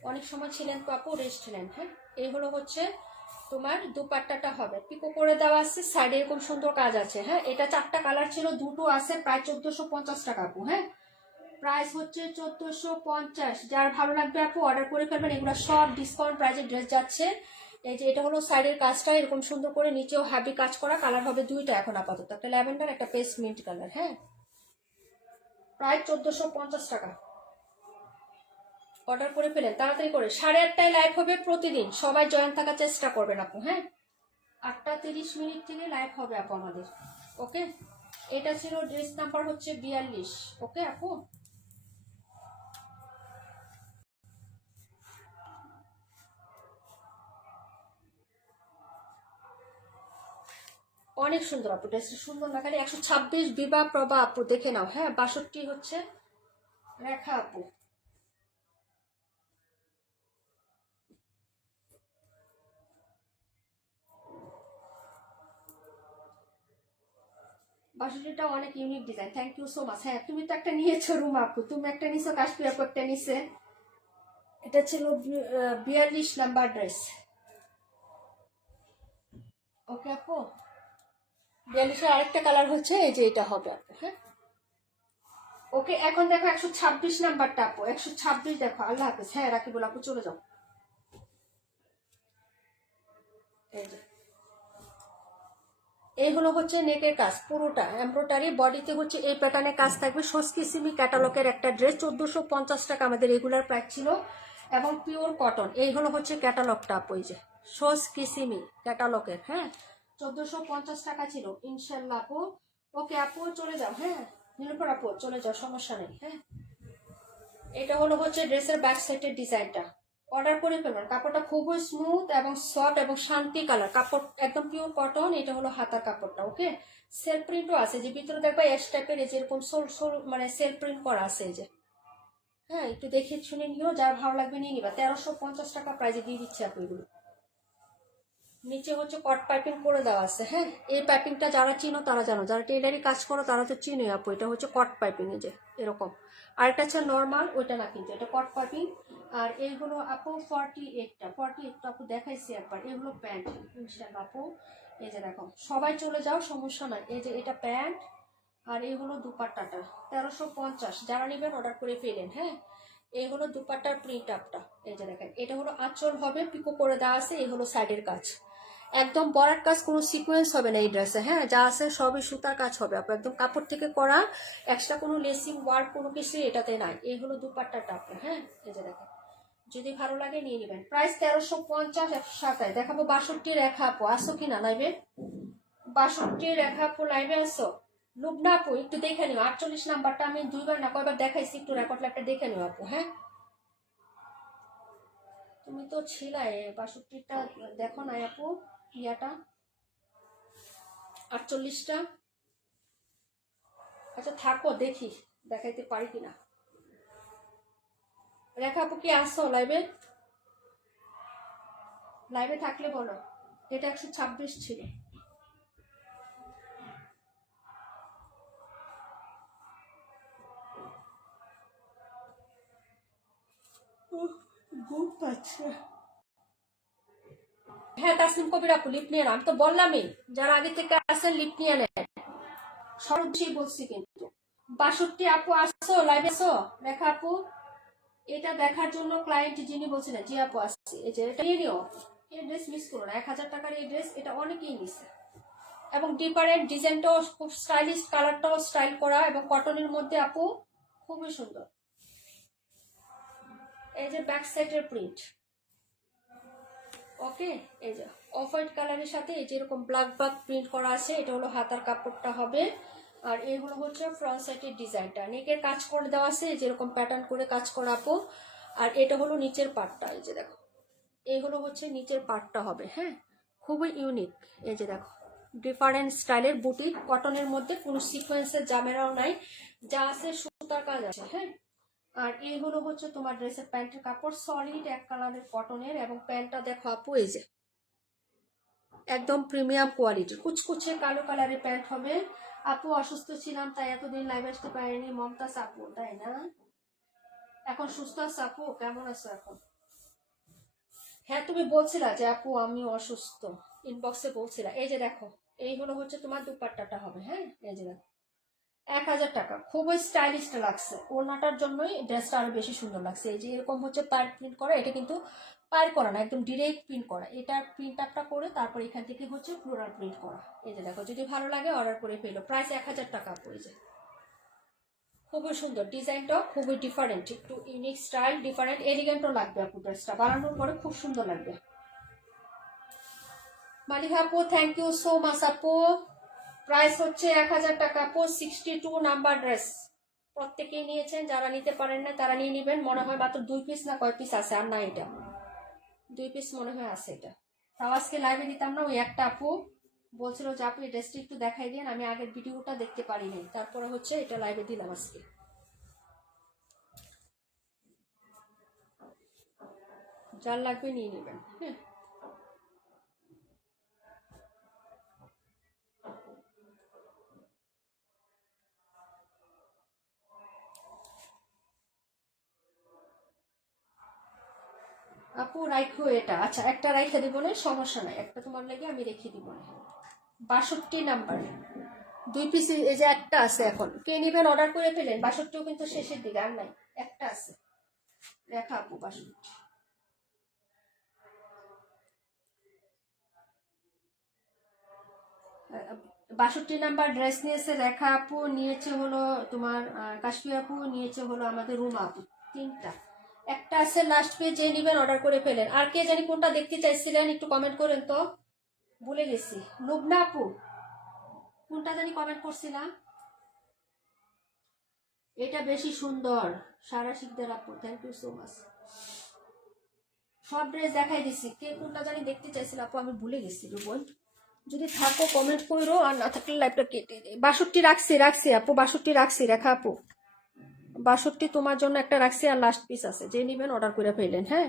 অনেক সময় ছিলেন তো আপু, রেস্ট নেন। হ্যাঁ, এই হলো হচ্ছে তোমার দুপাট্টাটা হবে, পিকো করে দেওয়া আছে, সাইডে এরকম সুন্দর কাজ আছে। হ্যাঁ, এটা 4টা কালার ছিল, দুটো আছে, প্রায় 1450 টাকা আপু। হ্যাঁ, প্রাইস হচ্ছে 1450। যার ভালো লাগবে আপু অর্ডার করে ফেলবেন, এগুলো সব ডিসকাউন্ট প্রাইসে ড্রেস যাচ্ছে। এই যে এটা হলো সাইডের কাজটা এরকম সুন্দর করে, নিচেও হ্যাভি কাজ করা, কালার হবে 2টা এখন আপাতত, একটা ল্যাভেন্ডার, একটা পেস্ট মিন্ট কালার। হ্যাঁ, প্রায় 1450 টাকা। অর্ডার করে ফেলেন তাড়াতাড়ি করে, 8:30টায় লাইভ হবে প্রতিদিন, সবাই জয়েন থাকার চেষ্টা করবেন আপু। হ্যাঁ, 8টা 30 মিনিট থেকে লাইভ হবে আপু আমাদের। ওকে, এটা ছিল ড্রেস নাম্বার হচ্ছে 42। ওকে আপু, অনেক সুন্দর আপু, ড্রেসটা সুন্দর না? খালি 126 বিবা প্রভা আপু, দেখে নাও। হ্যাঁ, 62 হচ্ছে রেখা আপু। বাসুটিটা অনেক unique design, thank you so much. হ্যাঁ, তুমি তো একটা নিয়েছো রুমা আপু, তুমি একটা নিছো, কাশ্মীর আপু একটা নিছে। এটা ছিল 42 নাম্বার ড্রেস। ওকে আপু, 42-এর আরেকটা কালার হচ্ছে এই যে এটা হবে আপু। হ্যাঁ, ওকে, এখন দেখো 126 নাম্বারটা আপু, 126 দেখো। আল্লাহ হাফেজ। হ্যাঁ, রাকিবুল আপু চলে যাও। এই যে এই হলো হচ্ছে নেকের কাজ, পুরোটা এমব্রয়ডারি, বডিতে হচ্ছে এই প্যাটার্নের কাজ থাকবে। সস্কিসিমি ক্যাটালগের একটা ড্রেস, 1450 টাকা আমাদের রেগুলার প্রাইস ছিল, এবং পিওর কটন। এই হলো হচ্ছে ক্যাটালগটা আপু, এই যে সস্কিসিমি ক্যাটালগের। হ্যাঁ, 1450 টাকা ছিল ইনশাল্লাহ আপু। ওকে আপু চলে যাও। হ্যাঁ, নীলুফার আপু চলে যাও, সমস্যা নেই। হ্যাঁ, এটা হলো হচ্ছে ড্রেসের ব্যাক সাইডের ডিজাইনটা। অর্ডার করে ফেলুন, কাপড়টা খুবই স্মুথ এবং সফট এবং শান্তি কালার, কাপড় একদম পিওর কটন। এটা হলো হাতার কাপড়টা। ওকে, সেল প্রিন্টও আছে, যে ভিতরে দেখবা এস টাইপের যেরকম সোল সোল মানে সেল প্রিন্ট করা আছে এই যে। হ্যাঁ, একটু দেখে শুনে নিও, যার ভালো লাগবে নিয়ে নিবা। 1350 টাকা প্রাইজে দিয়ে দিচ্ছে আপু এগুলো। নিচে হচ্ছে কট পাইপিং করে দেওয়া আছে। হ্যাঁ, এই পাইপিংটা যারা চিনো তারা জানো, যারা টেলারি কাজ করো তারা তো চিনোই আপু। এটা হচ্ছে কট পাইপিং, এই যে এরকম। আর এটা হচ্ছে নর্মাল, ওইটা না কিন্তু, এটা কট পাইপিং। আর এইগুলো আপু 48টা আপু দেখাইছি একবার। এগুলো প্যান্ট ইনশাল্লাহ আপু। এই যে দেখো, সবাই চলে যাও, সমস্যা নাই। এই যে এটা প্যান্ট, আর এই হলো দুপাট্টাটা। 1350, যারা নেবেন অর্ডার করে ফেলেন। হ্যাঁ, এই হলো দুপাট্টার প্রিন্ট আপটা। এই যে দেখেন, এটা হলো আঁচল হবে, পিকো করে দেওয়া আছে। এই হলো সাইডের কাজ, একদম বরাট কাজ, কোনো সিকোয়েন্স হবে না এই ড্রেসে। হ্যাঁ, যা আছে সবই সুতার কাজ হবে আপনার, একদম কাপড় থেকে করা, এক্সট্রা কোনো লেসিং ওয়ার্ক কোনো কিছু এটাতে নাই। এই হলো দুপাট্টাটা আপনার। হ্যাঁ, এই যে দেখেন, যদি ভালো লাগে নিয়ে নেবেন। প্রাইস 1350। 127 দেখাবো। 62 রেখা আপু আসো কিনা লাইভে? 62 রেখা আপু লাইভে আসো? লুবনা আপু একটু দেখে নিও, 48 নাম্বারটা আমি 2বার না কয়বার দেখাইছি, একটু রেকর্ড লাইভটা দেখে নিও আপু। হ্যাঁ, তুমি তো ছিলাই 62টা, দেখো না আপু ইয়াটা 48টা। আচ্ছা থাকো, দেখি দেখাইতে পারি কিনা। রেখা আপু কি আসছো লাইভে? লাইভে থাকলে বলো। এটা 126 ছিল। ঘুম পাচ্ছে। হ্যাঁ, তাসনিম কবির আপু লিপ নিয়ে নাও, আমি তো বললামই, যারা আগে থেকে আসেন লিপ নিয়ে নেন। সরব বলছি কিন্তু 62 আপু আসো, লাইভে আসো। রেখা আপু, এটা দেখার জন্য ক্লায়েন্ট যিনি বলছিলেন, জি আপু আসছি, এই যে এটা নিয়ে নিও, এই ড্রেস মিস করো না, 1000 টাকার এই ড্রেস, এটা অনেকেই নিছে এবং ডিফারেন্ট ডিজাইনটাও খুব স্টাইলিশ, কালারটাও স্টাইল করা এবং কটনের মধ্যে আপু খুবই সুন্দর। এই যে ব্যাক সাইডের প্রিন্ট, ওকে, এই যে অফ হোয়াইট কালারের সাথে এই যে এরকম ব্ল্যাক ব্ল্যাক প্রিন্ট করা আছে, এটা হলো হাতার কাপড়টা হবে। আর এইগুলো হচ্ছে ফ্রন্ট সাইডের ডিজাইনটা, নেকের কাজ করে দেওয়া আছে যেরকম প্যাটার্ন করে কাজ করা আপু। আর এটা হলো নিচের পার্টটা, এই যে দেখো, এইগুলো হচ্ছে নিচের পার্টটা হবে, হ্যাঁ, খুবই ইউনিক। এই যে দেখো ডিফারেন্ট স্টাইলের বুটি, কটনের মধ্যে কোনো সিকোয়েন্সের জামেরাও নাই, যা আছে সুতার কাজ আছে, হ্যাঁ। আর এইগুলো হচ্ছে তোমার ড্রেসের প্যান্টের কাপড়, সলিড এক কালারের কটনের, এবং প্যান্টটা দেখো আপু এই যে একদম প্রিমিয়াম কোয়ালিটি কুচকুচে কালো কালারের প্যান্ট হবে। আপু অসুস্থ ছিলাম তাই এতদিন লাইভ আসতে পারিনি, মমতাজ আপু, তাই না? এখন সুস্থ আছে আপু, কেমন আছো এখন? হ্যাঁ তুমি বলছিলা যে আপু আমি অসুস্থ, ইনবক্সে বলছিলা। এই যে দেখো, এই হলো হচ্ছে তোমার দুপাট্টাটা হবে, হ্যাঁ, এই যে দেখো 1000 টাকা, খুবই স্টাইলিশ লাগছে, ওড়নাটার জন্যই ড্রেসটা আরো বেশি সুন্দর লাগছে। এই যে এরকম হচ্ছে পার প্রিন্ট করা, এটা কিন্তু পার করা না, একদম ডিরেক্ট প্রিন্ট করা, এটা প্রিন্ট আপটা করে তারপর এখান থেকে হচ্ছে ফ্লোরাল প্রিন্ট করা। এই যে দেখো, যদি ভালো লাগে অর্ডার করে ফেলো, প্রাইস 1000 টাকা পড়ে যায়। খুবই সুন্দর ডিজাইনটাও, খুবই ডিফারেন্ট, একটু ইউনিক স্টাইল, ডিফারেন্ট এলিগেন্টও লাগবে আপু, ড্রেসটা বানানোর পরে খুব সুন্দর লাগবে। মালিহা আপু থ্যাংক ইউ সো মাচ আপু। প্রাইস হচ্ছে 1000 টাকা আপু, 62 নাম্বার ড্রেস, প্রত্যেকেই নিয়েছেন, যারা নিতে পারেন না তারা নিয়ে নেবেন। মনে হয় মাত্র 2 পিস না কয় পিস আছে, আর না এটা 2 পিস মনে হয় আছে এটা। তাও আজকে লাইভে দিতাম না, ওই একটা আপু বলছিল যে আপু এই ড্রেসটি একটু দেখাই দিন, আমি আগের ভিডিওটা দেখতে পারিনি, তারপরে হচ্ছে এটা লাইভে দিলাম আজকে। যার লাগবে নিয়ে নেবেন, হ্যাঁ। আপু রাখো এটা, আচ্ছা একটা রাইখে দিব না, সমস্যা নাই, একটা তোমার লাগে আমি রেখে দিব না। 62 নাম্বার 2 পিস, এই যে একটা আছে, এখন কে নেবেন অর্ডার করে ফেলেন, 62ও কিন্তু শেষের দিকে আর নাই, একটা আছে, রেখা আপু 62। 62 নাম্বার ড্রেস নিয়েছে রেখা আপু, নিয়েছে হলো তোমার কাশ্মী আপু, নিয়েছে হলো আমাদের রুমা আপু, তিনটা। একটা আছে লাস্ট পেজ, যে নেবেন অর্ডার করে ফেলেন। আর কে জানি কোনটা দেখতে চাইছিলেন একটু কমেন্ট করেন তো, ভুলে গেছি। লুবনা আপু কোনটা জানি কমেন্ট করছিলাম, এটা বেশি সুন্দর, সারা শিকদার আপু থ্যাংক ইউ সো মাচ। সব ড্রেস দেখাই দিছি, কে কোনটা জানি দেখতে চাইছিল আপু, আমি ভুলে গেছি বোন, যদি থাকো কমেন্ট করো, আর না থাকলে লাইভটা কেটে দিই। 62 রাখছি আপু, 62 রাখছি রেখা আপু, 62 তোমার জন্য একটা রাখছি, আর লাস্ট পিস আছে, যে নিবেন অর্ডার করে ফেলেন, হ্যাঁ।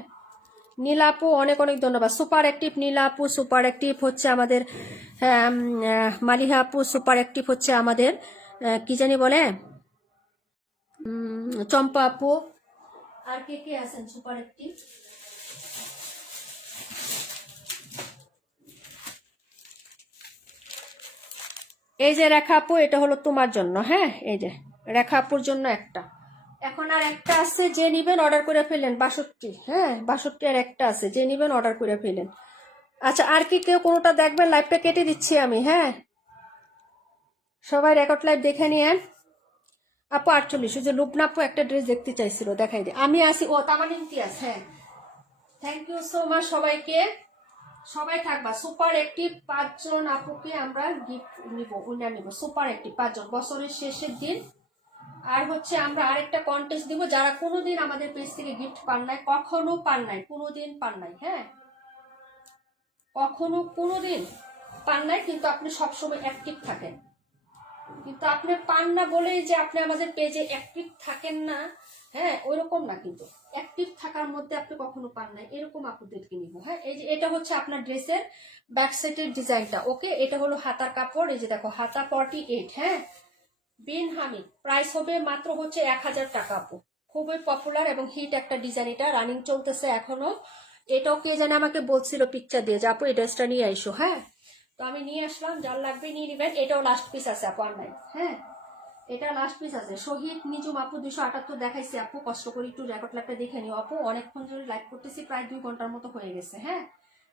নীলা আপু অনেক অনেক ধন্যবাদ, সুপার অ্যাক্টিভ নীলা আপু, সুপার অ্যাক্টিভ হচ্ছে আমাদের মালিহা আপু, সুপার অ্যাক্টিভ হচ্ছে আমাদের কি জানি বলে চম্পা আপু, আর কে কে আছেন সুপার অ্যাক্টিভ? এই যে রেখা আপু, এটা হলো তোমার জন্য, হ্যাঁ, এই যে রেখা আপুর জন্য একটা, এখন আর একটা আছে, যে নিবেন অর্ডার করে ফেলেন, 62, হ্যাঁ 62 আর একটা আছে, যে নিবেন অর্ডার করে ফেলেন। আচ্ছা আর কি কেউ কোনোটা দেখবেন, লাইভটা কেটে দিচ্ছি আমি, হ্যাঁ, সবাই রেকর্ড লাইভ দেখে নিয়েন। আপু 48, ওই যে লুবনা আপু একটা ড্রেস দেখতে চাইছিল, দেখাই দিই, আমি আসি। ও তামান ইমতিয়াজ, হ্যাঁ থ্যাংক ইউ সো মাচ সবাইকে, সবাই থাকবা। সুপার অ্যাক্টিভ 5 জন আপুকে আমরা গিফট নিব, উইনার নিব, সুপার অ্যাক্টিভ 5 জন, বছরের শেষের দিন। আর হচ্ছে আমরা আরেকটা কন্টেস্ট দিব, যারা কোনোদিন আমাদের পেজ থেকে গিফট পান নাই, কখনো পান নাই, কোনোদিন পান নাই, হ্যাঁ কখনো কোনোদিন পান নাই, কিন্তু আপনি সবসময় অ্যাক্টিভ থাকেন, কিন্তু আপনি পান না বলেই যে আপনি আমাদের পেজে অ্যাক্টিভ থাকেন না, হ্যাঁ ওইরকম না, কিন্তু অ্যাক্টিভ থাকার মধ্যে আপনি কখনো পান নাই, এরকম আপুদেরকে নিব, হ্যাঁ। এই যে এটা হচ্ছে আপনার ড্রেসের ব্যাক সাইডের ডিজাইনটা, ওকে, এটা হলো হাতার কাপড়, এই যে দেখো হাতা 48, হ্যাঁ বিন হামিদ, প্রাইস হবে মাত্র হচ্ছে 1000 টাকা আপু, খুবই পপুলার এবং হিট একটা ডিজাইন, এটা রানিং চলতেছে এখনো। এটাও কে জানে আমাকে বলছিল পিকচার দিয়ে যে আপু এই ড্রেসটা নিয়ে আইসো, হ্যাঁ তো আমি নিয়ে আসলাম, যার লাগবে নিয়ে নেবেন। এটাও লাস্ট পিস আছে আপু, আর নাই, হ্যাঁ এটা লাস্ট পিস আছে। শহীদ নিজুম আপু 278 দেখাইছে আপু, কষ্ট করে একটু রেকর্ড লাইভটা দেখে নিও আপু। অনেকক্ষণ ধরে লাইভ করতেছি, প্রায় 2 ঘন্টার মতো হয়ে গেছে। হ্যাঁ,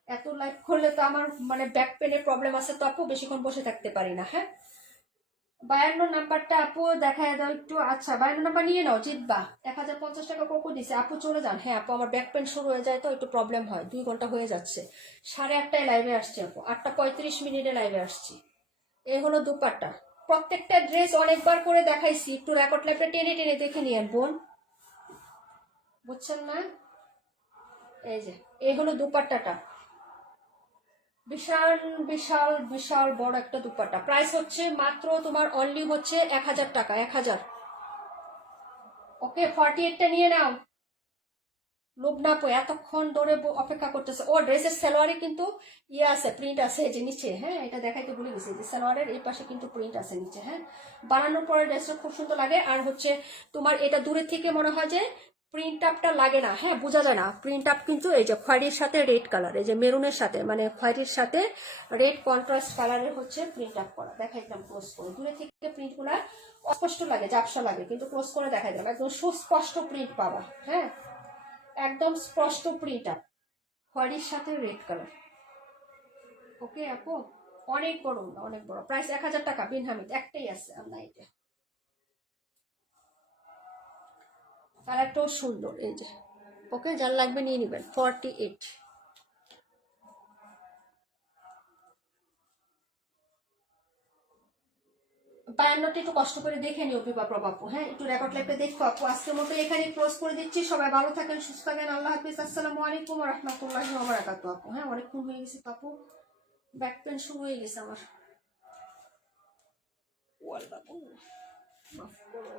এত লাইভ করলে তো আমার মানে ব্যাক পেনের প্রবলেম আছে, তো আপু বেশিক্ষণ বসে থাকতে পারি না। হ্যাঁ, 52 নাম্বারটা আপু দেখায় দাও একটু। আচ্ছা 52 নাম্বার নিয়ে নাও, জিতবা। 1050 টাকা কোকো দিছে আপু, চলে যান। হ্যাঁ আপু, আমার ব্যাক পেন শুরু হয়ে যায় তো একটু প্রবলেম হয়। 2 ঘন্টা হয়ে যাচ্ছে, 8:30টায় লাইভে আসছি আপু, 8:35 লাইভে আসছি। এই হলো দুপাট্টা। প্রত্যেকটা ড্রেস অনেকবার করে দেখাইছি, একটু রেকর্ড লাইভটা টেনে টেনে দেখে নিয়েন বোন, বুঝছেন না? এই যে এই হলো দুপাট্টাটা, বিশাল বিশাল বিশাল বড় একটা দুপাট্টা। প্রাইস হচ্ছে মাত্র তোমার অনলি হচ্ছে 1000 টাকা, 1000। ওকে, 48টা নিয়ে নাও। লুবনাপু এতক্ষণ ধরে অপেক্ষা করতেছে। ও ড্রেসের সালোয়ারে কিন্তু ইয়ে আছে, প্রিন্ট আছে এই যে নিচে। হ্যাঁ, এটা দেখাইতে ভুলে গেছি, যে সালোয়ারের এই পাশে কিন্তু প্রিন্ট আছে নিচে। হ্যাঁ, বানানোর পরে ড্রেসটা খুব সুন্দর লাগে। আর হচ্ছে তোমার এটা দূরের থেকে মনে হয় যে প্রিন্ট আপটা লাগে না। হ্যাঁ, বোঝা যায় না প্রিন্ট আপ, কিন্তু এই যে খয়েরির সাথে রেড কালার, এই যে মেরুনের সাথে মানে খয়েরির সাথে রেড কন্ট্রাস্ট কালারের হচ্ছে প্রিন্ট আপ করা। দেখাইতাম ক্লোজ করে, দূরে থেকে প্রিন্ট গুলা অস্পষ্ট লাগে, ঝাপসা লাগে, কিন্তু ক্লোজ করে দেখাই দিলাম, একদম সুস্পষ্ট প্রিন্ট পাবা। হ্যাঁ, একদম স্পষ্ট প্রিন্ট আপ, খয়েরির সাথে রেড কালার। ওকে আপু, অনেক বড়, অনেক বড়। প্রাইস 1000 টাকা। বিন হামিদ একটাই আছে আমরা, এটা কালারটাও সুন্দর, এই যে। ওকে, যার লাগবে নিয়ে নেবেন। 48। 52টা একটু কষ্ট করে দেখে নিও বিপা প্রবাপু। হ্যাঁ, একটু রেকর্ড লাইভটা দেখো আপু। আজকের মতো এখানে ক্লোজ করে দিচ্ছি। সবাই ভালো থাকেন, সুস্থ থাকেন, আল্লাহ হাফিজ। আসসালামু আলাইকুম ওয়া রাহমাতুল্লাহি ওয়া বারাকাতুহু আপু। হ্যাঁ, অনেকক্ষণ হয়ে গেছে আপু, ব্যাক পেন শুরু হয়ে গেছে আমার। ওয়াল বাবু মাফ করো।